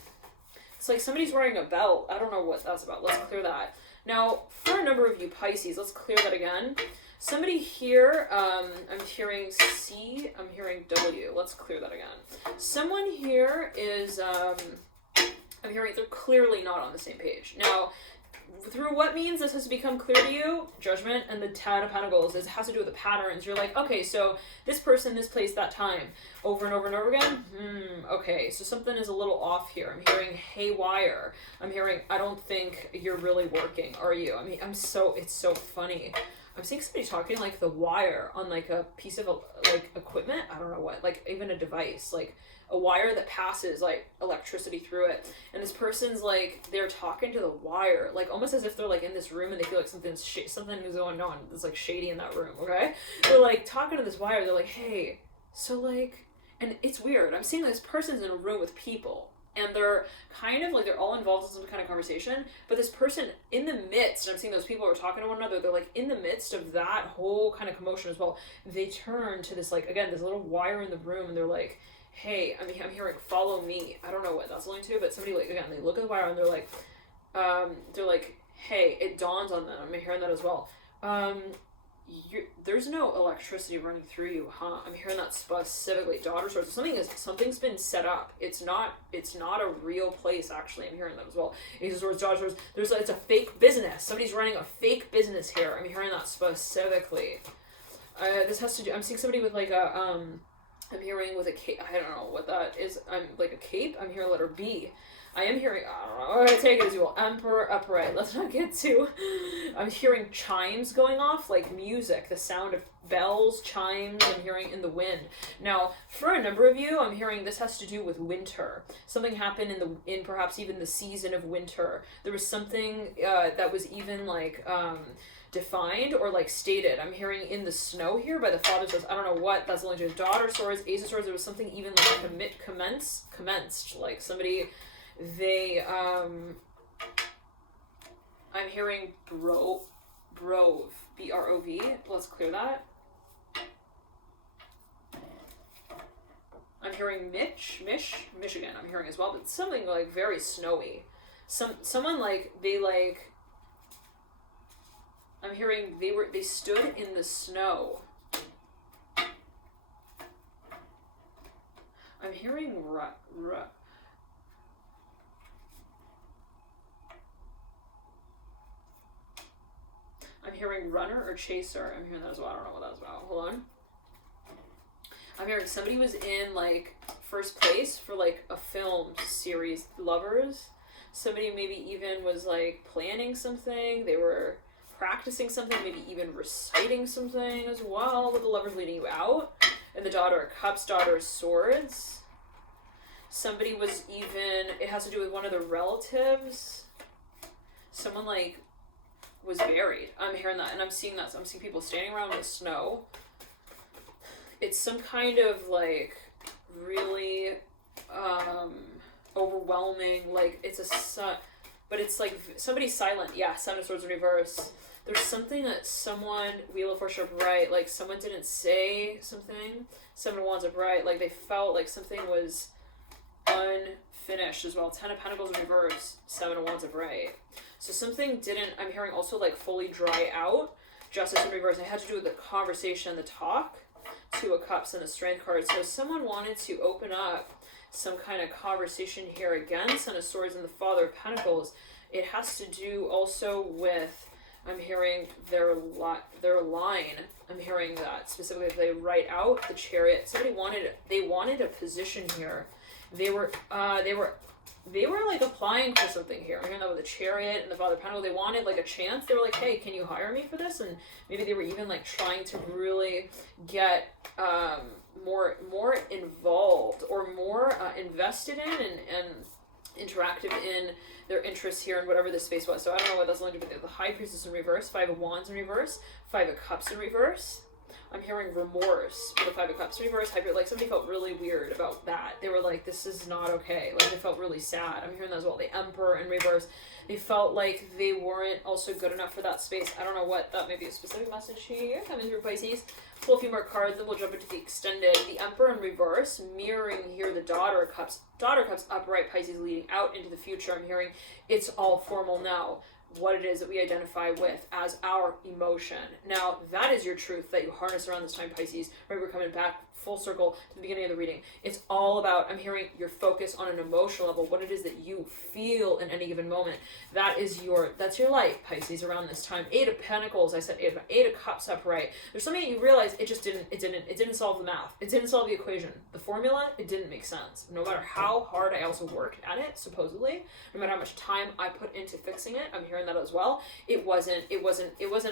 It's like somebody's wearing a belt. I don't know what that's about. Let's clear that. Now, for a number of you Pisces, let's clear that again. Somebody here, I'm hearing C, I'm hearing W. Let's clear that again. Someone here is, I'm hearing they're clearly not on the same page. Now, through what means this has become clear to you? Judgment and the 10 of Pentacles. It has to do with the patterns. You're like, okay, so this person, this place, that time, over and over and over again. Okay, so something is a little off here. I'm hearing haywire. I'm hearing, I don't think you're really working, are you? I mean, it's so funny. I'm seeing somebody talking like the wire on like a piece of like equipment. I don't know what, like even a device, like a wire that passes like electricity through it. And this person's like, they're talking to the wire, like almost as if they're like in this room and they feel like something is going on. It's like shady in that room, okay? They're like talking to this wire. They're like, hey, so like, and it's weird. I'm seeing this person's in a room with people. And they're kind of like, they're all involved in some kind of conversation, but this person in the midst, and I'm seeing those people are talking to one another, they're like in the midst of that whole kind of commotion as well. They turn to this, like, again, this little wire in the room, and they're like, hey, I'm hearing follow me. I don't know what that's linked to, but somebody, like, again, they look at the wire and they're like, hey, it dawns on them. I'm hearing that as well. There's no electricity running through you, huh? I'm hearing that specifically. Daughter Swords. Something's been set up. It's not a real place, actually. I'm hearing that as well. Ace of Swords, Daughter Swords. It's a fake business. Somebody's running a fake business here. I'm hearing that specifically. This has to do. I'm seeing somebody with like a I'm hearing with a cape. I don't know what that is. I'm like a cape. I'm hearing letter B. I am hearing, I don't know, alright, take it as you will. Emperor upright. Let's not get too. I'm hearing chimes going off, like music, the sound of bells, chimes, I'm hearing in the wind. Now, for a number of you, I'm hearing this has to do with winter. Something happened in perhaps even the season of winter. There was something that was even like defined or like stated. I'm hearing in the snow here by the Father Swords. I don't know what that's linked to. Daughter Swords, Ace of Swords. There was something even like commenced, like somebody. I'm hearing Brove, B-R-O-V. Let's clear that. I'm hearing Michigan. I'm hearing as well, but something like very snowy. Someone like I'm hearing they stood in the snow. I'm hearing I'm hearing runner or chaser. I'm hearing that as well. I don't know what that was about. Hold on. I'm hearing somebody was in like first place for like a film series, Lovers. Somebody maybe even was like planning something. They were practicing something, maybe even reciting something as well, with the Lovers leading you out. And the Daughter of Cups, Daughter of Swords. Somebody was even, it has to do with one of the relatives. Someone like was buried. I'm hearing that, and I'm seeing that. So I'm seeing people standing around in the snow. It's some kind of like really overwhelming, like it's but it's like somebody's silent. Yeah, Seven of Swords in reverse. There's something that someone, Wheel of Fortune upright, like someone didn't say something. Seven of Wands upright, like they felt like something was unfinished as well. Ten of Pentacles in reverse, Seven of Wands upright. So something didn't, I'm hearing also like fully dry out. Justice in reverse. It had to do with the conversation, the talk. Two of Cups and the Strength card. So someone wanted to open up some kind of conversation here again. Son of Swords and the Father of Pentacles. It has to do also with, I'm hearing their line. I'm hearing that specifically if they write out the Chariot. Somebody wanted a position here. They were like applying for something here. I'm hearing that with the Chariot and the Father of Pentacles. They wanted like a chance. They were like, hey, can you hire me for this? And maybe they were even like trying to really get more involved or more invested in and interactive in their interests here in whatever this space was. So I don't know what that's linked to, but the High Priestess in reverse, Five of Wands in reverse, Five of Cups in reverse. I'm hearing remorse for the Five of Cups in reverse. Like somebody felt really weird about that. They were like, this is not okay. Like they felt really sad. I'm hearing that as well. The Emperor in reverse. They felt like they weren't also good enough for that space. I don't know what, that may be a specific message here coming through Pisces. Pull a few more cards, then we'll jump into the extended. The Emperor in reverse, mirroring here the Daughter of Cups. Daughter of Cups upright, Pisces leading out into the future. I'm hearing it's all formal now. What it is that we identify with as our emotion. Now, that is your truth that you harness around this time, Pisces. Right, we're coming back full circle to the beginning of the reading. It's all about, I'm hearing your focus on an emotional level, what it is that you feel in any given moment. That's your life, Pisces, around this time. Eight of Pentacles, I said eight of Cups upright. There's something that you realize it didn't solve the math. It didn't solve the equation. The formula, it didn't make sense. No matter how hard I also worked at it, supposedly, no matter how much time I put into fixing it, I'm hearing that as well. It wasn't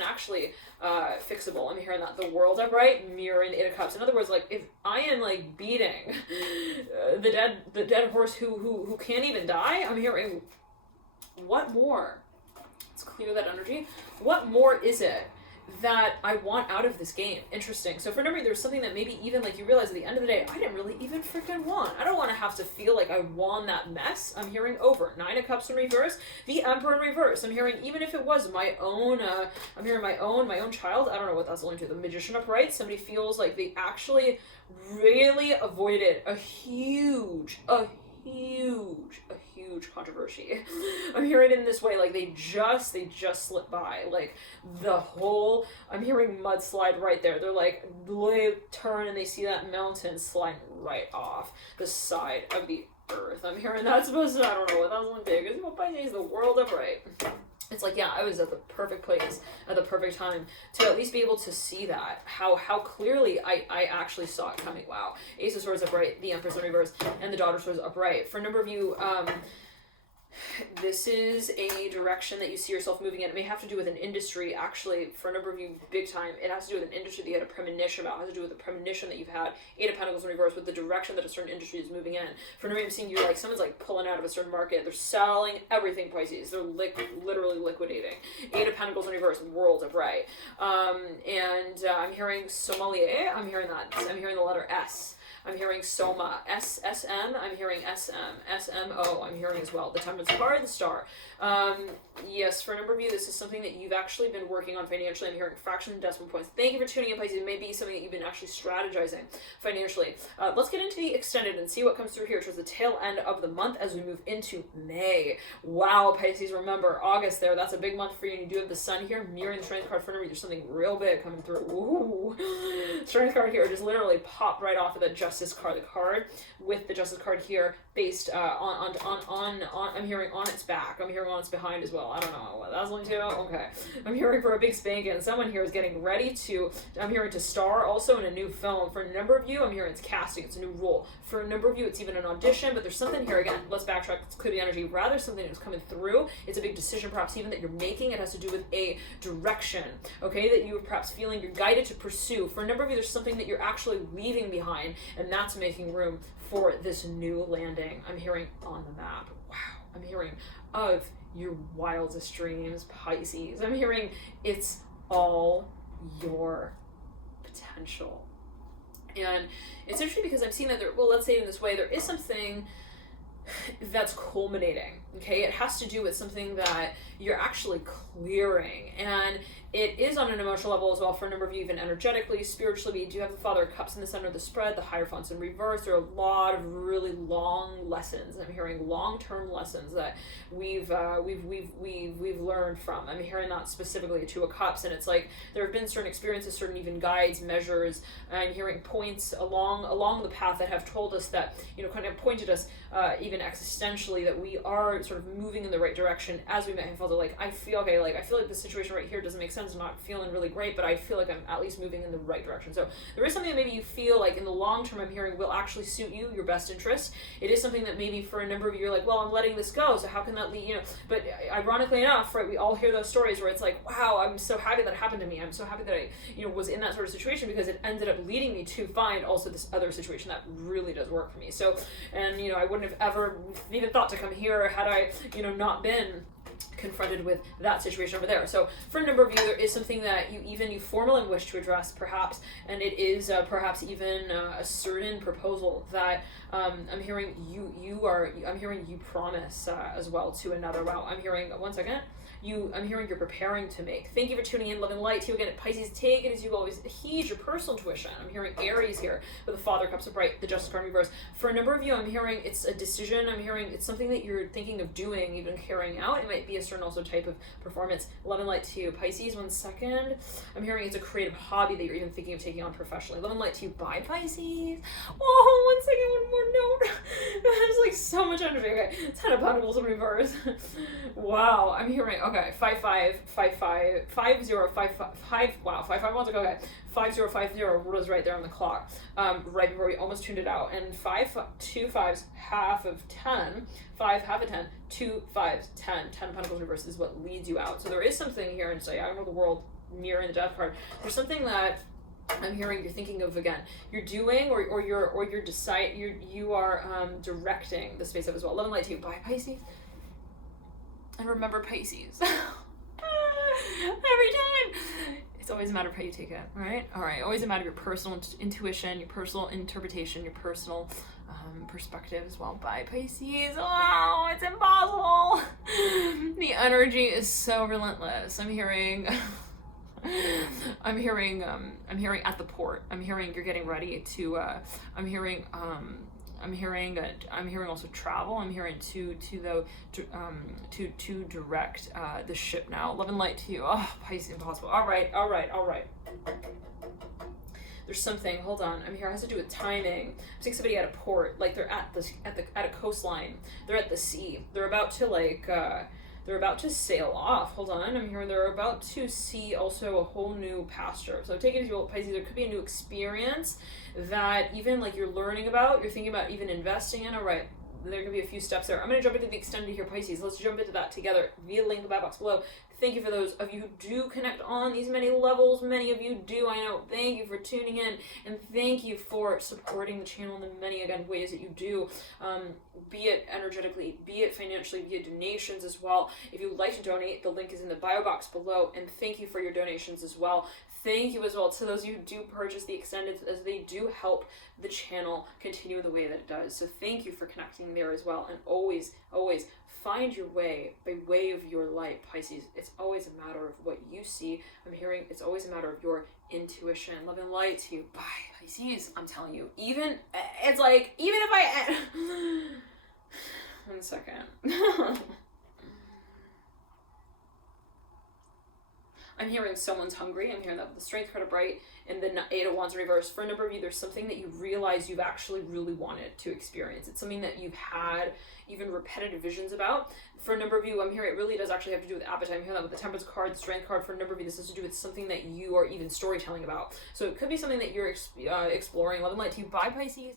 actually fixable. I'm hearing that. The World upright, mirroring the Eight of Cups. In other words, like if I am like beating the dead horse who can't even die, I'm hearing what more? Let's clear that energy. What more is it that I want out of this game. Interesting. So for a number of you, there's something that maybe even like you realize at the end of the day, I didn't really even freaking want. I don't want to have to feel like I won that mess. I'm hearing over. 9 of Cups in reverse. The Emperor in reverse. I'm hearing even if it was my own, I'm hearing my own child. I don't know what that's linked to. The Magician upright. Somebody feels like they actually really avoided a huge controversy. I'm hearing it in this way, like they just slipped by, like the whole, I'm hearing mudslide right there. They're like, they turn and they see that mountain slide right off the side of the earth. I'm hearing that's supposed to, I don't know what that was one big, is what Pisces, the world upright. It's like, yeah, I was at the perfect place at the perfect time to at least be able to see that, how clearly I actually saw it coming. Wow. Ace of Swords upright, the Empress in reverse, and the Daughter of Swords upright. For a number of you, this is a direction that you see yourself moving in. It may have to do with an industry, actually, for a number of you, big time. It has to do with an industry that you had a premonition about. It has to do with the premonition that you've had. 8 of Pentacles in reverse, with the direction that a certain industry is moving in. For a number of you, I'm seeing you like, someone's like pulling out of a certain market. They're selling everything, Pisces. They're literally liquidating. 8 of Pentacles in reverse, World upright. I'm hearing sommelier. I'm hearing that. I'm hearing the letter S. I'm hearing Soma, SSM, I'm hearing SM, SMO, I'm hearing as well. The Temperance card, the Star. Yes, for a number of you, this is something that you've actually been working on financially. I'm hearing fractions and decimal points. Thank you for tuning in, Pisces. It may be something that you've been actually strategizing financially. Let's get into the extended and see what comes through here towards the tail end of the month as we move into May. Wow, Pisces, remember, August there, that's a big month for you, and you do have the Sun here, mirroring the Strength card for a number of you. There's something real big coming through. Ooh. Strength card here just literally popped right off of the Justice card, the card with the Justice card here based on I'm hearing on its back. I'm hearing on its behind as well. I don't know what that's linked to. Okay. I'm hearing for a big spanking. Someone here is getting ready to, I'm hearing to star also in a new film. For a number of you, I'm hearing it's casting. It's a new role. For a number of you, it's even an audition, but there's something here, again, let's backtrack, let's clear the energy. Rather, something that's coming through. It's a big decision, perhaps even that you're making. It has to do with a direction, okay, that you're perhaps feeling you're guided to pursue. For a number of you, there's something that you're actually leaving behind, and that's making room for this new landing. I'm hearing on the map. Wow. I'm hearing of your wildest dreams, Pisces. I'm hearing it's all your potential. And it's interesting because I'm seeing that there, well, let's say it in this way, there is something that's culminating, okay? It has to do with something that you're actually clearing, and it is on an emotional level as well for a number of you, even energetically, spiritually. You do have the Father of Cups in the center of the spread, the Hierophants in reverse. There are a lot of really long lessons. I'm hearing long-term lessons that we've learned from. I'm hearing that specifically Two of Cups, and it's like there have been certain experiences, certain even guides, measures. I'm hearing points along the path that have told us that, you know, kind of pointed us even existentially that we are sort of moving in the right direction as we met him. Felt like I feel okay, like I feel like the situation right here doesn't make sense. I'm not feeling really great, but I feel like I'm at least moving in the right direction. So there is something that maybe you feel like in the long term, I'm hearing will actually suit you, your best interest. It is something that maybe for a number of you, you're like, well, I'm letting this go, so how can that lead, you know? But ironically enough, right, we all hear those stories where it's like, wow, I'm so happy that happened to me. I'm so happy that I, you know, was in that sort of situation, because it ended up leading me to find also this other situation that really does work for me. So, and you know, I wouldn't have ever even thought to come here had I, you know, not been confronted with that situation over there. So for a number of you, there is something that you formally wish to address, perhaps, and it is perhaps even a certain proposal that I'm hearing I'm hearing you promise as well to another. Wow, I'm hearing, one second. I'm hearing you're preparing to make. Thank you for tuning in. Love and light to you again at Pisces. Take it as you always heed your personal intuition. I'm hearing Aries here with the Father Cups of Bright, the Justice card in reverse. For a number of you, I'm hearing it's a decision. I'm hearing it's something that you're thinking of doing, even carrying out. It might be a certain also type of performance. Love and light to you, Pisces. One second. I'm hearing it's a creative hobby that you're even thinking of taking on professionally. Love and light to you, bye, Pisces. Oh, one second, one more note. There's like so much energy. Okay, 10 of Pentacles in reverse. Wow, I'm hearing, okay, 5-5-5-5-5-0-5-5, wow, 5-5-1, okay, 5-0-5-0 was right there on the clock, right before we almost tuned it out, and 2 5s, half of 10, 5, half of 10, 2 5s, 10 of Pentacles reverse is what leads you out. So there is something here, and say, I don't know the world, mirror in the Death card, there's something that I'm hearing you're thinking of, again, you're doing or you're directing the space of as well. Love and light to you, bye, Pisces. And remember, Pisces, every time, it's always always a matter of how you take it, right? All right, always a matter of your personal intuition, your personal interpretation, your personal perspective as well. Bye, Pisces. Oh, it's impossible. The energy is so relentless. I'm hearing at the port. I'm hearing you're getting ready to. I'm hearing also travel. I'm hearing to direct the ship now. Love and light to you. Oh, Pisces, impossible. All right. There's something. Hold on. I'm here. It has to do with timing. I'm seeing somebody at a port, like they're at a coastline. They're at the sea. They're about to sail off. Hold on. I'm hearing they're about to see also a whole new pasture. So take it as you, Pisces. There could be a new experience that even like you're learning about, you're thinking about even investing in. All right. There could be a few steps there. I'm going to jump into the extended here, Pisces. Let's jump into that together via link in the bio box below. Thank you for those of you who do connect on these many levels. Many of you do, I know. Thank you for tuning in, and thank you for supporting the channel in the many, again, ways that you do, be it energetically, be it financially, via donations as well. If you would like to donate, the link is in the bio box below, and thank you for your donations as well. Thank you as well to those of you who do purchase the extended, as they do help the channel continue the way that it does. So thank you for connecting there as well, and always find your way by way of your light, Pisces. It's always a matter of what you see. I'm hearing it's always a matter of your intuition. Love and light to you. Bye, Pisces. I'm telling you, even if I... One second. I'm hearing someone's hungry. I'm hearing that with the Strength card bright and the 8 of Wands in reverse. For a number of you, there's something that you realize you've actually really wanted to experience. It's something that you've had even repetitive visions about. For a number of you, I'm hearing it really does actually have to do with appetite. I'm hearing that with the Temperance card, the Strength card. For a number of you, this has to do with something that you are even storytelling about. So it could be something that you're exploring. Love and light to you. Bye, Pisces.